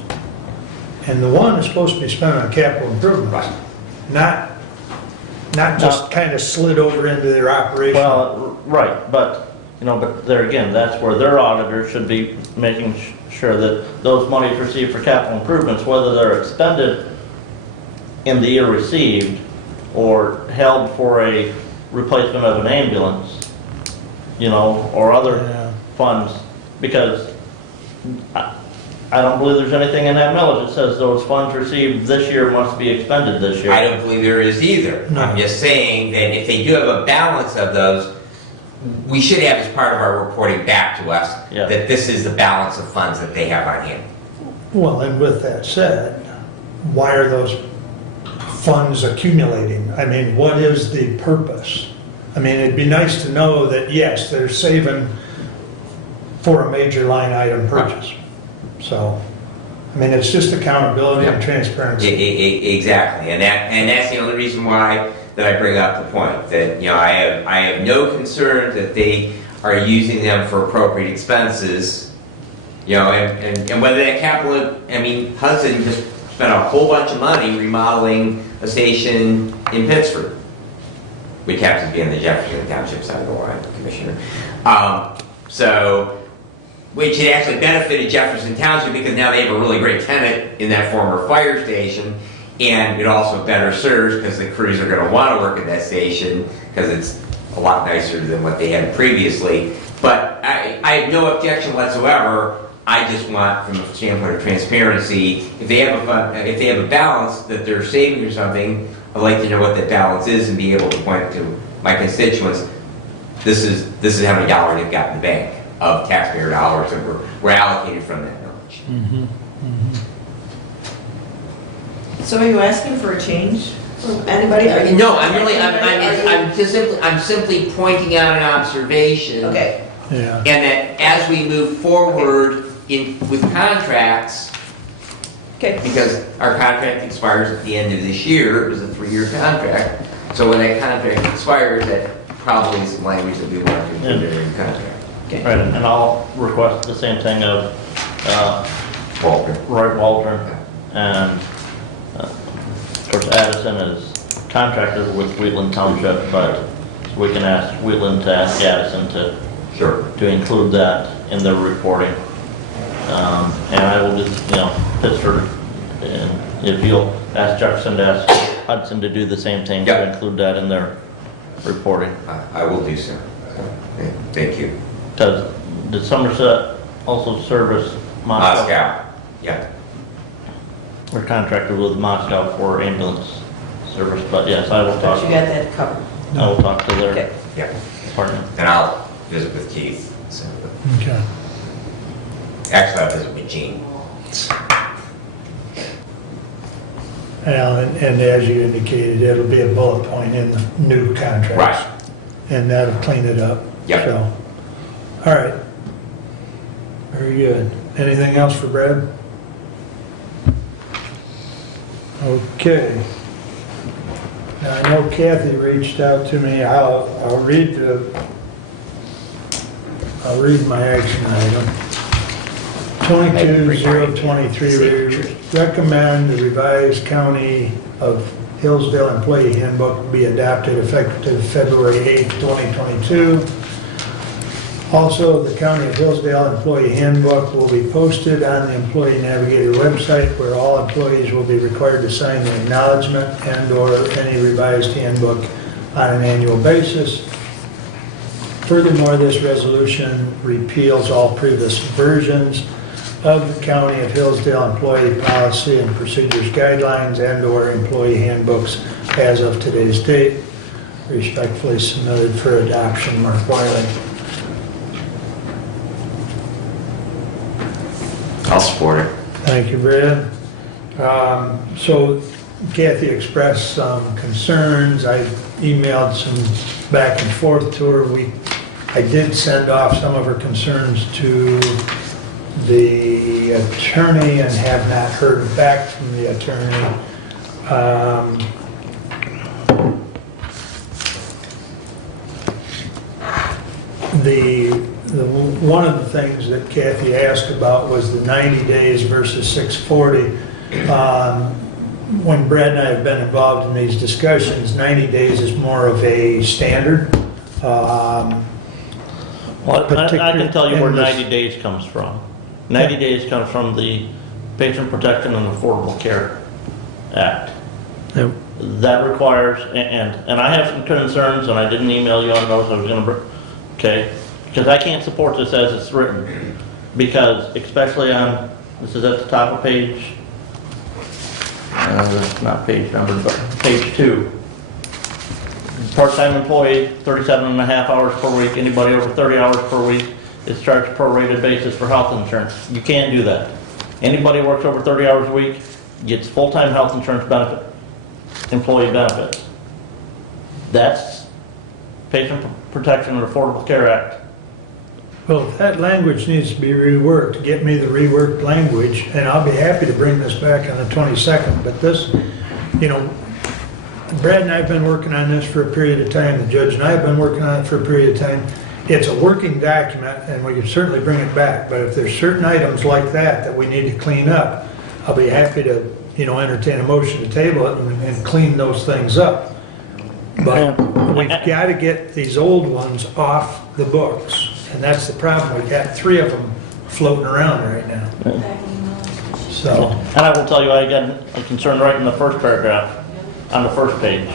and the one is supposed to be spent on capital improvements. Right. Not just kind of slid over into their operation. Well, right, but, you know, but there again, that's where their auditor should be making sure that those monies received for capital improvements, whether they're expended in the year received or held for a replacement of an ambulance, you know, or other funds, because I don't believe there's anything in that millage that says those funds received this year must be expended this year. I don't believe there is either. No. I'm just saying that if they do have a balance of those, we should have as part of our reporting back to us that this is the balance of funds that they have on hand. Well, and with that said, why are those funds accumulating? I mean, what is the purpose? I mean, it'd be nice to know that, yes, they're saving for a major line item purchase. So, I mean, it's just accountability and transparency. Exactly, and that's the only reason why that I bring up the point that, you know, I have no concern that they are using them for appropriate expenses, you know, and whether that capital, I mean, Hudson just spent a whole bunch of money remodeling a station in Pittsford, which happens to be on the Jefferson Township side of the line, Commissioner. Which it actually benefited Jefferson Township because now they have a really great tenant in that former fire station, and it also better serves because the crews are going to want to work at that station because it's a lot nicer than what they had previously. But I have no objection whatsoever. I just want, from the standpoint of transparency, if they have a balance that they're saving or something, I'd like to know what that balance is and be able to point to my constituents. This is how many dollars they've got in the bank of taxpayer dollars that were allocated from that village. Mhm, mhm. So are you asking for a change from anybody? Are you- No, I'm simply pointing out an observation. Okay, Yeah. And that as we move forward with contracts, okay. because our contract expires at the end of this year, it was a 3-year contract, so when that contract expires, that probably is the language that we want to include in the contract. Right, and I'll request the same thing of Walter. Roy Waldron, and of course Addison is contracted with Wheatland Township, but we can ask Wheatland to ask Addison to include that in their reporting. And I will just, you know, Pittsford, and if you'll ask Jefferson to ask Hudson to do the same thing, to include that in their reporting. I will do so. Thank you. Does Somerset also service Moscow? Moscow, yeah. We're contracted with Moscow for ambulance service, but yes, I will talk. But you got that covered. I will talk to their Okay. Yeah. partner. And I'll visit with Keith. So. Okay. Actually, I'll visit with Gene. Well, and as you indicated, it'll be a bullet point in the new contract. Right. And that'll clean it up. Yep. So, all right. Very good. Anything else for Brad? Okay. Now, I know Kathy reached out to me. I'll read my action item. 22023, we recommend the revised County of Hillsdale Employee Handbook be adopted effective February 8th, 2022. Also, the County of Hillsdale Employee Handbook will be posted on the Employee Navigator website, where all employees will be required to sign the acknowledgement and/or any revised handbook on an annual basis. Furthermore, this resolution repeals all previous versions of the County of Hillsdale Employee Policy and Procedures Guidelines and/or Employee Handbooks as of today's date. Respectfully submitted for adoption, Mark Wiley. I'll support it. Thank you, Brad. So Kathy expressed some concerns. I emailed some back and forth to her. I did send off some of her concerns to the attorney and have not heard back from the attorney. One of the things that Kathy asked about was the 90 days versus 640. When Brad and I have been involved in these discussions, 90 days is more of a standard. Well, I can tell you where 90 days comes from. 90 days comes from the Patient Protection and Affordable Care Act. Yep. That requires, and I have some concerns, and I didn't email you on those, I was gonna, okay? Because I can't support this as it's written. Because especially on, this is at the top of page, not page number, but page 2. Part-time employee, 37 and a half hours per week. Anybody over 30 hours per week is charged prorated basis for health insurance. You can't do that. Anybody who works over 30 hours a week gets full-time health insurance benefit, employee benefits. That's Patient Protection and Affordable Care Act. Well, that language needs to be reworked. Get me the reworked language, and I'll be happy to bring this back on the 22nd. But this, Brad and I have been working on this for a period of time. The judge and I have been working on it for a period of time. It's a working document, and we can certainly bring it back. But if there's certain items like that we need to clean up, I'll be happy to, entertain a motion to table it and clean those things up. But we've got to get these old ones off the books. And that's the problem. We've got 3 of them floating around right now. So, And I will tell you, I got a concern right in the first paragraph, on the first page.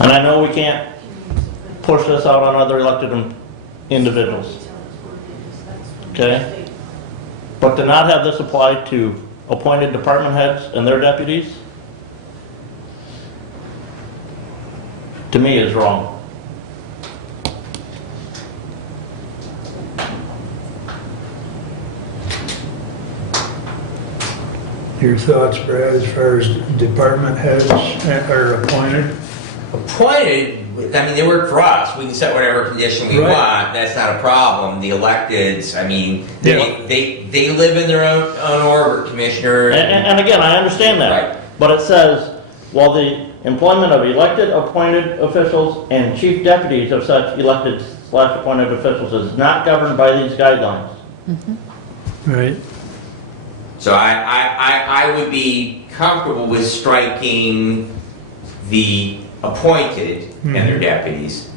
And I know we can't push this out on other elected individuals. Okay? But to not have this apply to appointed department heads and their deputies, to me is wrong. your thoughts, Brad, as far as department heads are appointed? Appointed, I mean, they work for us. We can set whatever condition we Right. want. That's not a problem. The electeds, I mean, Yeah. they live in their own orbit, Commissioner. And again, I understand that. Right. But it says, while the employment of elected appointed officials and chief deputies of such elected/appointed officials is not governed by these guidelines. Right. So I would be comfortable with striking the appointed and their deputies.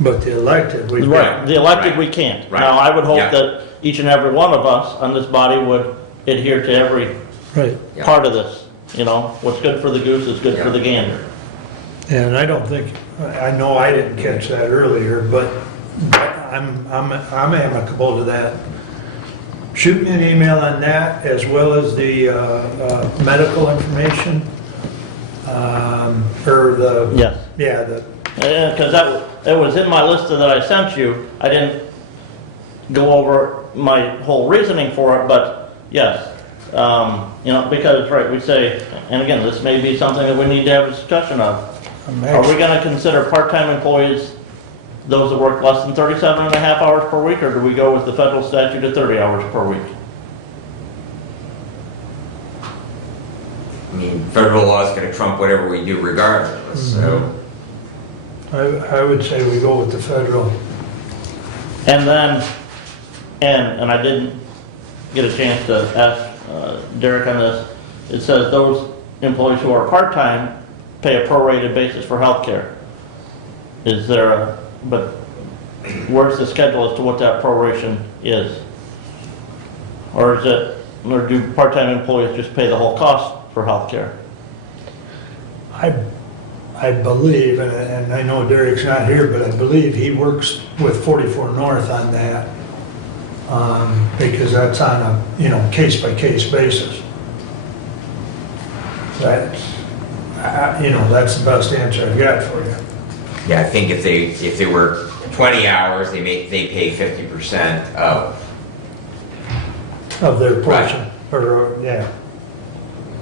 But the elected, we've Right, got, the elected Right. we can't. Right. Now, I would hope Yeah. that each and every one of us on this body would adhere to every right. Yeah. part of this. You know, what's good for the goose is good for the gander. And I don't think, I know I didn't catch that earlier, but I'm amicable to that. Shoot me an email on that, as well as the medical information, or the, Yes. yeah, the, Because it was in my list that I sent you. I didn't go over my whole reasoning for it, but yes. You know, because, right, we say, and again, this may be something that we need to have a discussion of. Are we going to consider part-time employees those that work less than 37 and a half hours per week, or do we go with the federal statute of 30 hours per week? I mean, federal law is gonna trump whatever we do regardless, so. I would say we go with the federal. And then, and I didn't get a chance to ask Derek on this, it says those employees who are part-time pay a prorated basis for healthcare. Is there a, but where's the schedule as to what that proration is? Or is it, or do part-time employees just pay the whole cost for healthcare? I believe, and I know Derek's not here, but I believe he works with 44 North on that. Because that's on a, case-by-case basis. That's, that's the best answer I've got for you. Yeah, I think if they work 20 hours, they pay 50% of. Of their portion, or, yeah.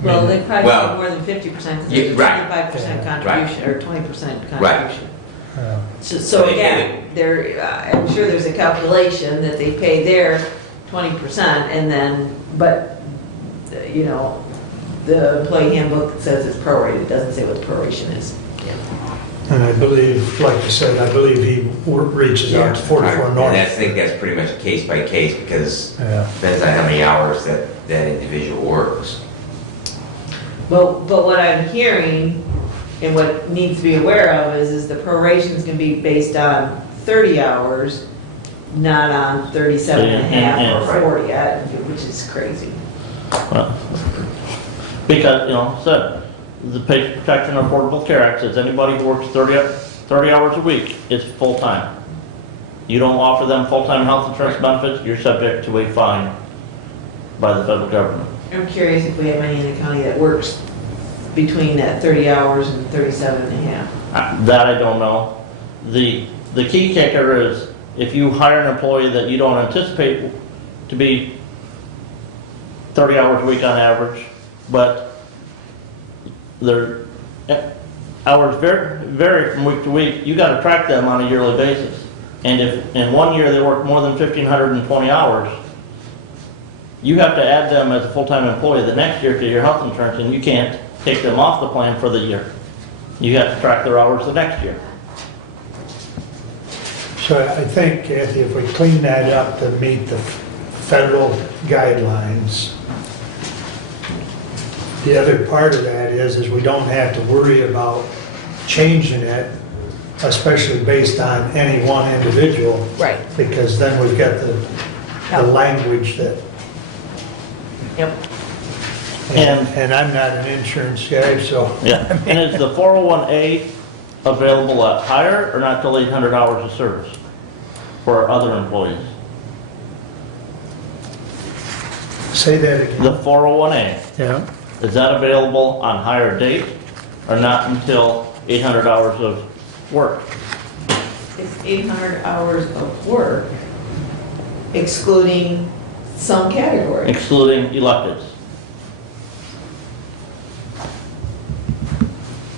Well, they probably Well, pay more than 50% because yeah, there's a right. 25% contribution, or 20% contribution. Right. So again, I'm sure there's a calculation that they pay their 20% and then, but, the employee handbook says it's prorated, it doesn't say what the proration is. And I believe, like you said, I believe he reaches out to 44 North. And I think that's pretty much case by case because Yeah. it depends on how many hours that individual works. But what I'm hearing and what needs to be aware of is the proration's gonna be based on 30 hours, not on 37 and a half or 40, which is crazy. Well, because, said, the Patient Protection and Affordable Care Act says anybody who works 30 hours a week is full-time. You don't offer them full-time health insurance benefits, you're subject to a fine by the federal government. I'm curious if we have any in the county that works between that 30 hours and 37 and a half. That I don't know. The key kicker is if you hire an employee that you don't anticipate to be 30 hours a week on average, but their hours vary from week to week, you got to track them on a yearly basis. And if in 1 year they work more than 1,520 hours, you have to add them as a full-time employee the next year to your health insurance, and you can't take them off the plan for the year. You have to track their hours the next year. So I think, Kathy, if we clean that up to meet the federal guidelines, the other part of that is we don't have to worry about changing it, especially based on any one individual. Right. Because then we've got the language that, Yep. And I'm not an insurance guy, so. yeah, and is the 401A available at higher or not till 800 hours of service for other employees? Say that again. The 401A, Yeah. is that available on higher date or not until 800 hours of work? It's 800 hours of work, excluding some categories. Excluding electives.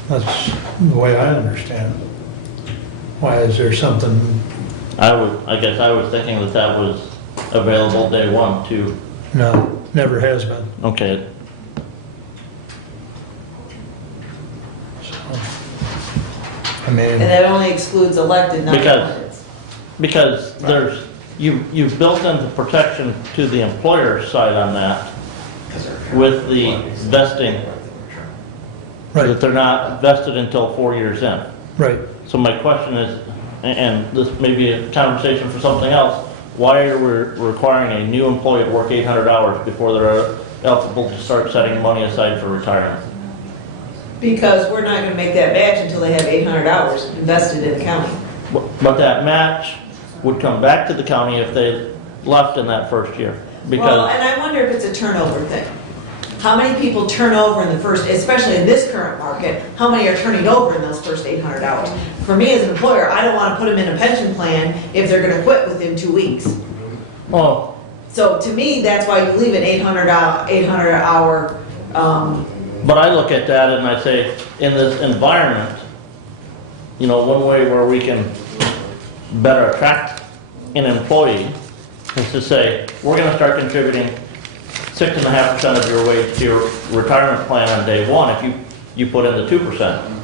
That's the way I understand it. Why, is there something, I guess I was thinking that was available day one too. no, never has been. Okay, I mean, And that only excludes elected, not Because- appointed. because you've built in the protection to the employer side on that with the vesting, that right, they're not vested until 4 years in. right. So my question is, and this may be a conversation for something else, why are we requiring a new employee to work 800 hours before they're eligible to start setting money aside for retirement? Because we're not gonna make that match until they have 800 hours invested in the county. But that match would come back to the county if they left in that first year. Well, Because, and I wonder if it's a turnover thing. How many people turn over in the first, especially in this current market, how many are turning over in those first 800 hours? For me as an employer, I don't wanna put them in a pension plan if they're gonna quit within 2 weeks. oh, So to me, that's why you leave an 800 hour, but I look at that and I say, in this environment, one way where we can better attract an employee is to say, we're gonna start contributing 6.5% of your wage to your retirement plan on day one if you put in the 2%.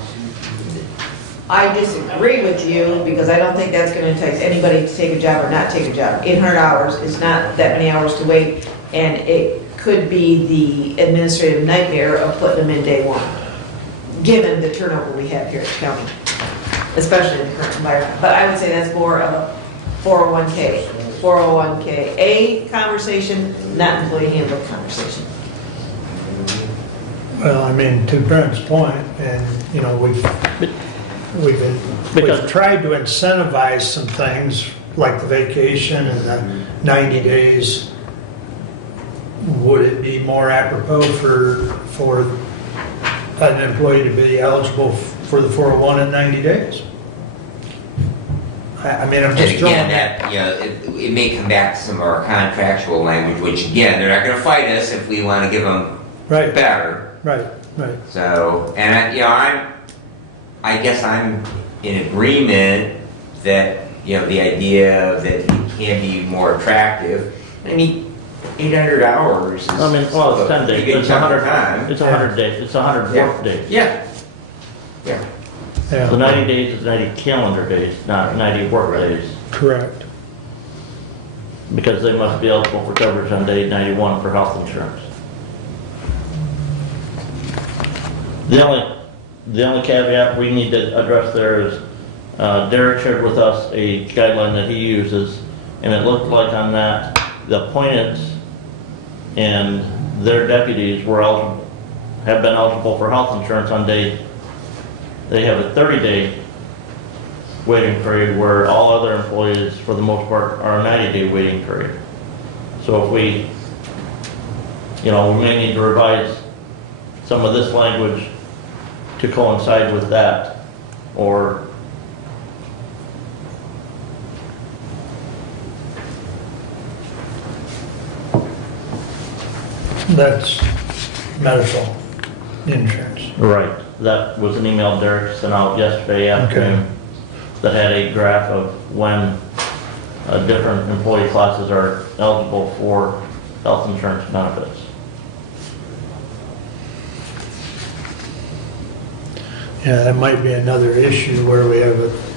I disagree with you because I don't think that's gonna entice anybody to take a job or not take a job. 800 hours is not that many hours to wait, and it could be the administrative nightmare of putting them in day one, given the turnover we have here at the county, especially in the current environment. But I would say that's more of a 401k conversation, not employee handbook conversation. Well, I mean, to Brent's point, and, you know, we've tried to incentivize some things, like the vacation and the 90 days. Would it be more apropos for an employee to be eligible for the 401 in 90 days? I mean, I'm And just throwing again, that. that, you know, it may come back to some of our contractual language, which again, they're not gonna fight us if we wanna give them Right, better. right. So, and you know, I guess I'm in agreement that, you know, the idea that it can be more attractive. I mean, 800 hours is. I mean, well, it's 10 days, You get it's chunk of 100 time. It's 100 days, it's 100 work days. Yeah. Yeah. The Yeah, 90 days is 90 calendar days, not 90 work days, correct. because they must be eligible for coverage on day 91 for health insurance. The only caveat we need to address there is, Derek shared with us a guideline that he uses, and it looked like on that, the appointeds and their deputies were eligible, have been eligible for health insurance on day, they have a 30-day waiting period, where all other employees, for the most part, are a 90-day waiting period. So if we, you know, we may need to revise some of this language to coincide with that, or That's medical insurance. right. That was an email Derek sent out yesterday afternoon that had a graph of when different employee classes are eligible for health insurance benefits. Yeah, that might be another issue where we have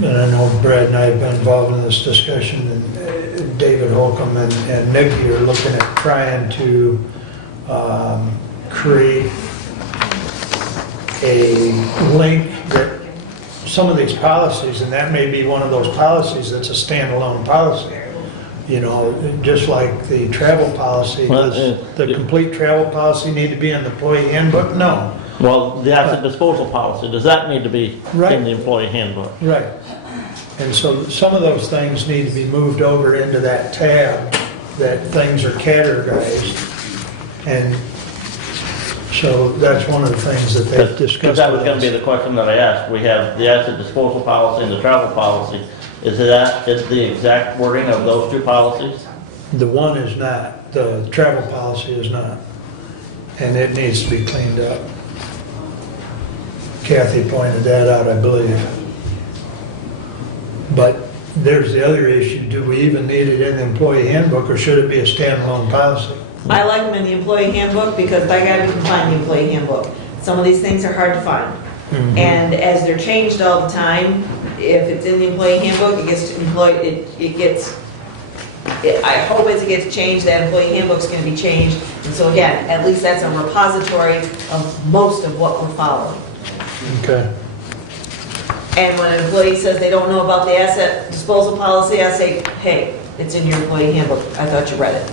and I know Brad and I have been involved in this discussion, and David Holcomb and Nikki are looking at trying to create a link that some of these policies, and that may be one of those policies that's a standalone policy. You know, just like the travel policy, does the complete travel policy need to be in the employee handbook? No. Well, the asset disposal policy, does that need to be Right. in the employee handbook? Right. And so some of those things need to be moved over into that tab that things are categorized. And so that's one of the things that they've discussed. Because that was with gonna be us. the question that I asked. We have the asset disposal policy and the travel policy. Is the exact wording of those two policies? The one is not, the travel policy is not. And it needs to be cleaned up. Kathy pointed that out, I believe. But there's the other issue, do we even need it in the employee handbook, or should it be a standalone policy? I like them in the employee handbook because by God, we can find the employee handbook. Some of these things are hard to find. And as they're changed all the time, if it's in the employee handbook, it gets employed, I hope as it gets changed, that employee handbook's gonna be changed. And so again, at least that's a repository of most of what we're following. Okay. And when an employee says they don't know about the asset disposal policy, I say, hey, it's in your employee handbook. I thought you read it.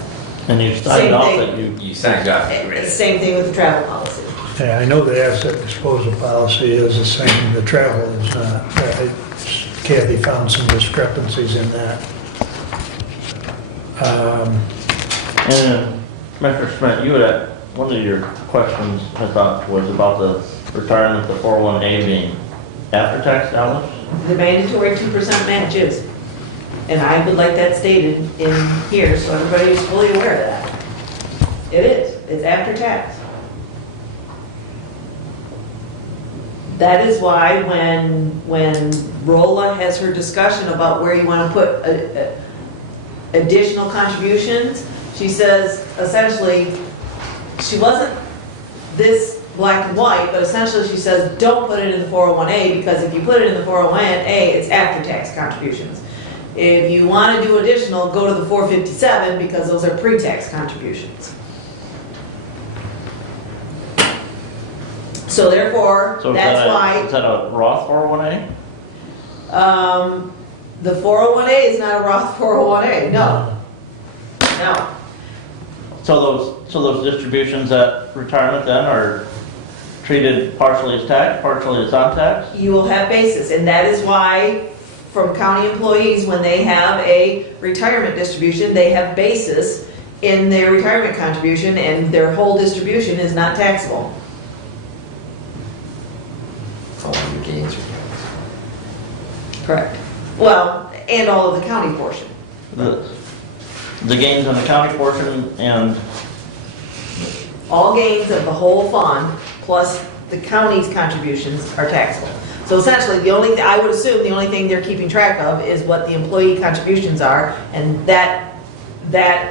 And you Same signed off thing. that you, You signed up. Same thing with the travel policy. Yeah, I know the asset disposal policy is the same, the travel is not. Kathy found some discrepancies in that. and Mr. Schmidt, you had, one of your questions, I thought, was about the retirement, the 401A being after-tax dollars? The mandatory 2% matches. And I would like that stated in here so everybody is fully aware of that. It is. It's after tax. That is why when Rolla has her discussion about where you want to put additional contributions, she says, essentially, she wasn't this black and white, but essentially she says, don't put it in the 401A, because if you put it in the 401A, it's after-tax contributions. If you want to do additional, go to the 457, because those are pre-tax contributions. So therefore, So that's why. is that a Roth 401A? The 401A is not a Roth 401A, no. No. So those distributions at retirement then are treated partially as tax, partially as untaxed? You will have basis, and that is why from county employees, when they have a retirement distribution, they have basis in their retirement contribution, and their whole distribution is not taxable. All your gains are taxed. Correct. Well, and all of the county portion. The gains on the county portion and, All gains of the whole fund, plus the county's contributions are taxable. So essentially, I would assume the only thing they're keeping track of is what the employee contributions are, and that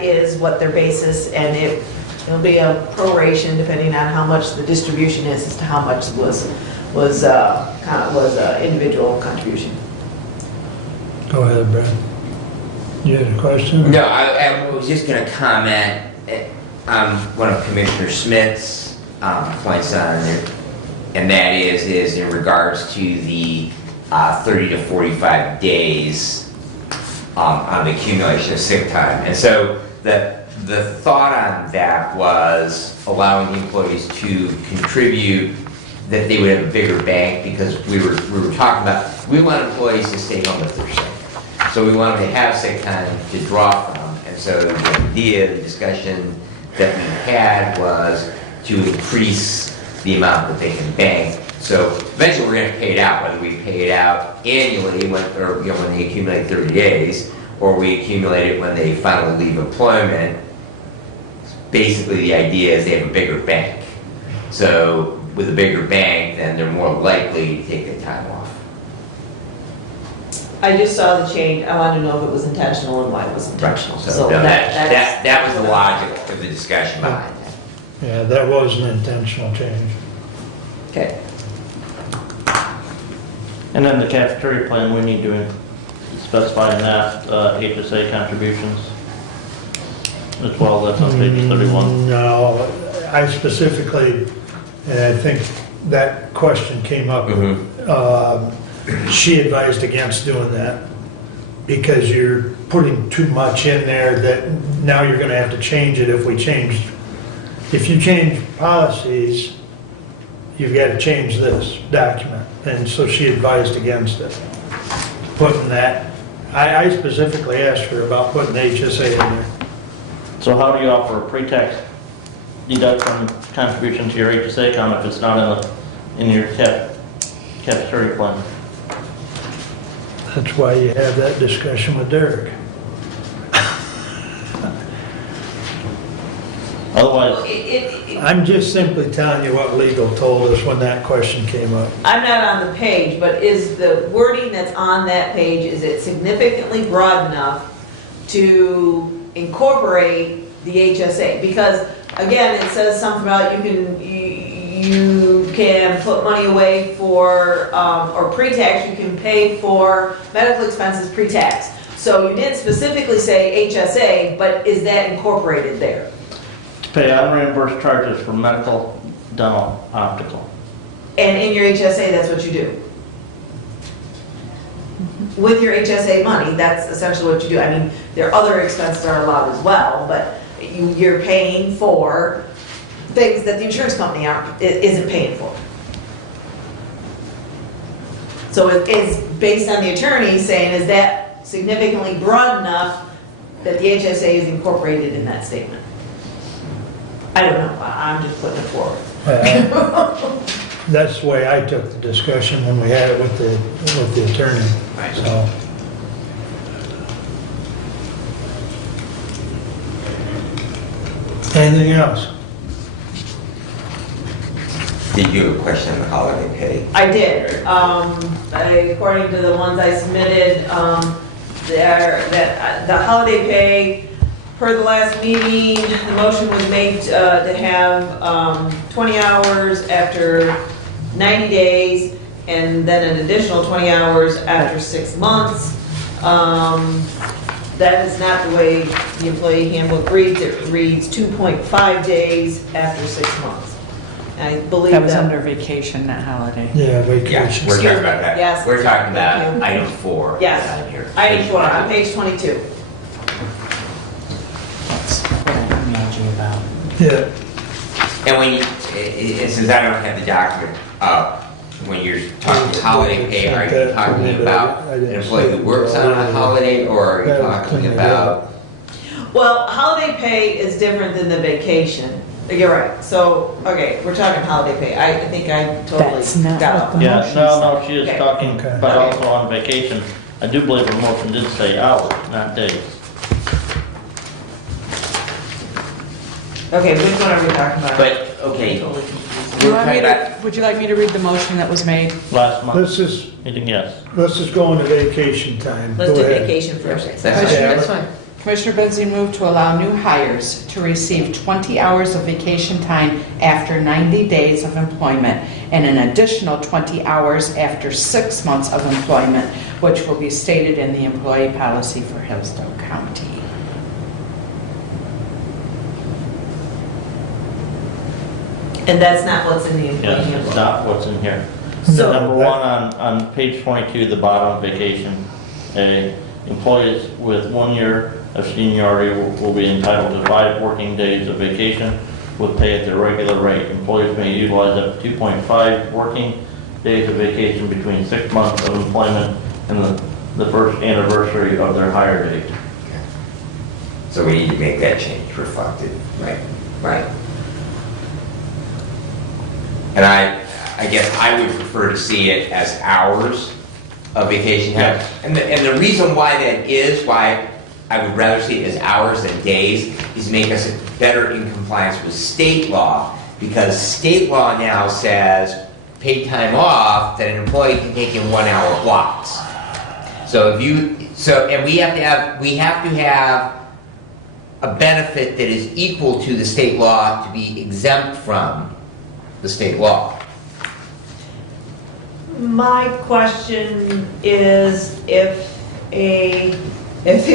is what their basis, and it'll be a proration depending on how much the distribution is as to how much was individual contribution. Go ahead, Brad. You had a question? No, I was just going to comment on one of Commissioner Smith's points on it, and that is in regards to the 30 to 45 days on the accumulation of sick time. And so the thought on that was allowing the employees to contribute, that they would have a bigger bank, because we were talking about, we want employees to stay home if they're sick. So we wanted to have sick time to draw from. And so the idea, the discussion that we had was to increase the amount that they can bank. So eventually we're going to pay it out, whether we pay it out annually when they accumulate 30 days, or we accumulate it when they finally leave employment. Basically the idea is they have a bigger bank. So with a bigger bank, then they're more likely to take the time off. I just saw the change. I wanted to know if it was intentional and why it was intentional. So no, that was the logic for the discussion behind that. Yeah, that was an intentional change. Okay. and then the cafeteria plan, we need to specify in that HSA contributions as well. That's on page 31. No, I specifically, and I think that question came up. She advised against doing that because you're putting too much in there that now you're gonna have to change it if we change. If you change policies, you've got to change this document. And so she advised against it. Putting that, I specifically asked her about putting HSA in there. So how do you offer a pre-tax deduction contribution to your HSA account if it's not in your cafeteria plan? That's why you have that discussion with Derek. Otherwise, I'm just simply telling you what legal told us when that question came up. I'm not on the page, but is the wording that's on that page, is it significantly broad enough to incorporate the HSA? Because again, it says something about you can put money away for, or pre-tax, you can pay for medical expenses pre-tax. So you didn't specifically say HSA, but is that incorporated there? pay unreimbursed charges for medical, dental, optical. And in your HSA, that's what you do? With your HSA money, that's essentially what you do. I mean, there are other expenses are allowed as well, but you're paying for things that the insurance company isn't paying for. So it's based on the attorney saying, is that significantly broad enough that the HSA is incorporated in that statement? I don't know, I'm just putting it forward. That's the way I took the discussion when we had it with the attorney. Right. So. Anything else? Did you have a question on the holiday pay? I did. According to the ones I submitted, the holiday pay, per the last meeting, the motion was made to have 20 hours after 90 days, and then an additional 20 hours after 6 months. That is not the way the employee handbook reads. It reads 2.5 days after 6 months. I believe That was under vacation, not holiday. Yeah, Yeah, vacation. we're talking about that. Yes. We're talking about Thank you. item 4. Yes. on here. Item 4, on page 22. That's what I emailed you about. Yeah, And when you, since I don't have the document up, when you're talking holiday pay, are you talking about an employee who works on a holiday, or are you talking about? Well, holiday pay is different than the vacation. You're right. So, okay, we're talking holiday pay. I think I That's totally not got what off. the Yeah, motion no, said. she is Okay. talking, Okay. but also on vacation. I do believe her motion did say hours, not days. Okay, which one are we talking about? But, okay, Totally confused. Do you we're want me talking about, to, would you like me to read the motion that was made? Last month, let's just, meeting, yes. go into vacation time. Let's Go do ahead. vacation first. that's Yeah. That's fine. Commissioner Benzine moved to allow new hires to receive 20 hours of vacation time after 90 days of employment and an additional 20 hours after 6 months of employment, which will be stated in the employee policy for Hillsdale County. And that's not what's in the employee Yes, it's handbook. not what's in here. So, Number 1 on page 22, the bottom, vacation. Employees with 1 year of seniority will be entitled to 5 working days of vacation with pay at their regular rate. Employees may utilize up to 2.5 working days of vacation between 6 months of employment and the first anniversary of their hire date. so we need to make that change reflected. right, right. And I guess I would prefer to see it as hours of vacation time. And the reason why that is, why I would rather see it as hours than days, is make us better in compliance with state law. Because state law now says paid time off that an employee can take in 1 hour blocks. So and we have to have a benefit that is equal to the state law to be exempt from the state law. My question is if they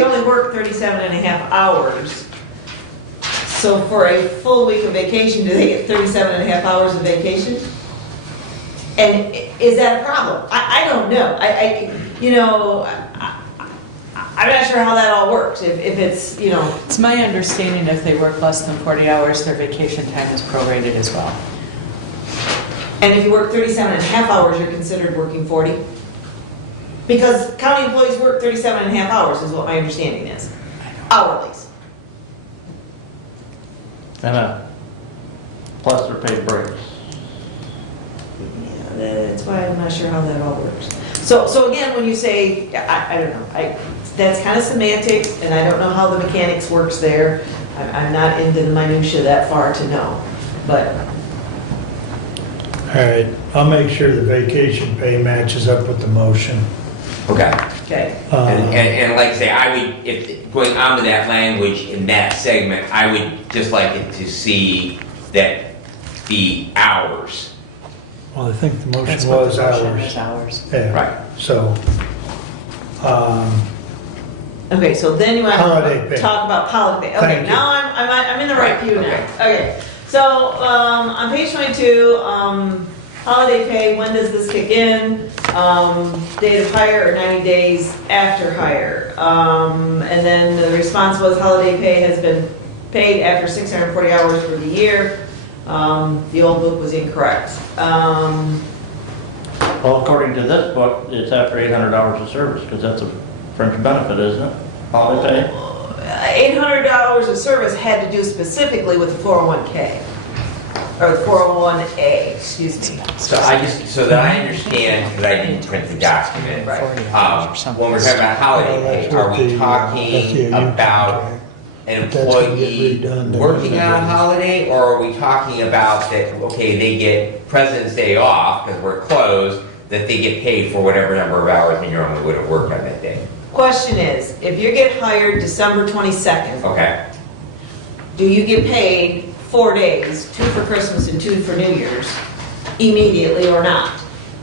only work 37 and a half hours, so for a full week of vacation, do they get 37 and a half hours of vacation? And is that a problem? I don't know. I'm not sure how that all works. If it's, It's my understanding if they work less than 40 hours, their vacation time is prorated as well. and if you work 37 and a half hours, you're considered working 40? Because county employees work 37 and a half hours is what my understanding is. Hourlies. And plus their paid breaks. Yeah, that's why I'm not sure how that all works. So again, when you say, I don't know, that's kind of semantics, and I don't know how the mechanics works there. I'm not into the minutia that far to know, but, All right, I'll make sure the vacation pay matches up with the motion. Okay. okay. And like I say, I would, if going on to that language in that segment, I would just like it to see that the hours. Well, I think the That's motion what was the motion hours. is, hours. Yeah, Right. so, Okay, so then you want Holiday to pay. talk about holiday pay. Okay, Thank you. now I'm in the right pew now. Okay. Okay, so on page 22, holiday pay, when does this kick in? Date of hire or 90 days after hire? And then the response was holiday pay has been paid after 640 hours for the year. The old book was incorrect. Well, according to this book, it's after 800 hours of service, because that's a fringe benefit, isn't it? Holiday pay? $800 of service had to do specifically with the 401k, or the 401A, excuse me. So so that I understand, because I didn't print the document. 40 hours or something. When we're talking about holiday pay, are we talking about an That's gonna get employee redone. working on a holiday, or are we talking about that, okay, they get President's Day off because we're closed, that they get paid for whatever number of hours they normally would have worked on that day? Question is, if you get hired December 22nd, Okay, do you get paid 4 days, 2 for Christmas and 2 for New Year's, immediately or not?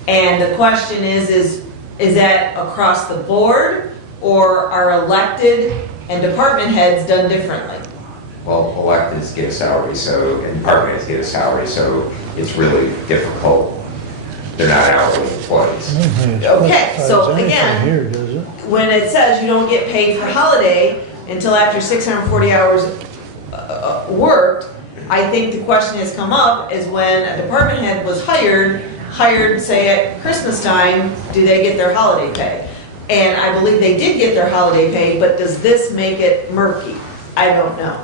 And the question is that across the board, or are elected and department heads done differently? well, electeds get a salary, so, and department heads get a salary, so it's really difficult. They're not hourly employees. Okay, so again, Here, does it? when it says you don't get paid for holiday until after 640 hours worked, I think the question has come up is when a department head was hired, say at Christmas time, do they get their holiday pay? And I believe they did get their holiday pay, but does this make it murky? I don't know.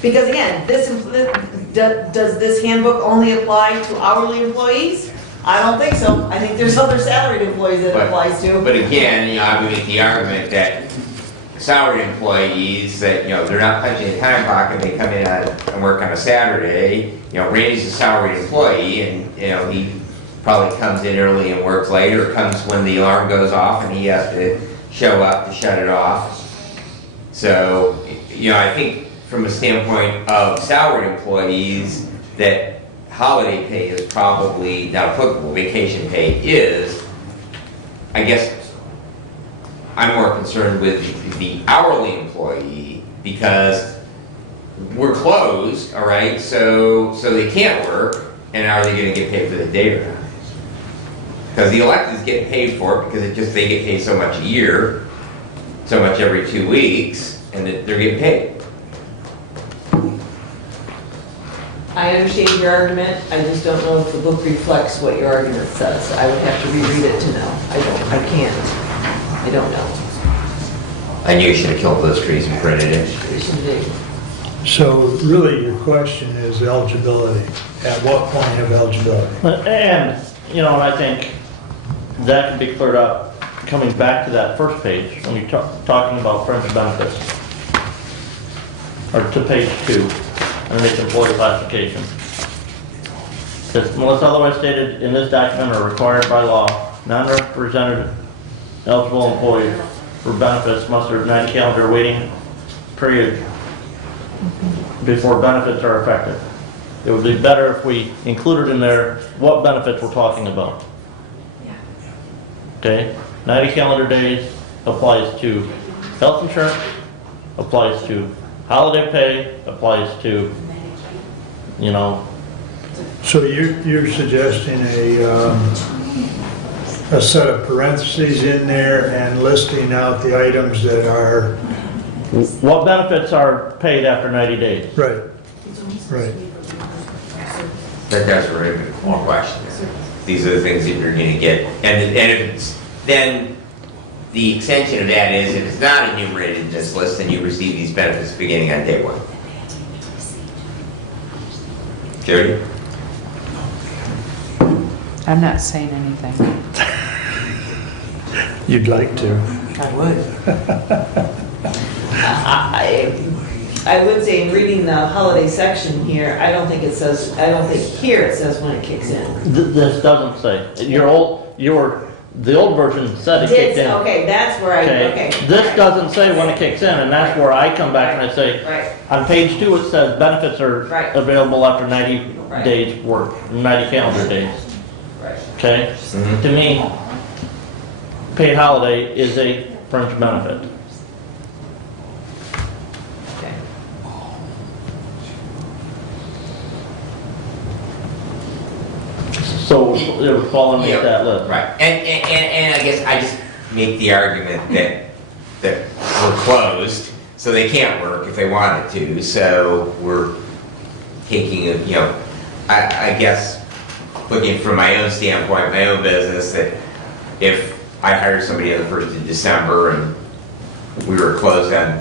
Because again, does this handbook only apply to hourly employees? I don't think so. I think there's other salaried employees that it applies to. But again, I would make the argument that salaried employees, that, they're not punching a time clock and they come in and work on a Saturday. Randy's a salaried employee, and, he probably comes in early and works late, or comes when the alarm goes off and he has to show up to shut it off. So, I think from a standpoint of salaried employees, that holiday pay is probably not applicable. Vacation pay is. I guess I'm more concerned with the hourly employee, because we're closed, all right, so they can't work, and are they gonna get paid for the day or not? Because the electeds get paid for it, because they get paid so much a year, so much every 2 weeks, and they're getting paid. I understand your argument, I just don't know if the book reflects what your argument says. I would have to reread it to know. I don't know. I knew you should have killed those trees and printed it. So really, your question is eligibility. At what point of eligibility? And, and I think that can be cleared up coming back to that first page, when you're talking about fringe benefits. Or to page 2. Underneath employee classification. Unless otherwise stated in this document or required by law, non-represented eligible employees for benefits must have 90 calendar waiting period before benefits are effective. It would be better if we included in there what benefits we're talking about. Okay, 90 calendar days applies to health insurance, applies to holiday pay, applies to, So you're suggesting a set of parentheses in there and listing out the items that are, what benefits are paid after 90 days. right, right. That does remove more questions. These are the things that you're gonna get, and if it's, then the extension of that is, if it's not enumerated in this list, then you receive these benefits beginning on day 1. Jody? I'm not saying anything. You'd like to. I would. I would say in reading the holiday section here, I don't think here it says when it kicks in. This doesn't say. The old version said it kicked in. Okay, that's where okay. This doesn't say when it kicks in, and that's where I come back and I say, Right. on page 2 it says benefits are Right. available after 90 Right. days work, 90 calendar days. Right. Okay? To me, paid holiday is a fringe benefit. Okay. So it would fall underneath that list. Right, and I guess I just make the argument that we're closed, so they can't work if they wanted to, so we're taking, I guess, looking from my own standpoint, my own business, that if I hired somebody on the 1st of December and we were closed on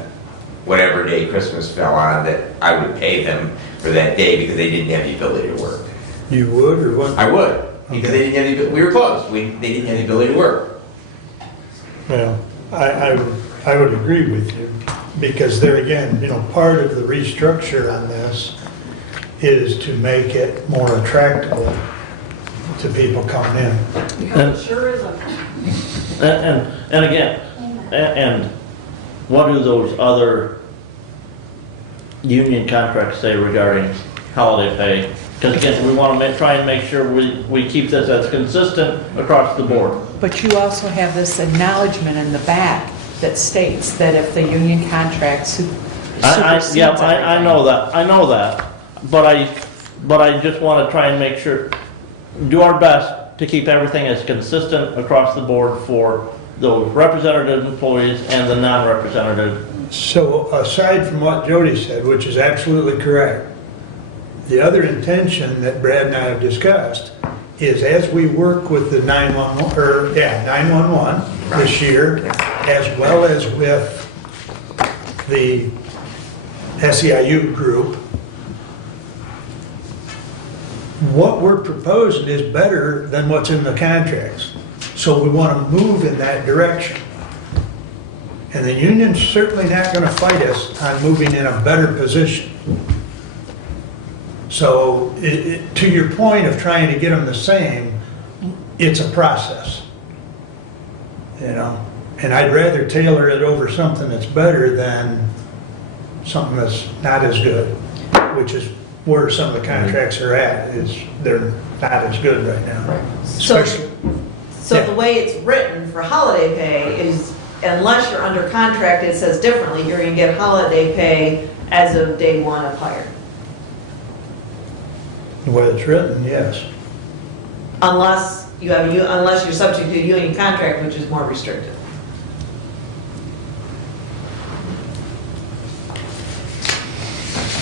whatever day Christmas fell on, that I would pay them for that day because they didn't have the ability to work. You would, or what? I would, because they didn't have we were closed, they didn't have the ability to work. Well, I would agree with you. because there again, part of the restructure on this is to make it more attractive to people coming in. And- And again, and what do those other union contracts say regarding holiday pay? Because again, we want to try and make sure we keep this as consistent across the board. But you also have this acknowledgement in the back that states that if the union contract supersedes Yeah, everything. I know that, but I just want to try and make sure, do our best to keep everything as consistent across the board for those representative employees and the non-representative. So aside from what Jody said, which is absolutely correct, the other intention that Brad and I have discussed is as we work with the 911 this year, as well as with the SEIU group, what we're proposing is better than what's in the contracts. So we want to move in that direction. And the union's certainly not going to fight us on moving in a better position. So to your point of trying to get them the same, it's a process. And I'd rather tailor it over something that's better than something that's not as good, which is where some of the contracts are at, is they're not as good right now. So, Especially- so Yeah. the way it's written for holiday pay is, unless you're under contract, it says differently, you're gonna get holiday pay as of day one of hire. The way it's written, yes. Unless unless you're subject to a union contract, which is more restrictive.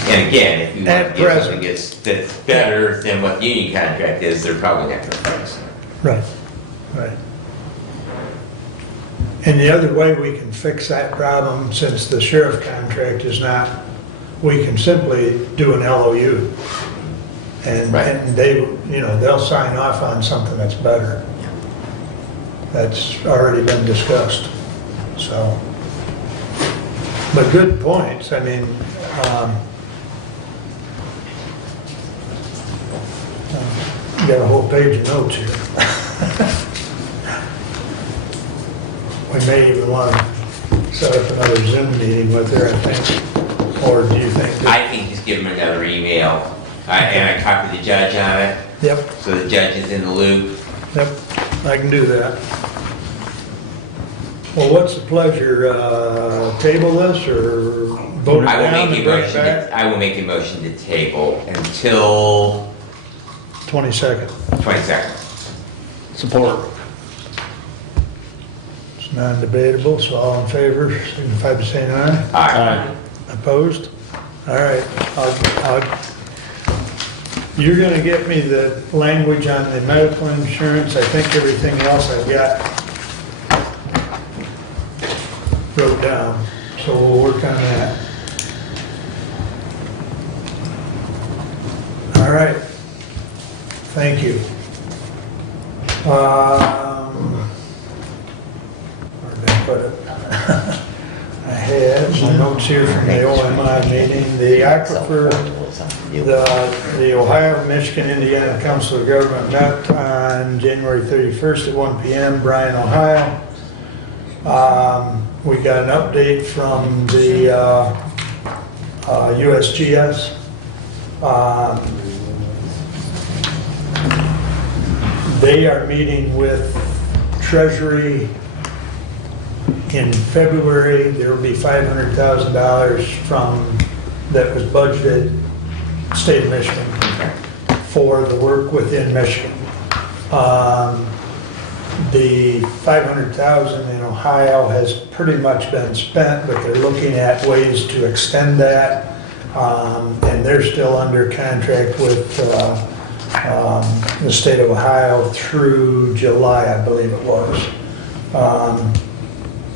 And again, if you want At to get present. something that's better than what the union contract is, they're probably not going to fight us. Right, right. And the other way we can fix that problem, since the sheriff contract is not, we can simply do an LOU. Right. And they, they'll sign off on something that's better. That's already been discussed, so. But good points, I mean, got a whole page of notes here. We may even want to set up another Zoom meeting with her, I think. Or do you think? that- I think just give them another email, and I copy the judge on it, Yep, so the judge is in the loop. yep, I can do that. Well, what's the pleasure? Table this or vote it I will down make and a bring it motion, back? I will make a motion to table until 22nd. 22nd. Support. It's non-debatable, so all in favor, signify by saying aye. Aye. Opposed? All right, you're gonna get me the language on the medical insurance. I think everything else I've got wrote down, so we'll work on that. All right, thank you. Where did I put it? I had some notes here from the OMI meeting, the aquifer, the Ohio, Michigan, Indiana Council of Government met on January 31st at 1 PM, Bryan, Ohio. We got an update from the USGS. They are meeting with Treasury in February. There will be $500,000 that was budgeted, state of Michigan, for the work within Michigan. The $500,000 in Ohio has pretty much been spent, but they're looking at ways to extend that. And they're still under contract with the state of Ohio through July, I believe it was.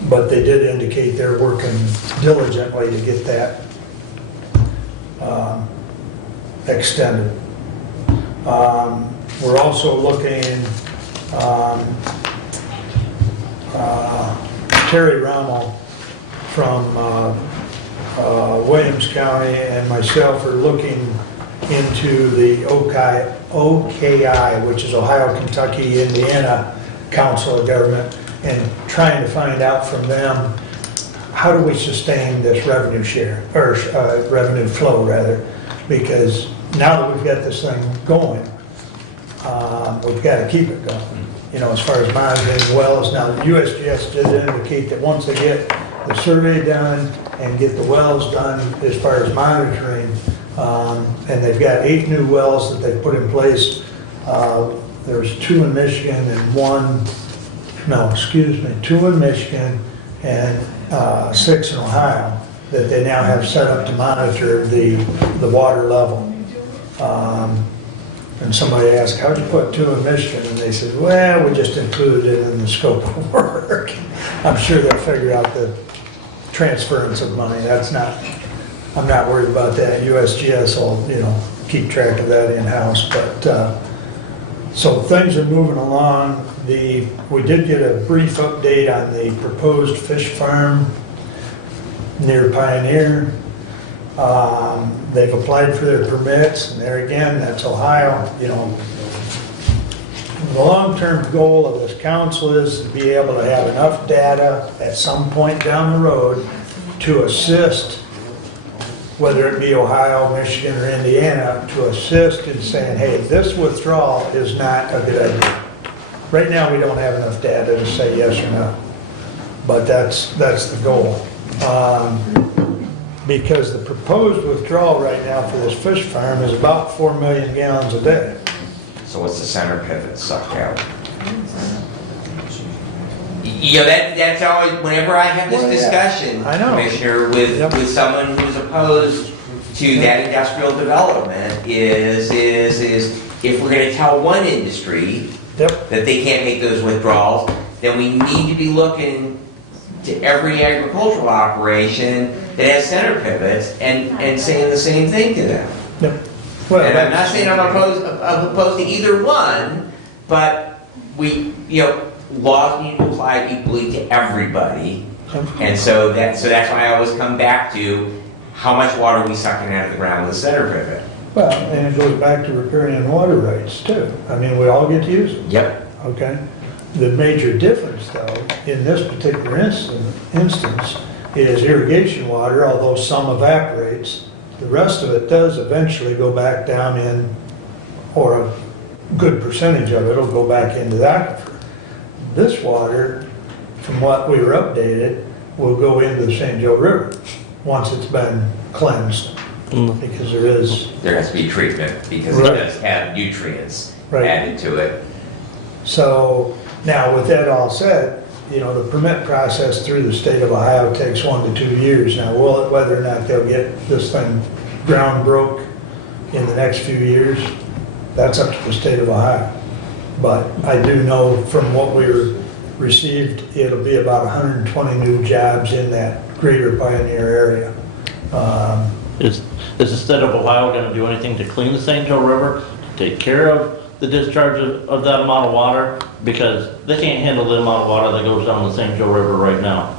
But they did indicate they're working diligently to get that extended. We're also looking, Terry Rommel from Williams County and myself are looking into the OKI, which is Ohio, Kentucky, Indiana Council of Government, and trying to find out from them, how do we sustain this revenue share, or revenue flow rather? Because now that we've got this thing going, we've got to keep it going. You know, as far as monitoring wells, now the USGS did indicate that once they get the survey done and get the wells done as far as monitoring, and they've got 8 new wells that they've put in place. There's 2 in Michigan and 2 in Michigan and 6 in Ohio that they now have set up to monitor the water level. And somebody asked, how'd you put 2 in Michigan? And they said, well, we just included it in the scope of work. I'm sure they'll figure out the transference of money. I'm not worried about that. USGS will, keep track of that in-house. But, so things are moving along. We did get a brief update on the proposed fish farm near Pioneer. They've applied for their permits, and there again, that's Ohio. The long-term goal of this council is to be able to have enough data at some point down the road to assist, whether it be Ohio, Michigan, or Indiana, to assist in saying, hey, this withdrawal is not a good idea. Right now, we don't have enough data to say yes or no, but that's the goal. Because the proposed withdrawal right now for this fish farm is about 4 million gallons a day. So what's the center pivot sucked out? That's always, whenever I have this Well, yeah. discussion, I know. Commissioner, with someone who's opposed to that industrial development is if we're gonna tell one industry Yep. that they can't make those withdrawals, then we need to be looking to every agricultural operation that has center pivots and saying the same thing to them. Yep. Well, And I'm not saying I'm opposed to either one, but laws need to apply equally to everybody. And so that's why I always come back to how much water are we sucking out of the ground with a center pivot. Well, and it goes back to riparian water rights too. I mean, we all get to use them. Yep. Okay? The major difference, though, in this particular instance, is irrigation water, although some evaporates, the rest of it does eventually go back down in, or a good percentage of it will go back into the aquifer. This water, from what we were updated, will go into the St. Joe River once it's been cleansed, because There has to be treatment because Right. it does have nutrients Right. added to it. So, now with that all said, the permit process through the state of Ohio takes 1 to 2 years. Now, whether or not they'll get this thing ground broke in the next few years, that's up to the state of Ohio. But I do know from what we received, it'll be about 120 new jobs in that greater Pioneer area. Is the state of Ohio gonna do anything to clean the St. Joe River, to take care of the discharge of that amount of water? Because they can't handle the amount of water that goes down the St. Joe River right now.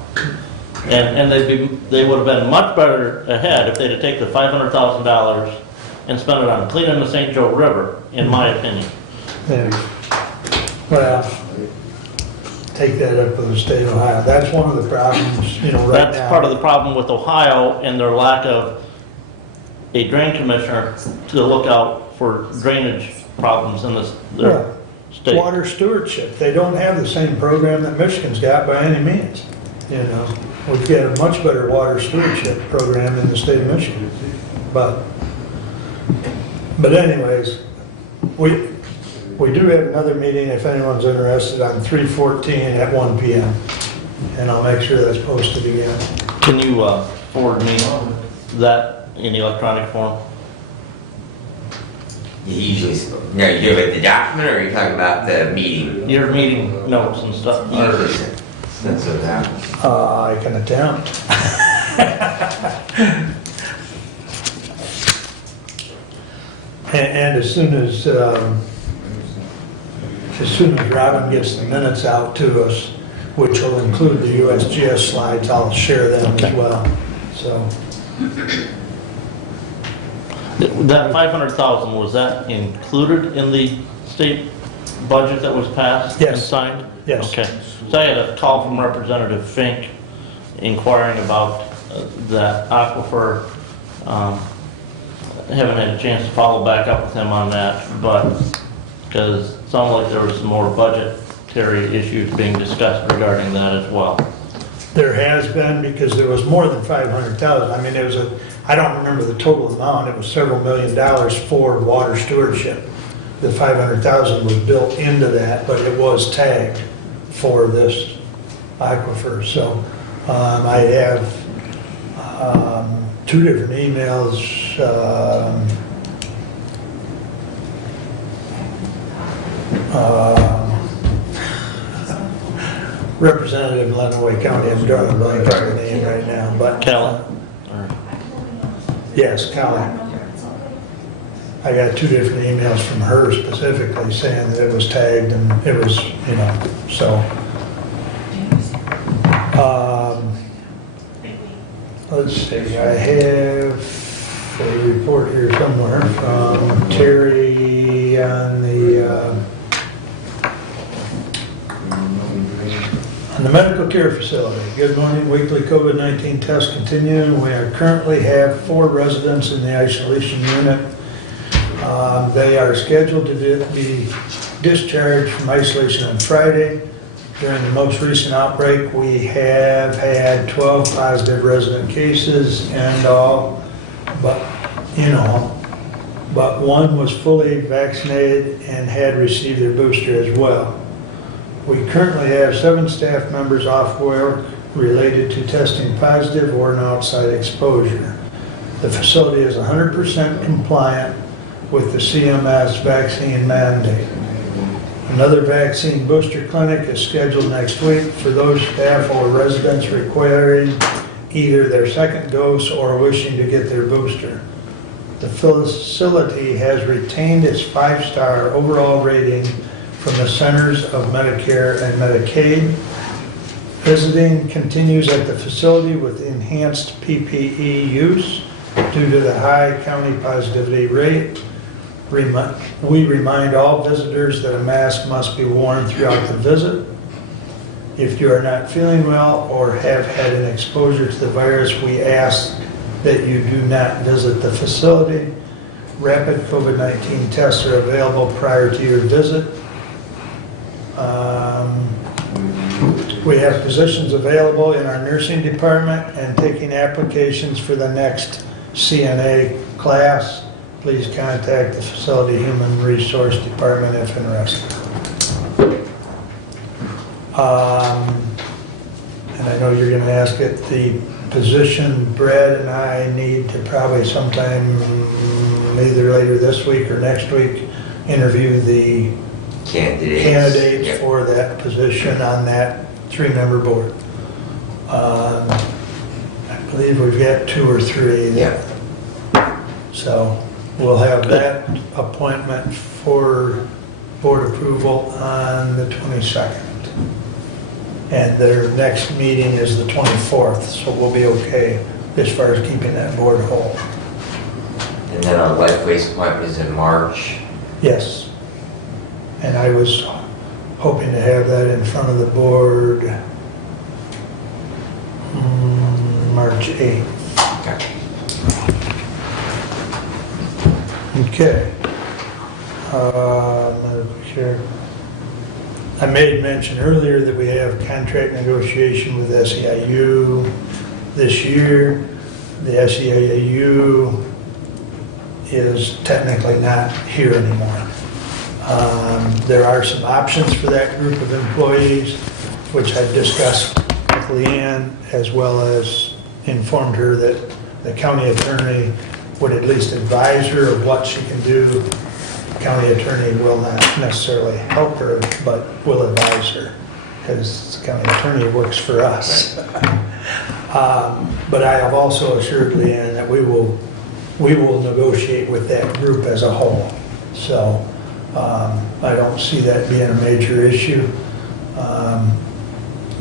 And they would have been much better ahead if they'd have taken the $500,000 and spent it on cleaning the St. Joe River, in my opinion. Yeah. Well, take that up with the state of Ohio. That's one of the problems, right now. That's part of the problem with Ohio and their lack of a drain commissioner to look out for drainage problems in their Well, state. Water stewardship, they don't have the same program that Michigan's got by any means. We've got a much better water stewardship program in the state of Michigan. But anyways, we do have another meeting if anyone's interested on 3/14 at 1 PM. And I'll make sure that's posted again. Can you forward me that in electronic form? You usually, you do it the document, or are you talking about the meeting? Your meeting notes and stuff. You usually send it out. I can attempt. And as soon as Robin gets the minutes out to us, which will include the USGS slides, I'll share them as well. So, That 500,000, was that included in the state budget that was passed and Yes. signed? Yes. Okay. So I had a call from Representative Fink inquiring about that aquifer. Haven't had a chance to follow back up with him on that, but, because it sounded like there was some more budgetary issues being discussed regarding that as well. There has been, because there was more than 500,000. I mean, it was I don't remember the total amount, it was several $1 million for water stewardship. The 500,000 was built into that, but it was tagged for this aquifer. So I have two different emails. Representative Lenawee County, I'm drawing a blank on the name right now, but. Callan? Yes, Callie. I got two different emails from her specifically saying that it was tagged and it was, so. Let's see, I have a report here somewhere from Terry on the medical care facility. Good morning. Weekly COVID-19 tests continue. We currently have 4 residents in the isolation unit. They are scheduled to be discharged from isolation on Friday. During the most recent outbreak, we have had 12 positive resident cases and all, but one was fully vaccinated and had received their booster as well. We currently have 7 staff members off work related to testing positive or an outside exposure. The facility is 100% compliant with the CMS vaccine mandate. Another vaccine booster clinic is scheduled next week for those staff or residents requiring either their second dose or wishing to get their booster. The facility has retained its 5-star overall rating from the Centers of Medicare and Medicaid. Visiting continues at the facility with enhanced PPE use due to the high county positivity rate. We remind all visitors that a mask must be worn throughout the visit. If you are not feeling well or have had an exposure to the virus, we ask that you do not visit the facility. Rapid COVID-19 tests are available prior to your visit. We have positions available in our nursing department and taking applications for the next CNA class. Please contact the facility human resource department if interested. And I know you're going to ask it, the position Brad and I need to probably sometime either later this week or next week interview the candidates for that position on that 3-member board. I believe we've got 2 or 3. So we'll have that appointment for board approval on the 22nd. And their next meeting is the 24th, so we'll be okay as far as keeping that board whole. And then our life waste appointment is in March. Yes. And I was hoping to have that in front of the board March 8th. Okay. Madam Chair. I made mention earlier that we have contract negotiation with SEIU this year. The SEIU is technically not here anymore. There are some options for that group of employees, which I've discussed with Leanne, as well as informed her that the county attorney would at least advise her of what she can do. The county attorney will not necessarily help her, but will advise her, because the county attorney works for us. But I have also assured Leanne that we will negotiate with that group as a whole. So I don't see that being a major issue.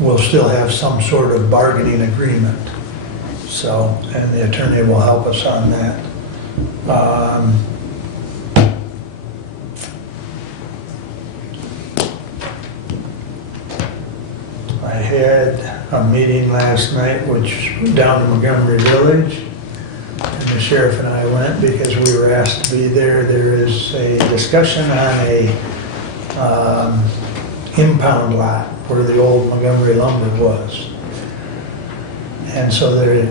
We'll still have some sort of bargaining agreement. So, and the attorney will help us on that. Um, I had a meeting last night, which was down in Montgomery Village, and the sheriff and I went because we were asked to be there. There is a discussion on a impound lot where the old Montgomery lumber was. And so there,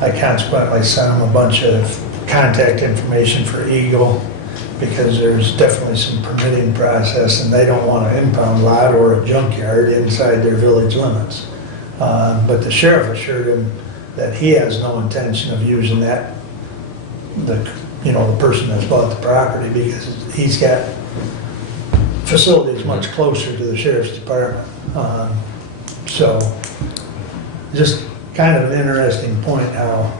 I consequently sent them a bunch of contact information for Eagle, because there's definitely some permitting process, and they don't want an impound lot or a junkyard inside their village limits. But the sheriff assured him that he has no intention of using that, the person that's bought the property, because he's got facilities much closer to the sheriff's department. So, just kind of an interesting point how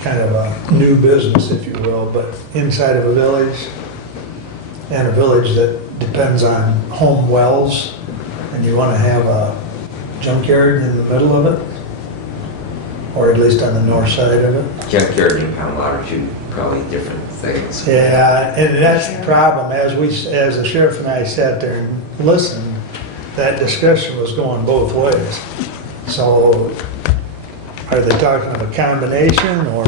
kind of a new business, if you will, but inside of a village, and a village that depends on home wells, and you want to have a junkyard in the middle of it, or at least on the north side of it. Junkyard and impound lot are two probably different things. Yeah, and that's the problem. As the sheriff and I sat there and listened, that discussion was going both ways. So, are they talking of a combination, or,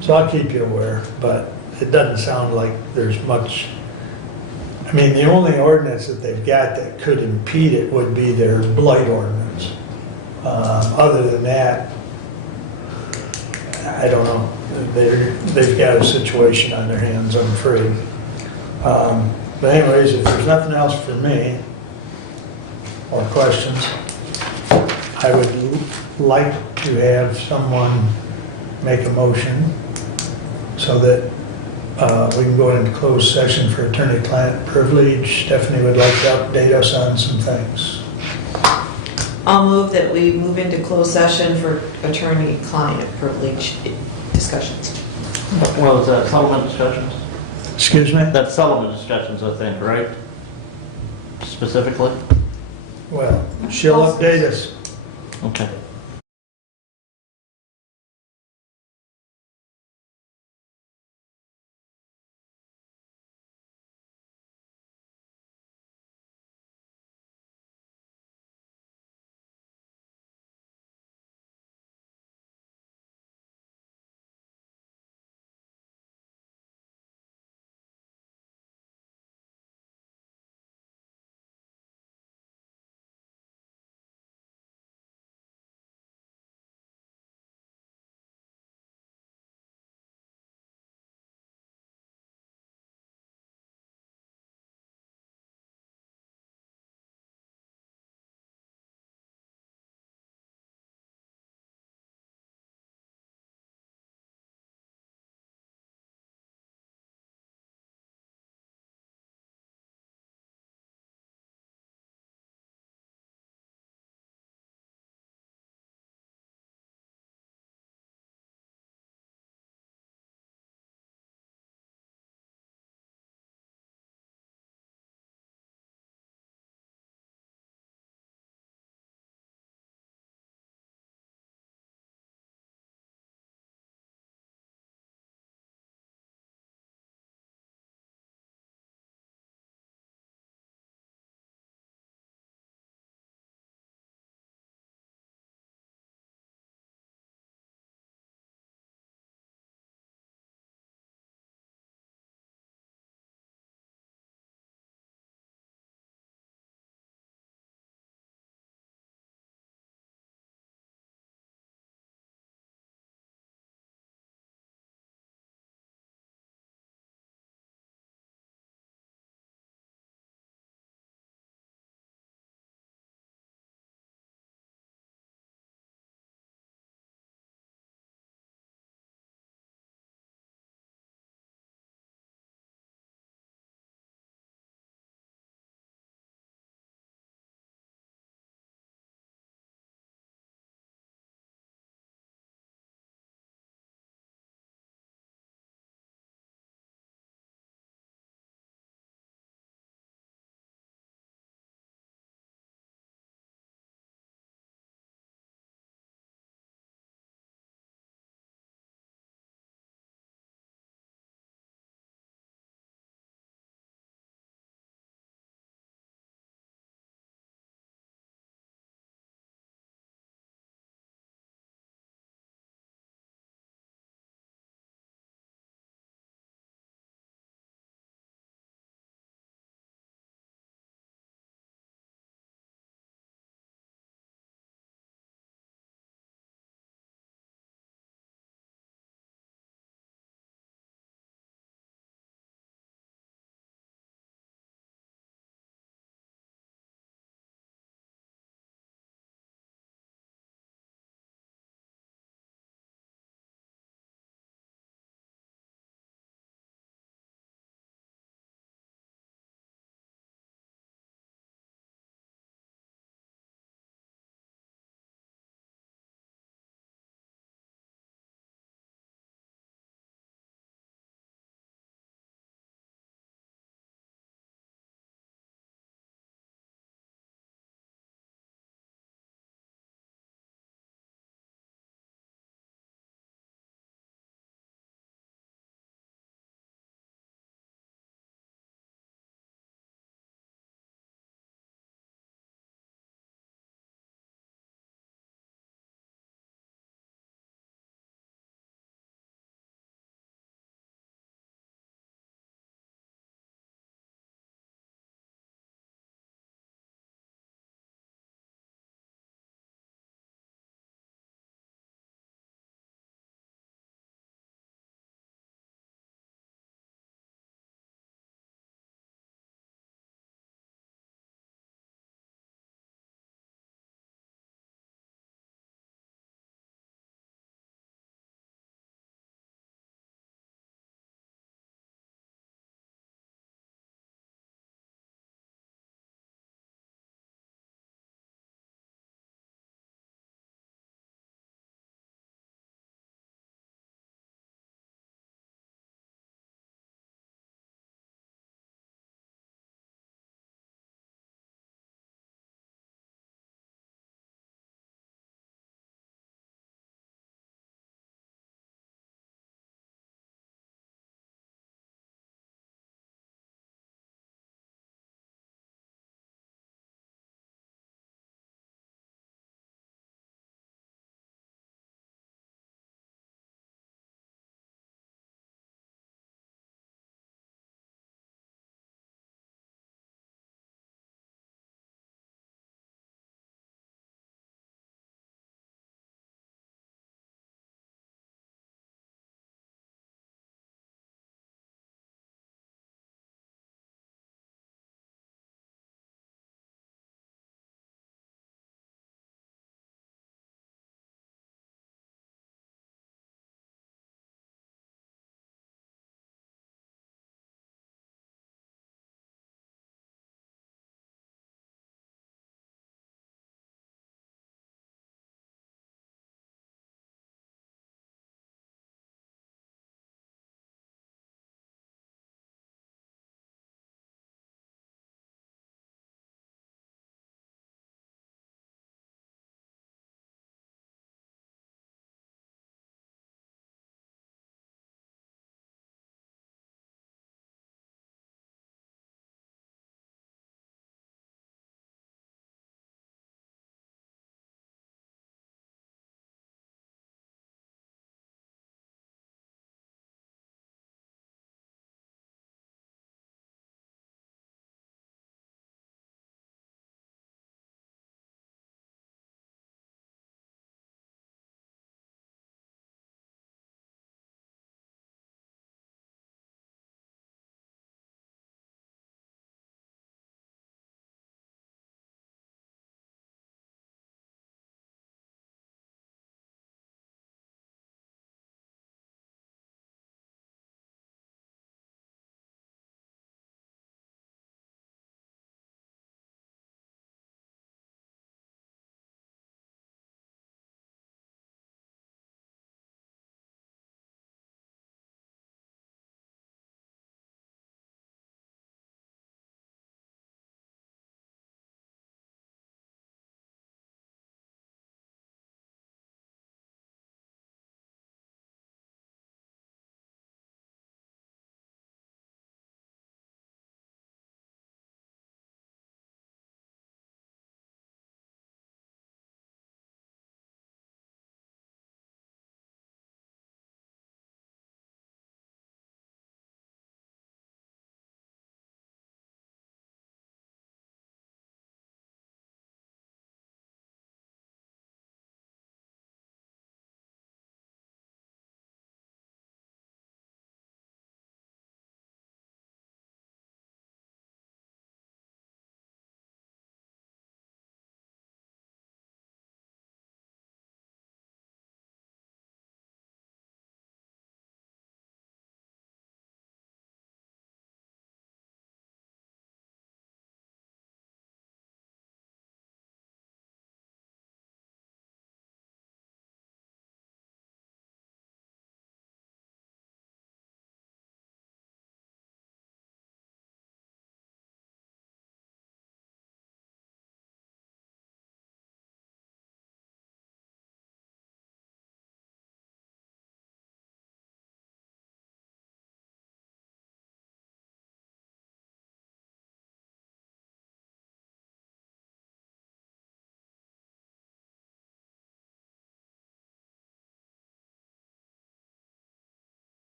So I'll keep you aware, but it doesn't sound like there's much. I mean, the only ordinance that they've got that could impede it would be their blight ordinance. Other than that, I don't know. They've got a situation on their hands, I'm afraid. But anyways, if there's nothing else for me, or questions, I would like to have someone make a motion so that we can go into closed session for attorney-client privilege. Stephanie would like to update us on some things. I'll move that we move into closed session for attorney-client privilege discussions. Well, is that settlement discussions? Excuse me? That's settlement discussions, I think, right? Specifically? Well, she'll update us. Okay.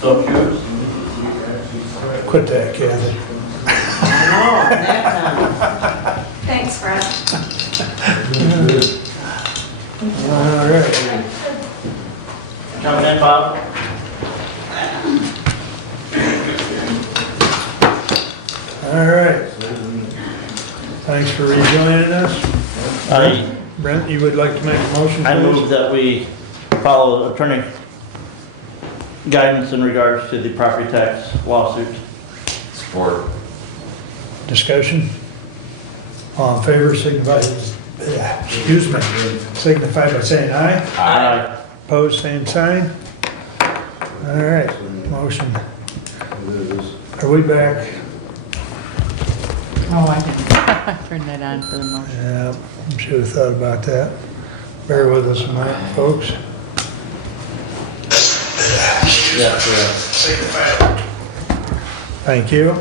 So yours. Quit that, Kathy. No, nap time. Thanks, Brad. All right. Coming in, Bob? All right. Thanks for rejoining us. Brent, you would like to make a motion, I move please? that we follow attorney guidance in regards to the property tax lawsuit. Support. Discussion? All in favor, signify by saying aye. Aye. Opposed, same sign. All right, motion. Are we back? Oh, I didn't turn that on for the motion. Yeah, should have thought about that. Bear with us a minute, folks. Thank you.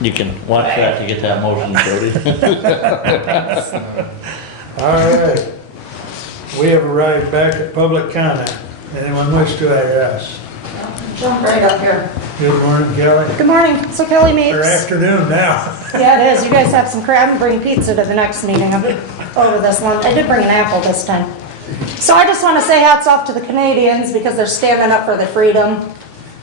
You can watch that to get that motion, Jody. All right. We have arrived back at public comment. Anyone wish to address? Jump right up here. Good morning, Kelly. Good morning. So Kelly Mapes. Or afternoon now. Yeah, it is. You guys have some crab and bring pizza to the next meeting over this lunch. I did bring an apple this time. So I just want to say hats off to the Canadians because they're standing up for their freedom.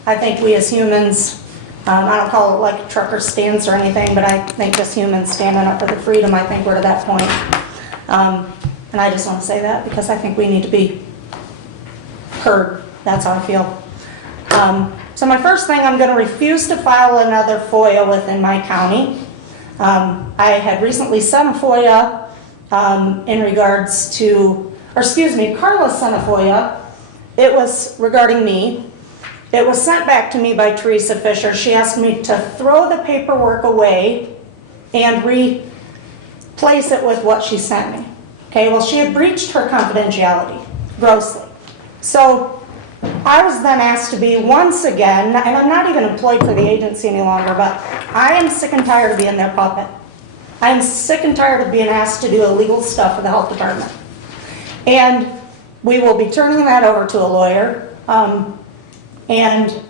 I think we as humans, I don't call it like a trucker stance or anything, but I think as humans standing up for the freedom, I think we're to that point. And I just want to say that because I think we need to be heard. That's how I feel. So my first thing, I'm going to refuse to file another FOIA within my county. I had recently sent a FOIA in regards to, or excuse me, Carla sent a FOIA. It was regarding me. It was sent back to me by Teresa Fisher. She asked me to throw the paperwork away and replace it with what she sent me. Okay, well, she had breached her confidentiality grossly. So I was then asked to be once again, and I'm not even employed for the agency any longer, but I am sick and tired of being their puppet. I am sick and tired of being asked to do illegal stuff for the health department. And we will be turning that over to a lawyer. And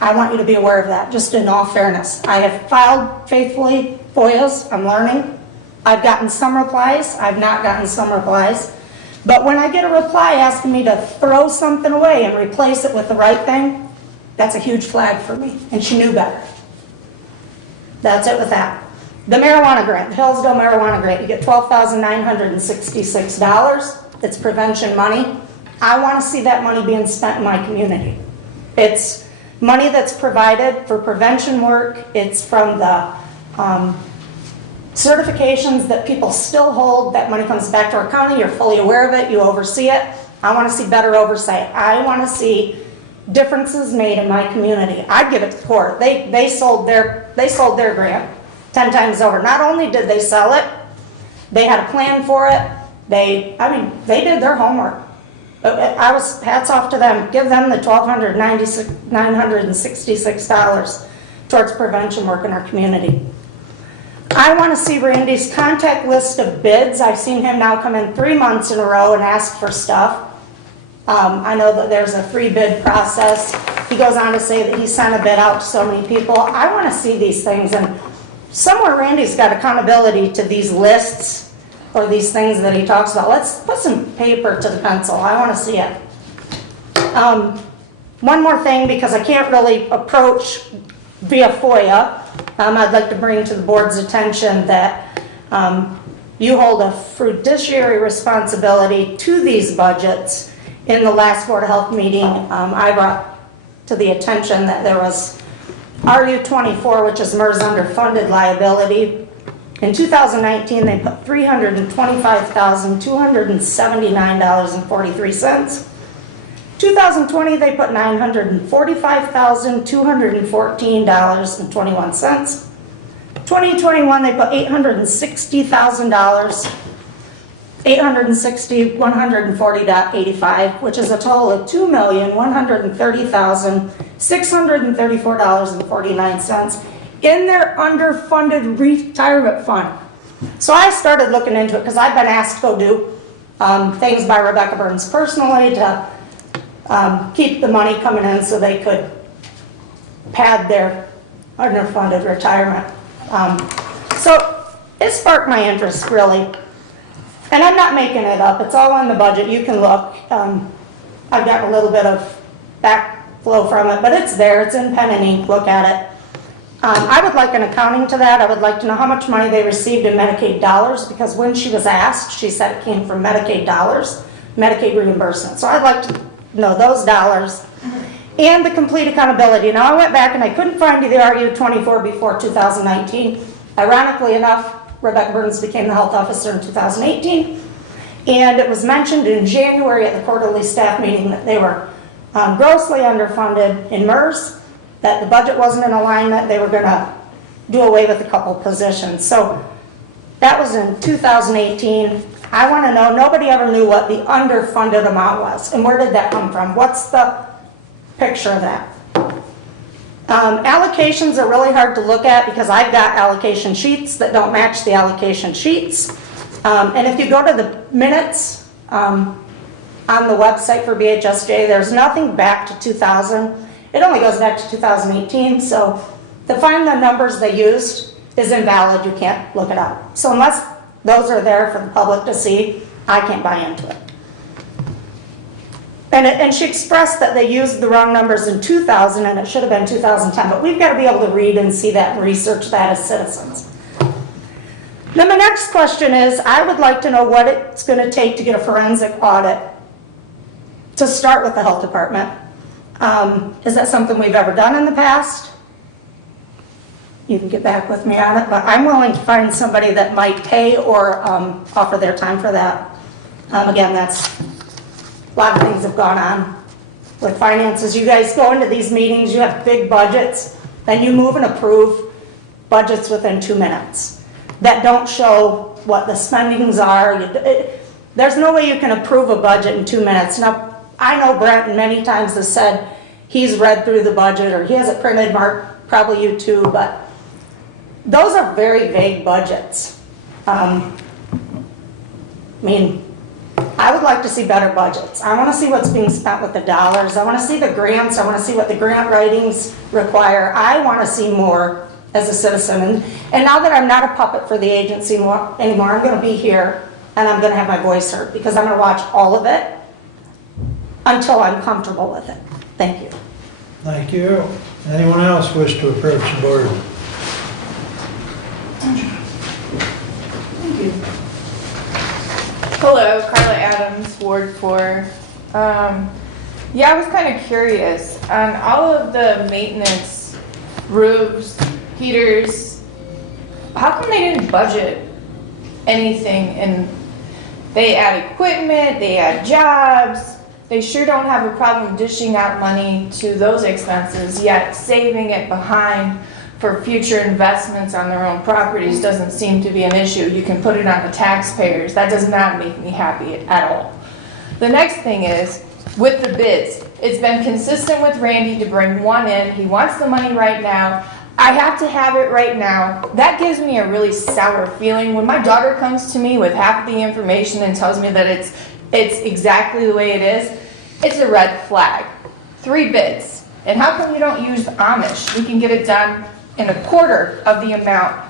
I want you to be aware of that, just in all fairness. I have filed faithfully FOIAs, I'm learning. I've gotten some replies, I've not gotten some replies. But when I get a reply asking me to throw something away and replace it with the right thing, that's a huge flag for me, and she knew better. That's it with that. The marijuana grant, the Hillsdale marijuana grant, you get $12,966. It's prevention money. I want to see that money being spent in my community. It's money that's provided for prevention work. It's from the certifications that people still hold. That money comes back to our county. You're fully aware of it. You oversee it. I want to see better oversight. I want to see differences made in my community. I'd give it to court. They sold their grant 10 times over. Not only did they sell it, they had a plan for it. They did their homework. I was hats off to them. Give them the $1,296 towards prevention work in our community. I want to see Randy's contact list of bids. I've seen him now come in 3 months in a row and ask for stuff. I know that there's a free bid process. He goes on to say that he sent a bid out to so many people. I want to see these things, and somewhere Randy's got accountability to these lists or these things that he talks about. Let's put some paper to the pencil. I want to see it. One more thing, because I can't really approach via FOIA, I'd like to bring to the board's attention that you hold a fiduciary responsibility to these budgets. In the last Board of Health meeting, I brought to the attention that there was RU-24, which is MERS underfunded liability. In 2019, they put $325,279.43. 2020, they put $945,214.21. 2021, they put $860,000, $860,140.85, which is a total of $2,130,634.49 in their underfunded retirement fund. So I started looking into it because I've been asked to go do things by Rebecca Burns personally to keep the money coming in so they could pad their underfunded retirement. So it sparked my interest, really. And I'm not making it up, it's all on the budget, you can look. I've got a little bit of backflow from it, but it's there, it's in pen and ink, look at it. I would like an accounting to that. I would like to know how much money they received in Medicaid dollars, because when she was asked, she said it came from Medicaid dollars, Medicaid reimbursement. So I'd like to know those dollars and the complete accountability. Now, I went back and I couldn't find the RU-24 before 2019. Ironically enough, Rebecca Burns became the health officer in 2018, and it was mentioned in January at the quarterly staff meeting that they were grossly underfunded in MERS, that the budget wasn't in alignment, they were going to do away with a couple positions. So that was in 2018. I want to know, nobody ever knew what the underfunded amount was, and where did that come from? What's the picture of that? Allocations are really hard to look at because I've got allocation sheets that don't match the allocation sheets. And if you go to the minutes on the website for BHSJ, there's nothing back to 2000. It only goes back to 2018, so to find the numbers they used is invalid. You can't look it up. So unless those are there for the public to see, I can't buy into it. And she expressed that they used the wrong numbers in 2000 and it should have been 2010, but we've got to be able to read and see that and research that as citizens. Then my next question is, I would like to know what it's going to take to get a forensic audit to start with the health department. Is that something we've ever done in the past? You can get back with me on it, but I'm willing to find somebody that might pay or offer their time for that. Again, that's a lot of things have gone on with finances. You guys go into these meetings, you have big budgets, then you move and approve budgets within 2 minutes that don't show what the spendings are. There's no way you can approve a budget in 2 minutes. Now, I know Brent many times has said he's read through the budget or he has it printed, Mark, probably you too, but those are very vague budgets. I mean, I would like to see better budgets. I want to see what's being spent with the dollars. I want to see the grants. I want to see what the grant writings require. I want to see more as a citizen. And now that I'm not a puppet for the agency anymore, I'm going to be here and I'm going to have my voice heard because I'm going to watch all of it until I'm comfortable with it. Thank you. Thank you. Anyone else wish to approach the board? Thank you. Hello, Carla Adams, Ward 4. Yeah, I was kind of curious on all of the maintenance, roofs, heaters. How come they didn't budget anything? And they add equipment, they add jobs. They sure don't have a problem dishing out money to those expenses, yet saving it behind for future investments on their own properties doesn't seem to be an issue. You can put it on the taxpayers. That does not make me happy at all. The next thing is, with the bids, it's been consistent with Randy to bring one in. He wants the money right now. I have to have it right now. That gives me a really sour feeling. When my daughter comes to me with half the information and tells me that it's exactly the way it is, it's a red flag. 3 bids. And how come you don't use Amish? We can get it done in a quarter of the amount.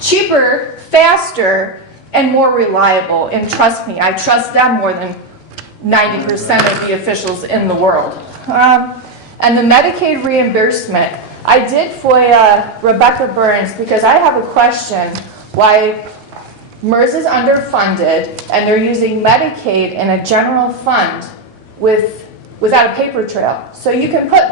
Cheaper, faster, and more reliable. And trust me, I trust them more than 90% of the officials in the world. And the Medicaid reimbursement. I did FOIA Rebecca Burns because I have a question why MERS is underfunded and they're using Medicaid in a general fund without a paper trail. So you can put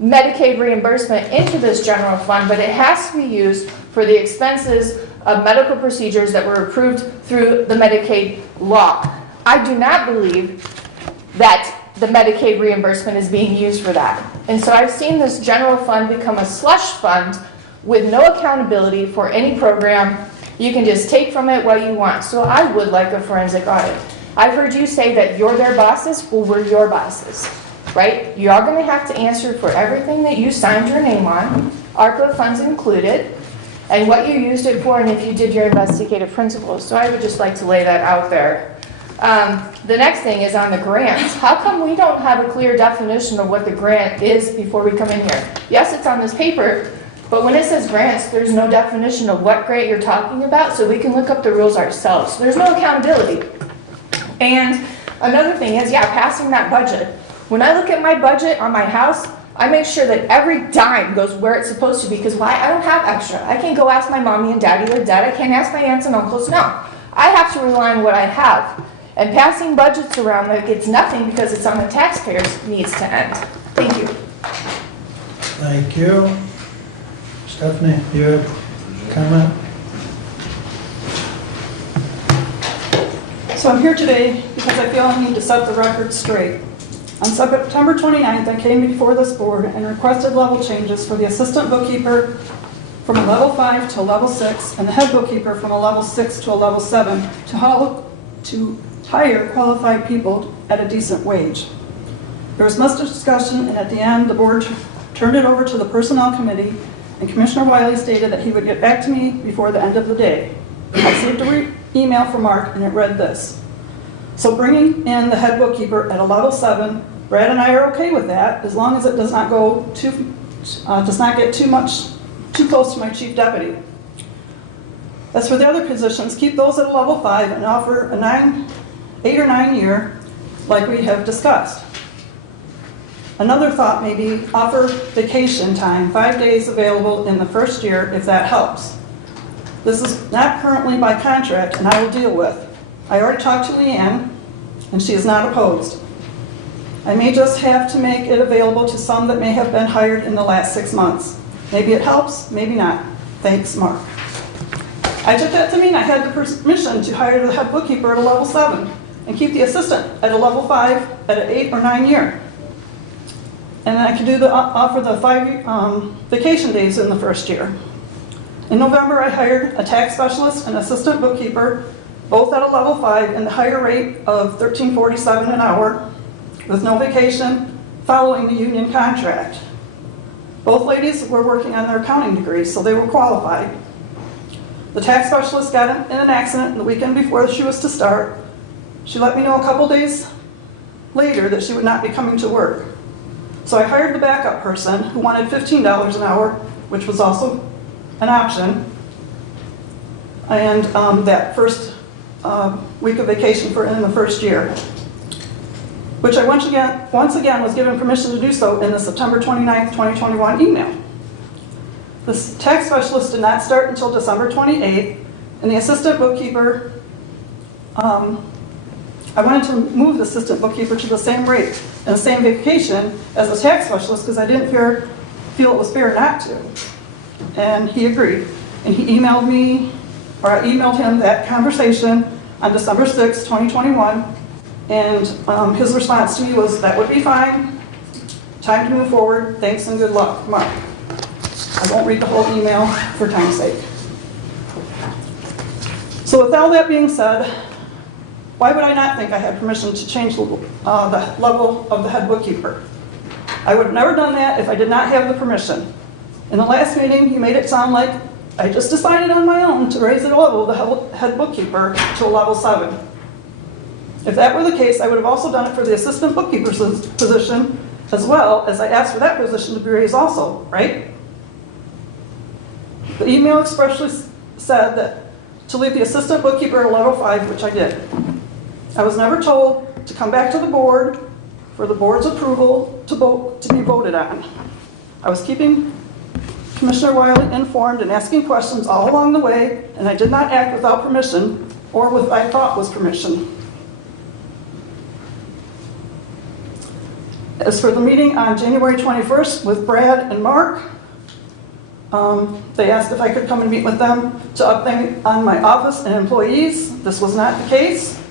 Medicaid reimbursement into this general fund, but it has to be used for the expenses of medical procedures that were approved through the Medicaid law. I do not believe that the Medicaid reimbursement is being used for that. And so I've seen this general fund become a slush fund with no accountability for any program. You can just take from it what you want. So I would like a forensic audit. I've heard you say that you're their bosses. Well, we're your bosses, right? You are going to have to answer for everything that you signed your name on, ARPA funds included, and what you used it for and if you did your investigative principles. So I would just like to lay that out there. The next thing is on the grants. How come we don't have a clear definition of what the grant is before we come in here? Yes, it's on this paper, but when it says grants, there's no definition of what grant you're talking about, so we can look up the rules ourselves. There's no accountability. And another thing is, passing that budget. When I look at my budget on my house, I make sure that every dime goes where it's supposed to be, because why? I don't have extra. I can't go ask my mommy and daddy their debt. I can't ask my aunts and uncles. No. I have to rely on what I have. And passing budgets around that gets nothing because it's on the taxpayers needs to end. Thank you. Thank you. Stephanie, you have a comment? So I'm here today because I feel I need to set the record straight. On September 29th, I came before this board and requested level changes for the assistant bookkeeper from a level 5 to a level 6 and the head bookkeeper from a level 6 to a level 7 to hire qualified people at a decent wage. There was much discussion, and at the end, the board turned it over to the personnel committee, and Commissioner Wiley stated that he would get back to me before the end of the day. I received an email from Mark, and it read this. So bringing in the head bookkeeper at a level 7, Brad and I are okay with that, as long as it does not get too close to my chief deputy. As for the other positions, keep those at a level 5 and offer a 8 or 9 year, like we have discussed. Another thought may be offer vacation time, 5 days available in the first year, if that helps. This is not currently by contract, and I will deal with. I already talked to Leanne, and she is not opposed. I may just have to make it available to some that may have been hired in the last 6 months. Maybe it helps, maybe not. Thanks, Mark. I took that to mean I had the permission to hire the head bookkeeper at a level 7 and keep the assistant at a level 5 at an 8 or 9 year. And I could offer the 5 vacation days in the first year. In November, I hired a tax specialist and assistant bookkeeper, both at a level 5 and the higher rate of $13.47 an hour with no vacation following the union contract. Both ladies were working on their accounting degrees, so they were qualified. The tax specialist got in an accident the weekend before she was to start. She let me know a couple days later that she would not be coming to work. So I hired the backup person who wanted $15 an hour, which was also an option, and that first week of vacation in the first year, which I once again was given permission to do so in the September 29th, 2021 email. The tax specialist did not start until December 28th, and the assistant bookkeeper, I wanted to move the assistant bookkeeper to the same rate and the same vacation as the tax specialist because I didn't feel it was fair not to. And he agreed. And he emailed me, or I emailed him that conversation on December 6th, 2021. And his response to me was, that would be fine. Time to move forward. Thanks and good luck, Mark. I won't read the whole email for time's sake. So with all that being said, why would I not think I had permission to change the level of the head bookkeeper? I would have never done that if I did not have the permission. In the last meeting, you made it sound like I just decided on my own to raise the level of the head bookkeeper to a level 7. If that were the case, I would have also done it for the assistant bookkeeper's position, as well as I asked for that position to be raised also, right? The email expressly said that to leave the assistant bookkeeper at a level 5, which I did. I was never told to come back to the board for the board's approval to be voted on. I was keeping Commissioner Wiley informed and asking questions all along the way, and I did not act without permission or with what I thought was permission. As for the meeting on January 21st with Brad and Mark, they asked if I could come and meet with them to update on my office and employees. This was not the case.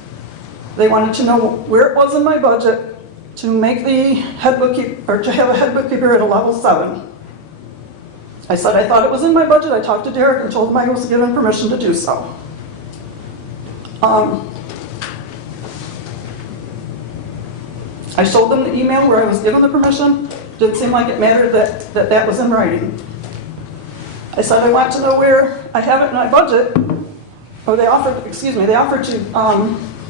They wanted to know where it was in my budget to make the head bookkeeper, or to have a head bookkeeper at a level 7. I said I thought it was in my budget. I talked to Derek and told him I was given permission to do so. I showed them the email where I was given the permission. Didn't seem like it mattered that was in writing. I said I want to know where I have it in my budget. Or they offered to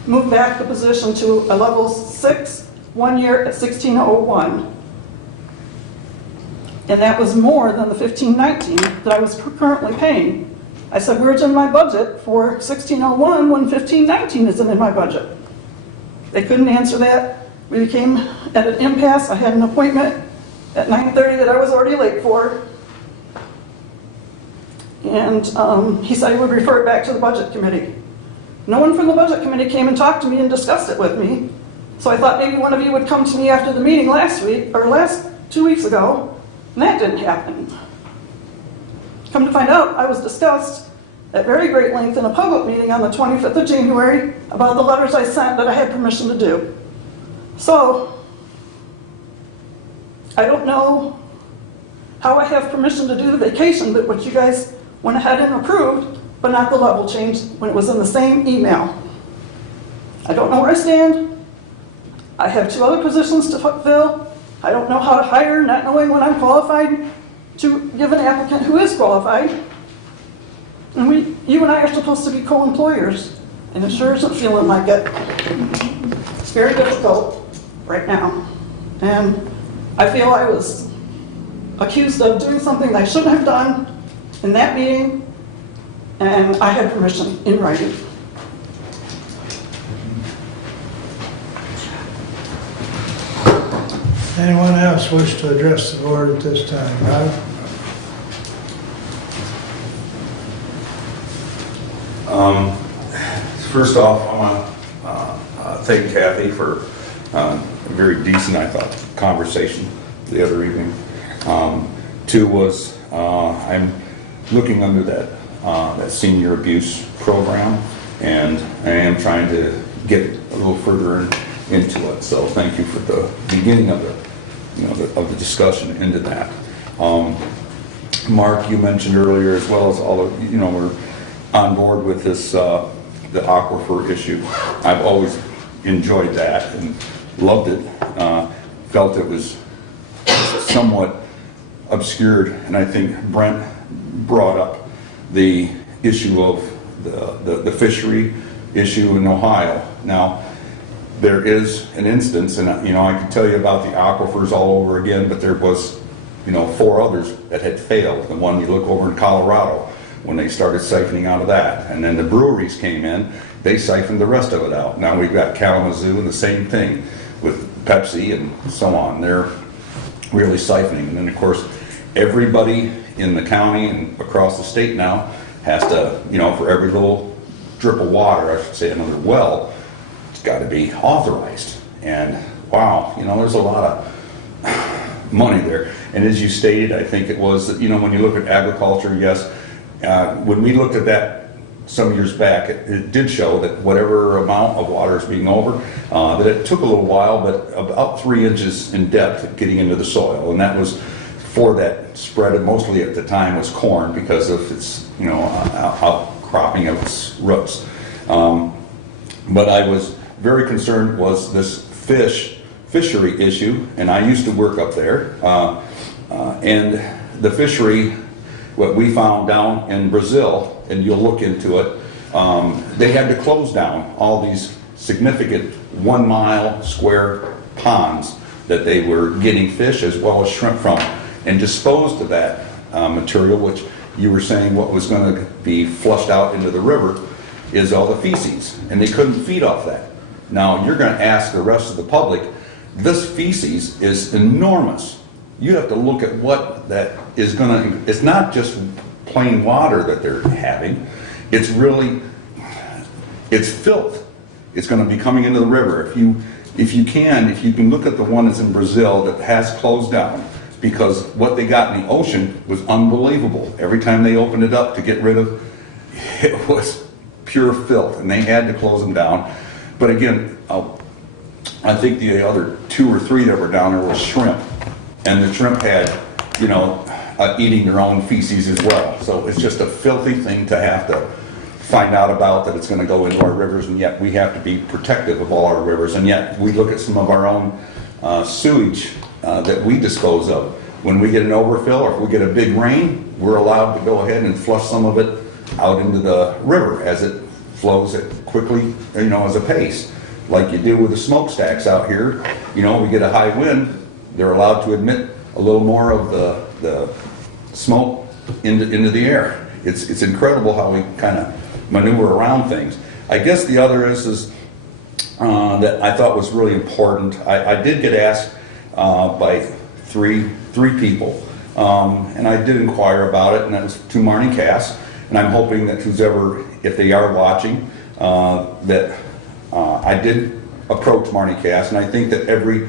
moved back the position to a level 6, 1 year at $1,601. And that was more than the $1,519 that I was currently paying. I said, where's in my budget for $1,601 when $1,519 isn't in my budget? They couldn't answer that. We became at an impasse. I had an appointment at 9:30 that I was already late for. And he said he would refer it back to the budget committee. No one from the budget committee came and talked to me and discussed it with me. So I thought maybe one of you would come to me after the meeting last 2 weeks ago, and that didn't happen. Come to find out, I was discussed at very great length in a public meeting on the 25th of January about the letters I sent that I had permission to do. So, I don't know how I have permission to do the vacation, but what you guys went ahead and approved, but not the level change when it was in the same email. I don't know where I stand. I have 2 other positions to fulfill. I don't know how to hire, not knowing when I'm qualified to give an applicant who is qualified. And you and I are supposed to be co-employers, and it sure isn't feeling like it. It's very difficult right now. And I feel I was accused of doing something I shouldn't have done in that meeting, and I had permission in writing. Anyone else wish to address the board at this time? Rob? First off, I want to thank Kathy for a very decent, I thought, conversation the other evening. 2 was I'm looking under that senior abuse program, and I am trying to get a little further into it. So thank you for the beginning of the discussion into that. Mark, you mentioned earlier, as well as all of we're on board with this the aquifer issue. I've always enjoyed that and loved it. Felt it was somewhat obscured, and I think Brent brought up the issue of the fishery issue in Ohio. Now, there is an instance, and I could tell you about the aquifers all over again, but there was 4 others that had failed. The one you look over in Colorado, when they started siphoning out of that, and then the breweries came in, they siphoned the rest of it out. Now we've got Kalamazoo and the same thing with Pepsi and so on. They're really siphoning, and then of course everybody in the county and across the state now has to, for every little drip of water, I should say another well, it's got to be authorized. And wow, there's a lot of money there. And as you stated, I think it was, when you look at agriculture, yes, when we looked at that some years back, it did show that whatever amount of water is being over, that it took a little while, but about 3 inches in depth getting into the soil. And that was for that spread, and mostly at the time was corn because of its, outcropping of its roots. But I was very concerned was this fishery issue, and I used to work up there. And the fishery, what we found down in Brazil, and you'll look into it, they had to close down all these significant 1 mile square ponds that they were getting fish as well as shrimp from, and disposed of that material, which you were saying what was going to be flushed out into the river is all the feces, and they couldn't feed off that. Now you're going to ask the rest of the public, this feces is enormous. You have to look at what that is going to, it's not just plain water that they're having, it's really, it's filth. It's going to be coming into the river. If you can look at the one that's in Brazil that has closed down, because what they got in the ocean was unbelievable. Every time they opened it up to get rid of, it was pure filth, and they had to close them down. But again, I think the other 2 or 3 that were down there was shrimp, and the shrimp had, eating their own feces as well. So it's just a filthy thing to have to find out about, that it's going to go into our rivers, and yet we have to be protective of all our rivers, and yet we look at some of our own sewage that we dispose of. When we get an overfill, or if we get a big rain, we're allowed to go ahead and flush some of it out into the river as it flows at quickly, as a pace, like you do with the smokestacks out here. We get a high wind, they're allowed to emit a little more of the smoke into the air. It's incredible how we kind of maneuver around things. I guess the other is that I thought was really important. I did get asked by three people, and I did inquire about it, and that was to Marnie Cass, and I'm hoping that if they are watching, that I did approach Marnie Cass, and I think that every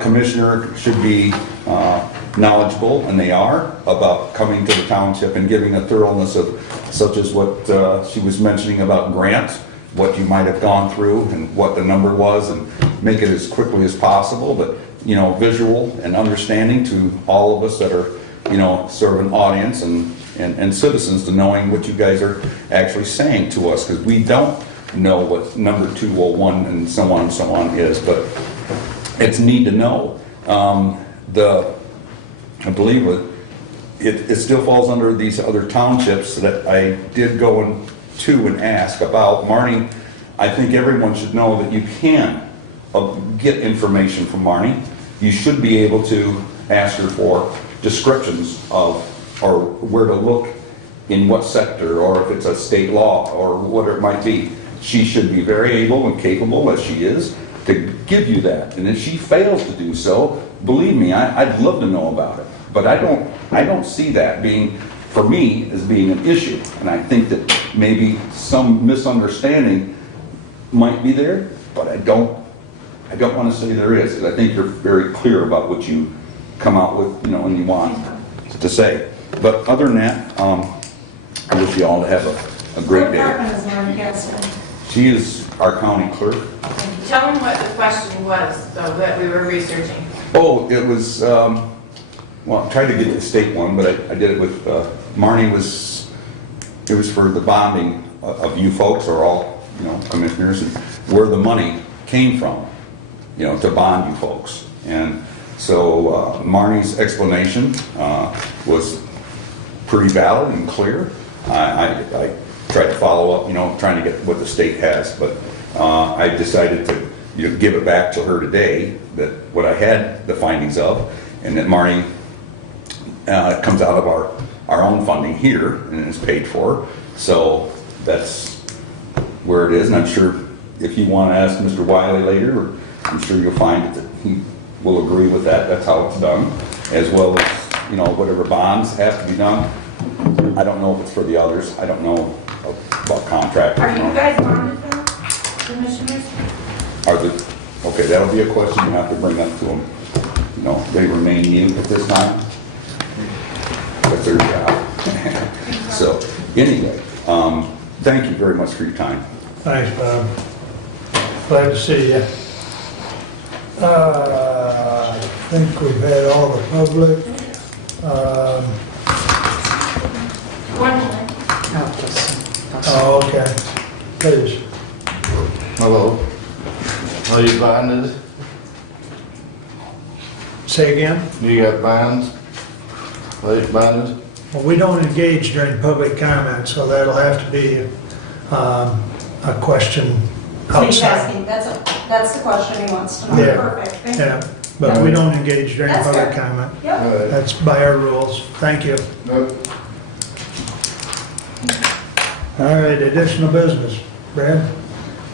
commissioner should be knowledgeable, and they are, about coming to the township and giving a thoroughness of, such as what she was mentioning about grants, what you might have gone through and what the number was, and make it as quickly as possible, but visual and understanding to all of us that are sort of an audience and citizens, to knowing what you guys are actually saying to us, because we don't know what number 201 and so on is, but it's neat to know. I believe it still falls under these other townships that I did go and ask about. Marnie, I think everyone should know that you can get information from Marnie. You should be able to ask her for descriptions of, or where to look in what sector, or if it's a state law, or whatever it might be. She should be very able and capable, as she is, to give you that. And if she fails to do so, believe me, I'd love to know about it. But I don't see that being, for me, as being an issue. And I think that maybe some misunderstanding might be there, but I don't want to say there is, because I think you're very clear about what you come out with, and you want to say. But other than that, I wish you all to have a great day. She is our county clerk. Tell them what the question was, though, that we were researching. Oh, it was, well, I tried to get the state one, but I did it with, Marnie it was for the bonding of you folks, or all, commissioners, and where the money came from, to bond you folks. And so Marnie's explanation was pretty valid and clear. I tried to follow up, trying to get what the state has, but I decided to give it back to her today, that what I had the findings of, and that Marnie comes out of our own funding here and is paid for. So that's where it is, and I'm sure if you want to ask Mr. Wiley later, I'm sure you'll find that he will agree with that. That's how it's done, as well as whatever bonds have to be done. I don't know if it's for the others. I don't know about contractors. Are you guys bonded now, commissioners? Okay, that'll be a question you have to bring up to them. They remain mute at this time. That's their job. So, anyway, thank you very much for your time. Thanks, Bob. Glad to see you. I think we've had all the public. One minute. Oh, okay. Please. Hello. Are you bonded? Say again? You got bonds? Are you bonded? Well, we don't engage during public comment, so that'll have to be a question He's outside. asking, that's the question he wants to know. Yeah. Perfect. Yeah, but we don't engage during That's public fair. comment. Yep. That's by our rules. Thank you. Nope. All right, additional business. Brad?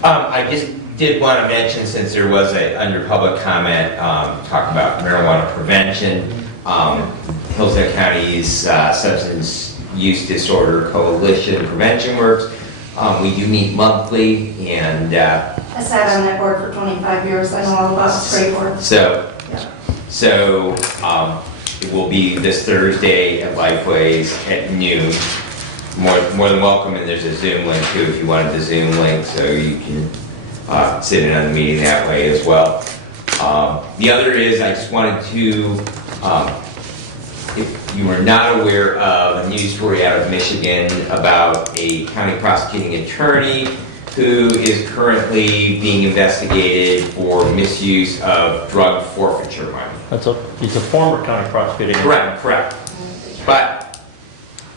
I just did want to mention, since there was under public comment, talk about marijuana prevention, Hillsdale County's Substance Use Disorder Coalition Prevention Works. We do meet monthly, and I sat on that board for 25 years. I know all about the great board. So it will be this Thursday at Lifeways at noon. More than welcome, and there's a Zoom link too if you wanted the Zoom link, so you can sit in on the meeting that way as well. The other is, I just wanted to, if you were not aware of a news story out of Michigan about a county prosecuting attorney who is currently being investigated for misuse of drug forfeiture money. He's a former county prosecuting attorney. Correct. But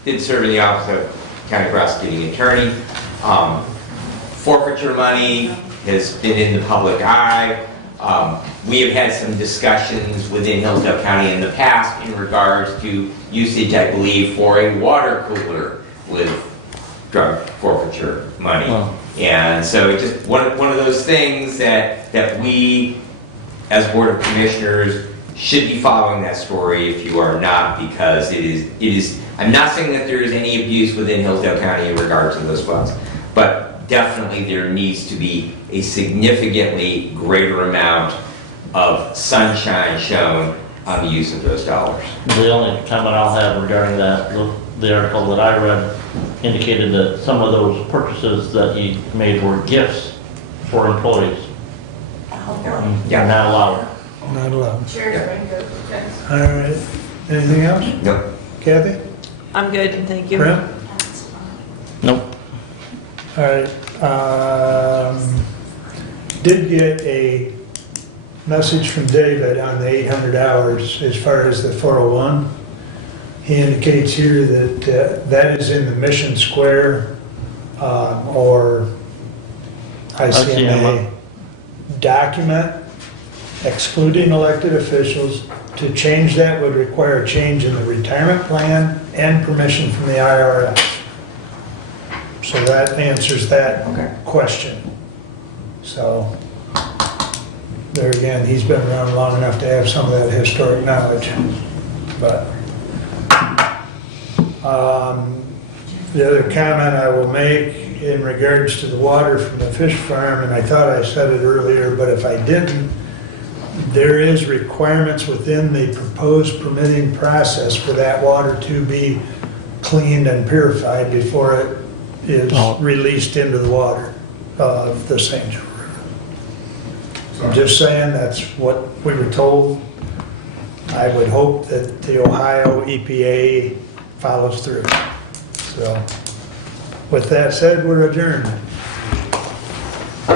did serve in the office of county prosecuting attorney. forfeiture money has been in the public eye. We have had some discussions within Hillsdale County in the past in regards to usage, I believe, for a water cooler with drug forfeiture money. And so it's just one of those things that we, as Board of Commissioners, should be following that story if you are not, because it is, I'm not saying that there is any abuse within Hillsdale County in regards to those funds, but definitely there needs to be a significantly greater amount of sunshine shown on the use of those dollars. The only comment I'll have regarding that, the article that I read indicated that some of those purchases that he made were gifts for employees. Yeah. Not allowed. Not allowed. Sure. All right. Anything else? Nope. Kathy? I'm good, thank you. Brent? Nope. All right. Did get a message from David on the 800 hours as far as the 401. He indicates here that that is in the Mission Square or ICMA document excluding elected officials. To change that would require a change in the retirement plan and permission from the IRS. So that answers that question. So, there again, he's been around long enough to have some of that historic knowledge. But, the other comment I will make in regards to the water from the fish farm, and I thought I said it earlier, but if I didn't, there is requirements within the proposed permitting process for that water to be cleaned and purified before it is released into the water of the St. Joe River. I'm just saying, that's what we were told. I would hope that the Ohio EPA follows through. So, with that said, we're adjourned.